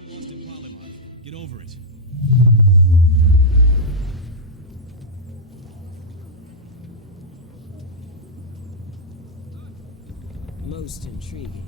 Lost in Polymark. Get over it. Most intriguing.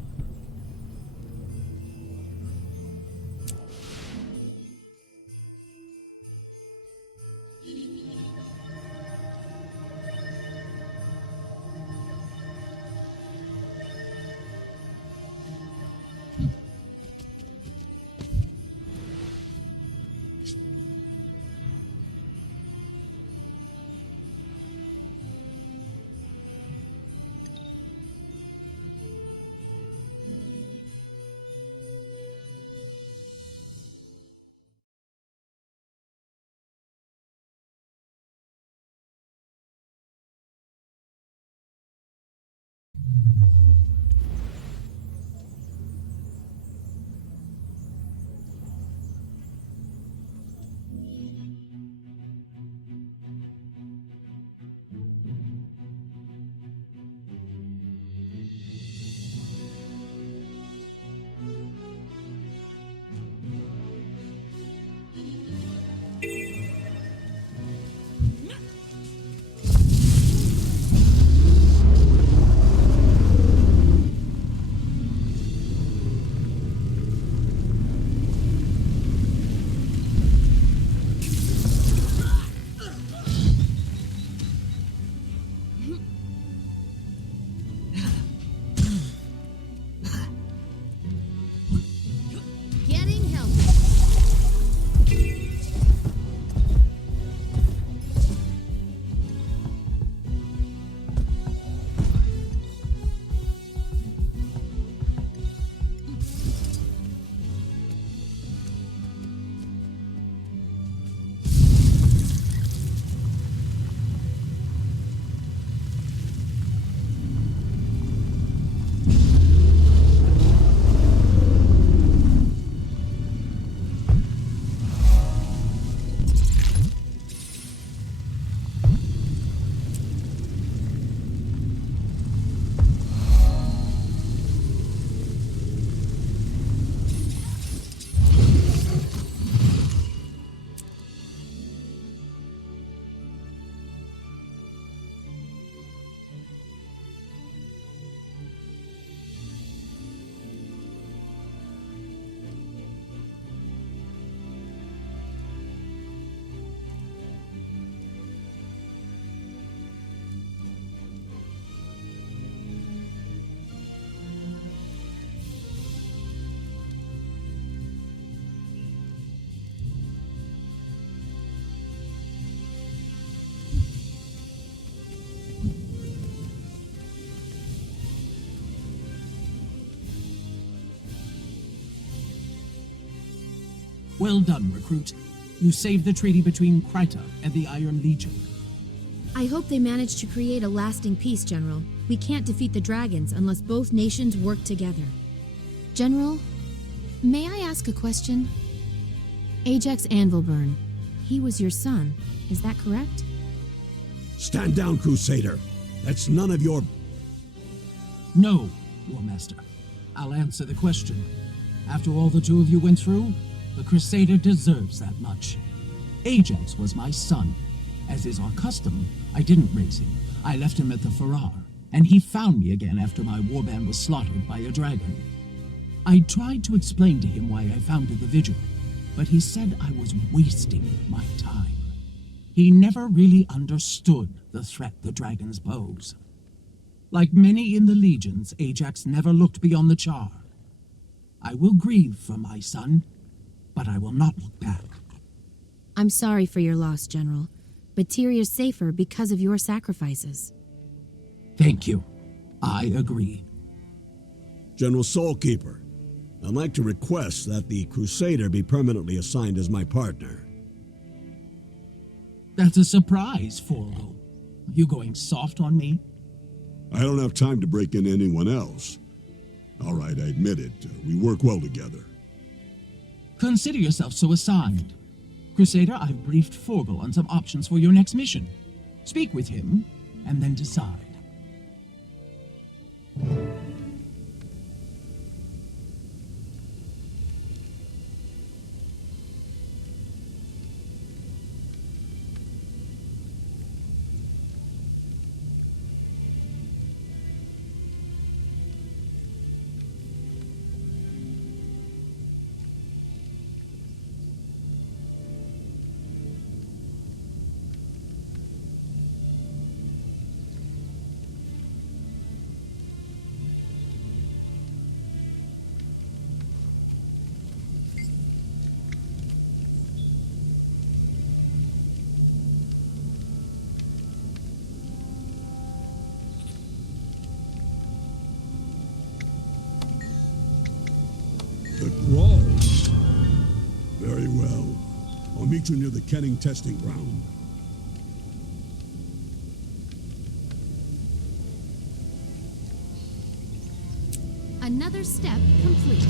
Well done, recruit. You saved the treaty between Kryta and the Iron Legion. I hope they manage to create a lasting peace, General. We can't defeat the dragons unless both nations work together. General, may I ask a question? Ajax Anvilburn, he was your son, is that correct? Stand down, Crusader. That's none of your... No, War Master. I'll answer the question. After all the two of you went through, the Crusader deserves that much. Ajax was my son. As is our custom, I didn't raise him. I left him at the Farrar, and he found me again after my warband was slaughtered by a dragon. I tried to explain to him why I founded the Vigil, but he said I was wasting my time. He never really understood the threat the dragons pose. Like many in the legions, Ajax never looked beyond the Char. I will grieve for my son, but I will not look back. I'm sorry for your loss, General, but Tyrion's safer because of your sacrifices. Thank you. I agree. General Soulkeeper, I'd like to request that the Crusader be permanently assigned as my partner. That's a surprise, Forgo. Are you going soft on me? I don't have time to break in anyone else. All right, I admit it. We work well together. Consider yourself so assigned. Crusader, I've briefed Forgo on some options for your next mission. Speak with him, and then decide. The Grolls. Very well. I'll meet you near the Kenning testing ground. Another step complete.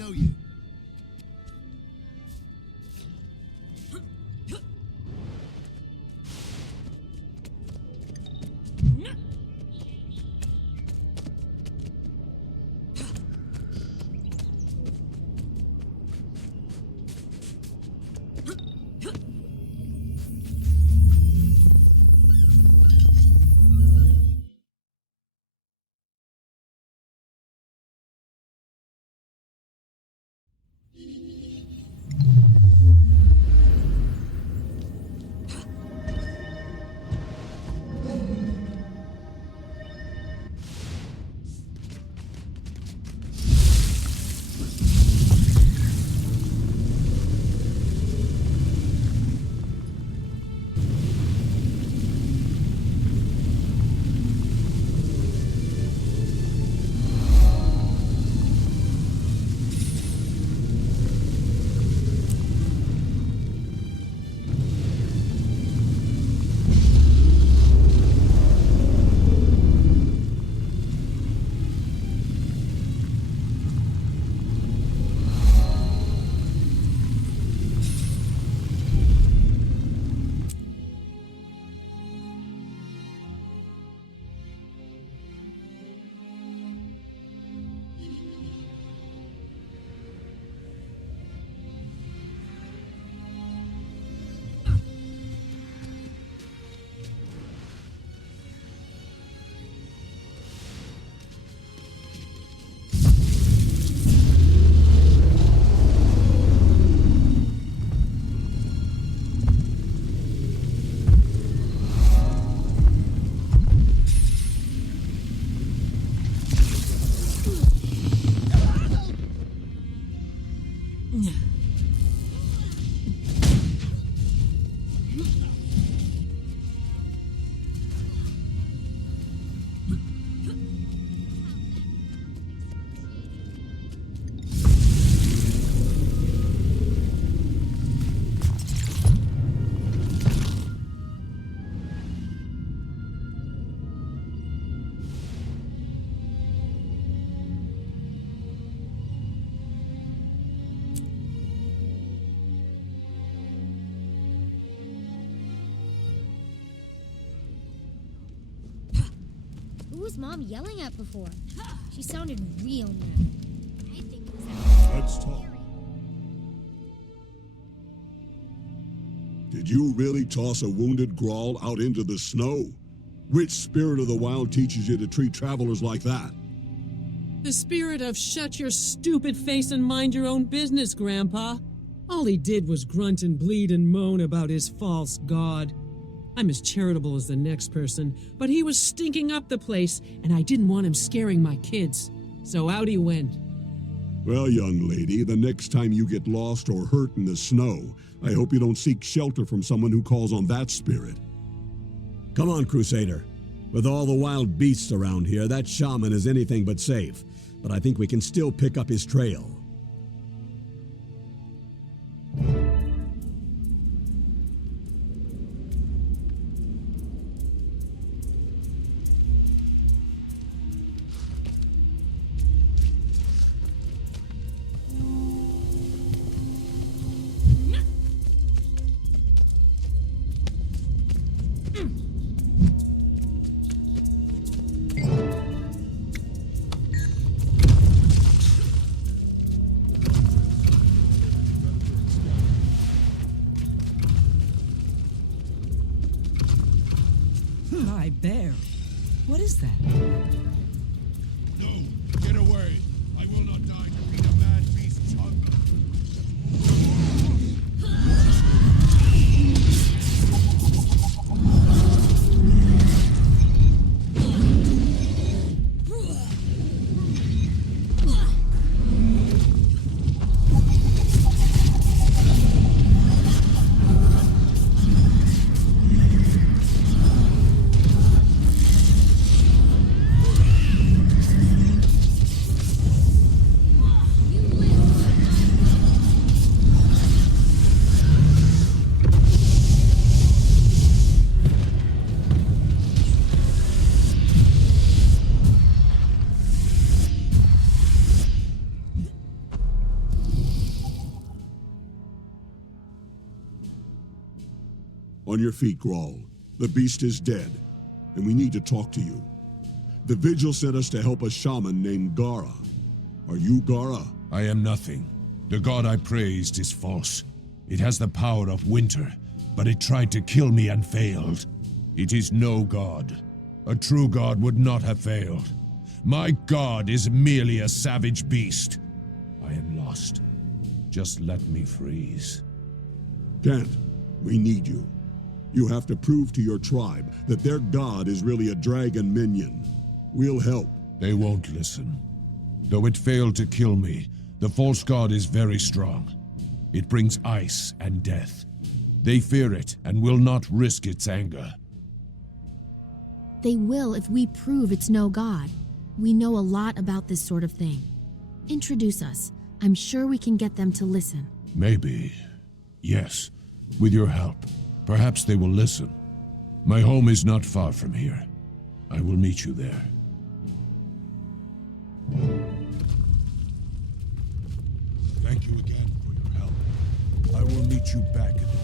know you. Who was Mom yelling at before? She sounded real mad. I think it was that. Let's talk. Did you really toss a wounded Grawl out into the snow? Which spirit of the wild teaches you to treat travelers like that? The spirit of shut your stupid face and mind your own business, Grandpa. All he did was grunt and bleed and moan about his false god. I'm as charitable as the next person, but he was stinking up the place, and I didn't want him scaring my kids. So out he went. Well, young lady, the next time you get lost or hurt in the snow, I hope you don't seek shelter from someone who calls on that spirit. Come on, Crusader. With all the wild beasts around here, that shaman is anything but safe. But I think we can still pick up his trail. Hi, bear. What is that? No, get away. I will not die to feed a mad beast's hunger. On your feet, Grawl. The beast is dead, and we need to talk to you. The Vigil sent us to help a shaman named Gara. Are you Gara? I am nothing. The god I praised is false. It has the power of winter, but it tried to kill me and failed. It is no god. A true god would not have failed. My god is merely a savage beast. I am lost. Just let me freeze. Can't. We need you. You have to prove to your tribe that their god is really a dragon minion. We'll help. They won't listen. Though it failed to kill me, the false god is very strong. It brings ice and death. They fear it and will not risk its anger. They will if we prove it's no god. We know a lot about this sort of thing. Introduce us. I'm sure we can get them to listen. Maybe. Yes. With your help. Perhaps they will listen. My home is not far from here. I will meet you there. Thank you again for your help. I will meet you back at the village.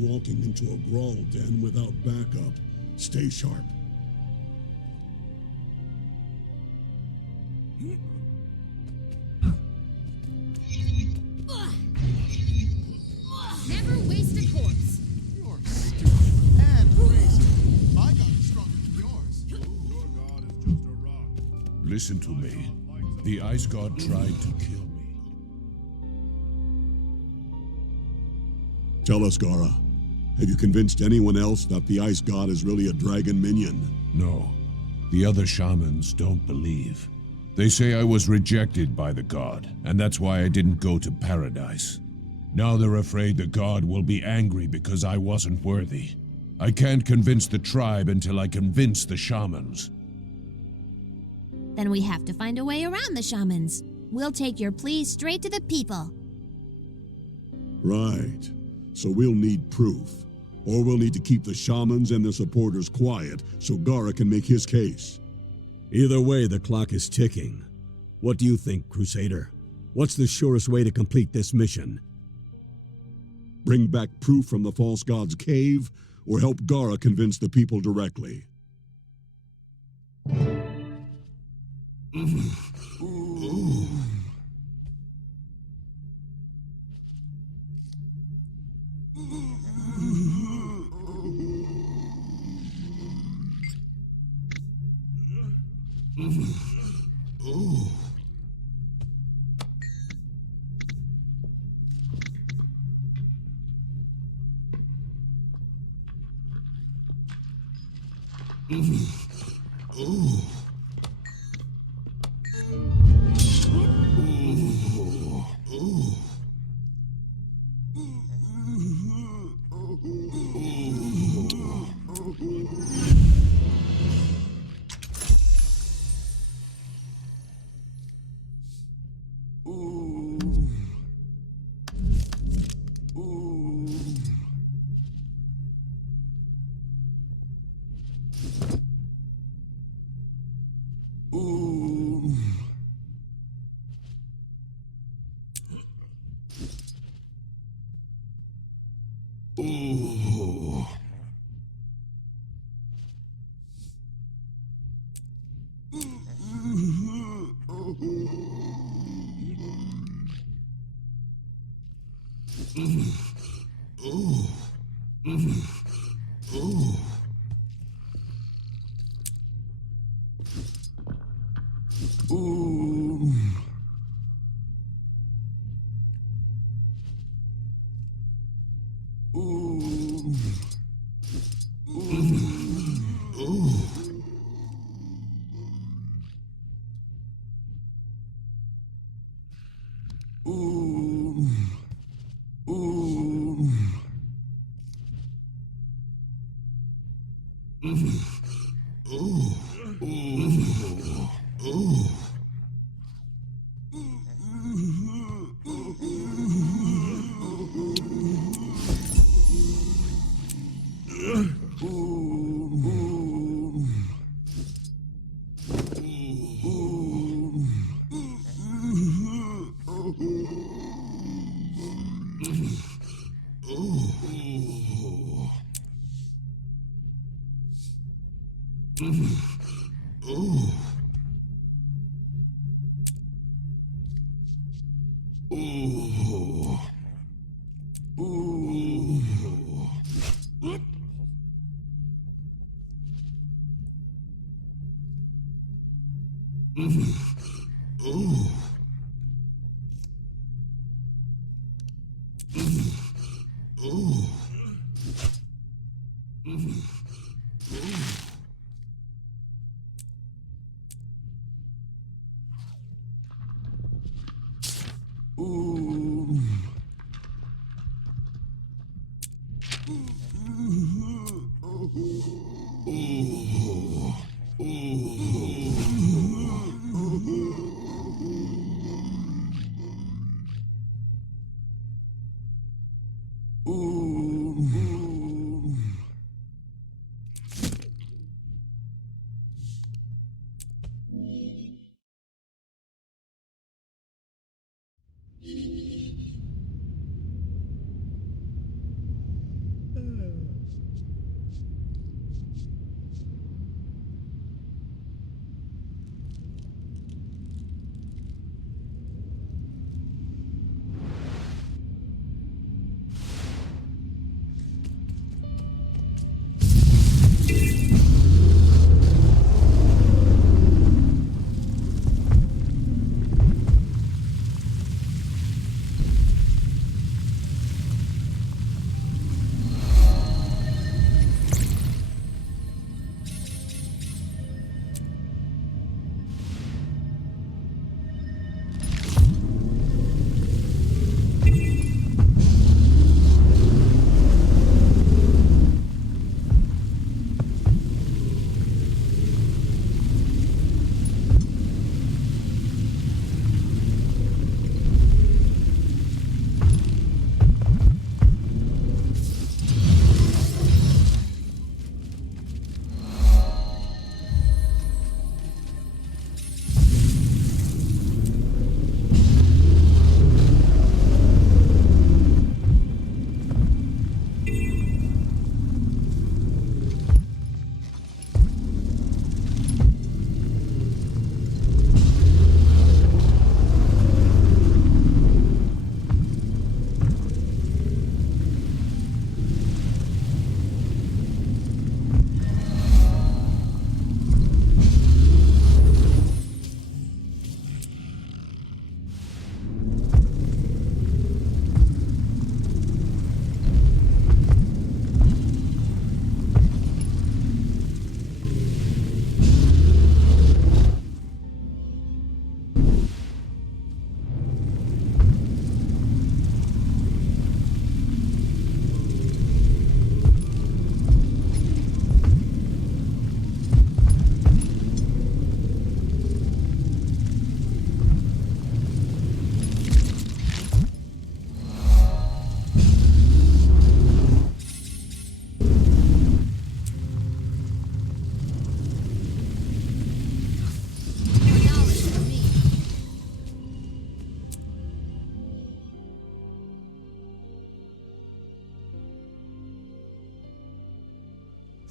Walking into a Grawl den without backup. Stay sharp. Never waste a corpse. You're stupid and crazy. My gun is stronger than yours. Your god is just a rock. Listen to me. The Ice God tried to kill me. Tell us, Gara. Have you convinced anyone else that the Ice God is really a dragon minion? No. The other shamans don't believe. They say I was rejected by the god, and that's why I didn't go to paradise. Now they're afraid the god will be angry because I wasn't worthy. I can't convince the tribe until I convince the shamans. Then we have to find a way around the shamans. We'll take your plea straight to the people. Right. So we'll need proof. Or we'll need to keep the shamans and their supporters quiet so Gara can make his case. Either way, the clock is ticking. What do you think, Crusader? What's the surest way to complete this mission? Bring back proof from the false god's cave, or help Gara convince the people directly?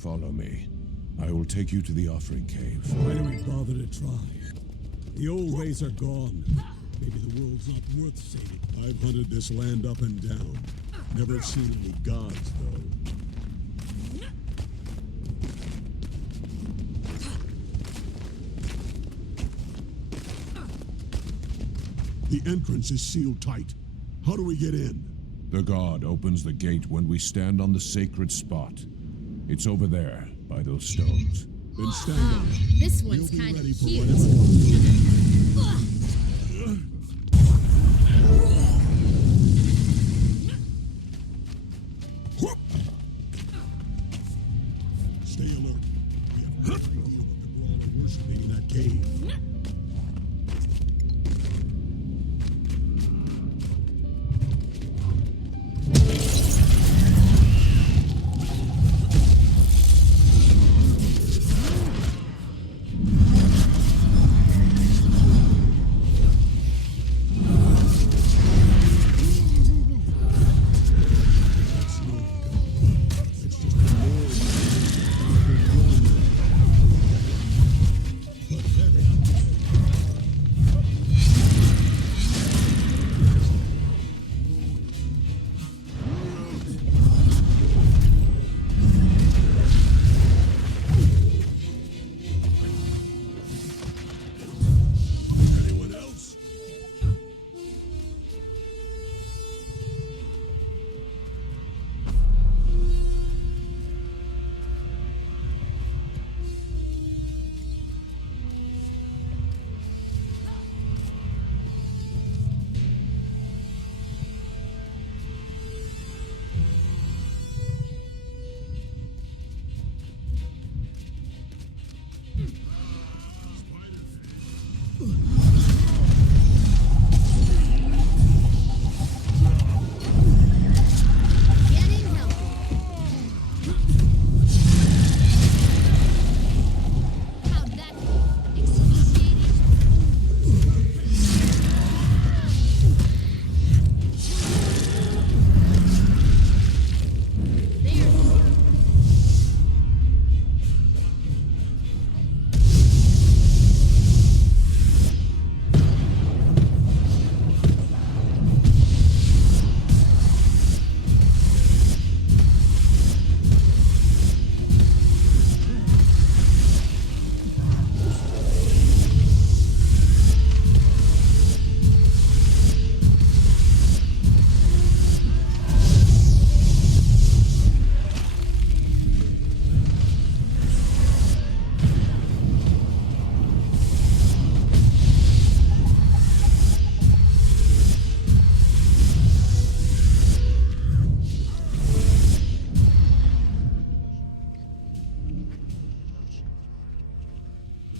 Follow me. I will take you to the offering cave. Why do we bother to try? The old ways are gone. Maybe the world's not worth saving. I've hunted this land up and down. Never seen any gods, though. The entrance is sealed tight. How do we get in? The god opens the gate when we stand on the sacred spot. It's over there, by those stones. Then stand on. This one's kind of cute. Stay alert. We have no idea what the Brawl are worshipping in that cave.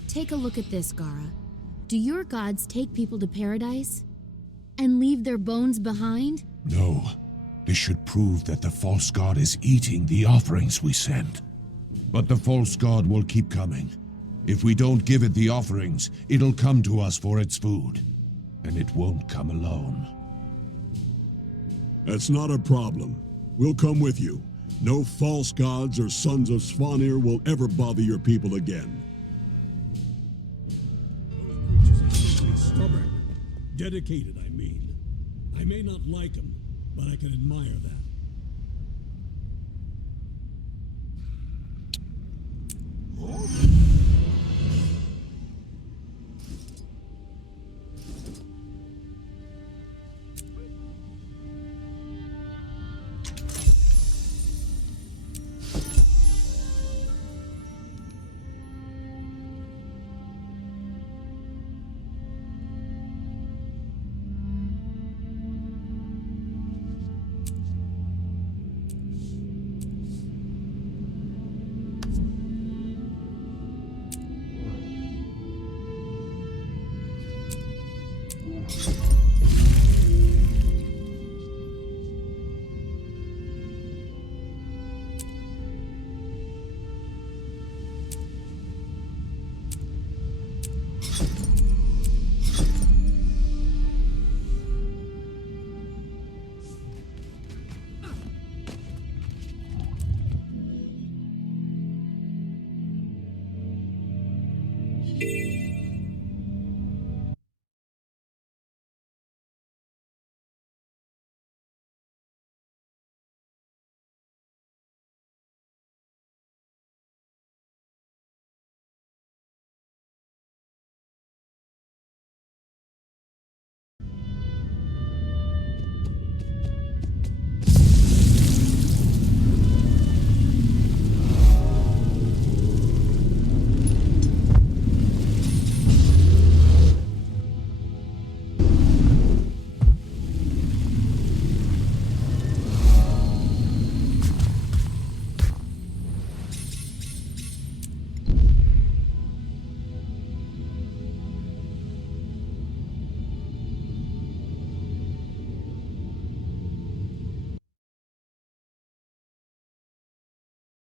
Take a look at this, Gara. Do your gods take people to paradise? And leave their bones behind? No. This should prove that the false god is eating the offerings we send. But the false god will keep coming. If we don't give it the offerings, it'll come to us for its food. And it won't come alone. That's not a problem. We'll come with you. No false gods or sons of Svanir will ever bother your people again. Stubborn. Dedicated, I mean. I may not like them, but I can admire that.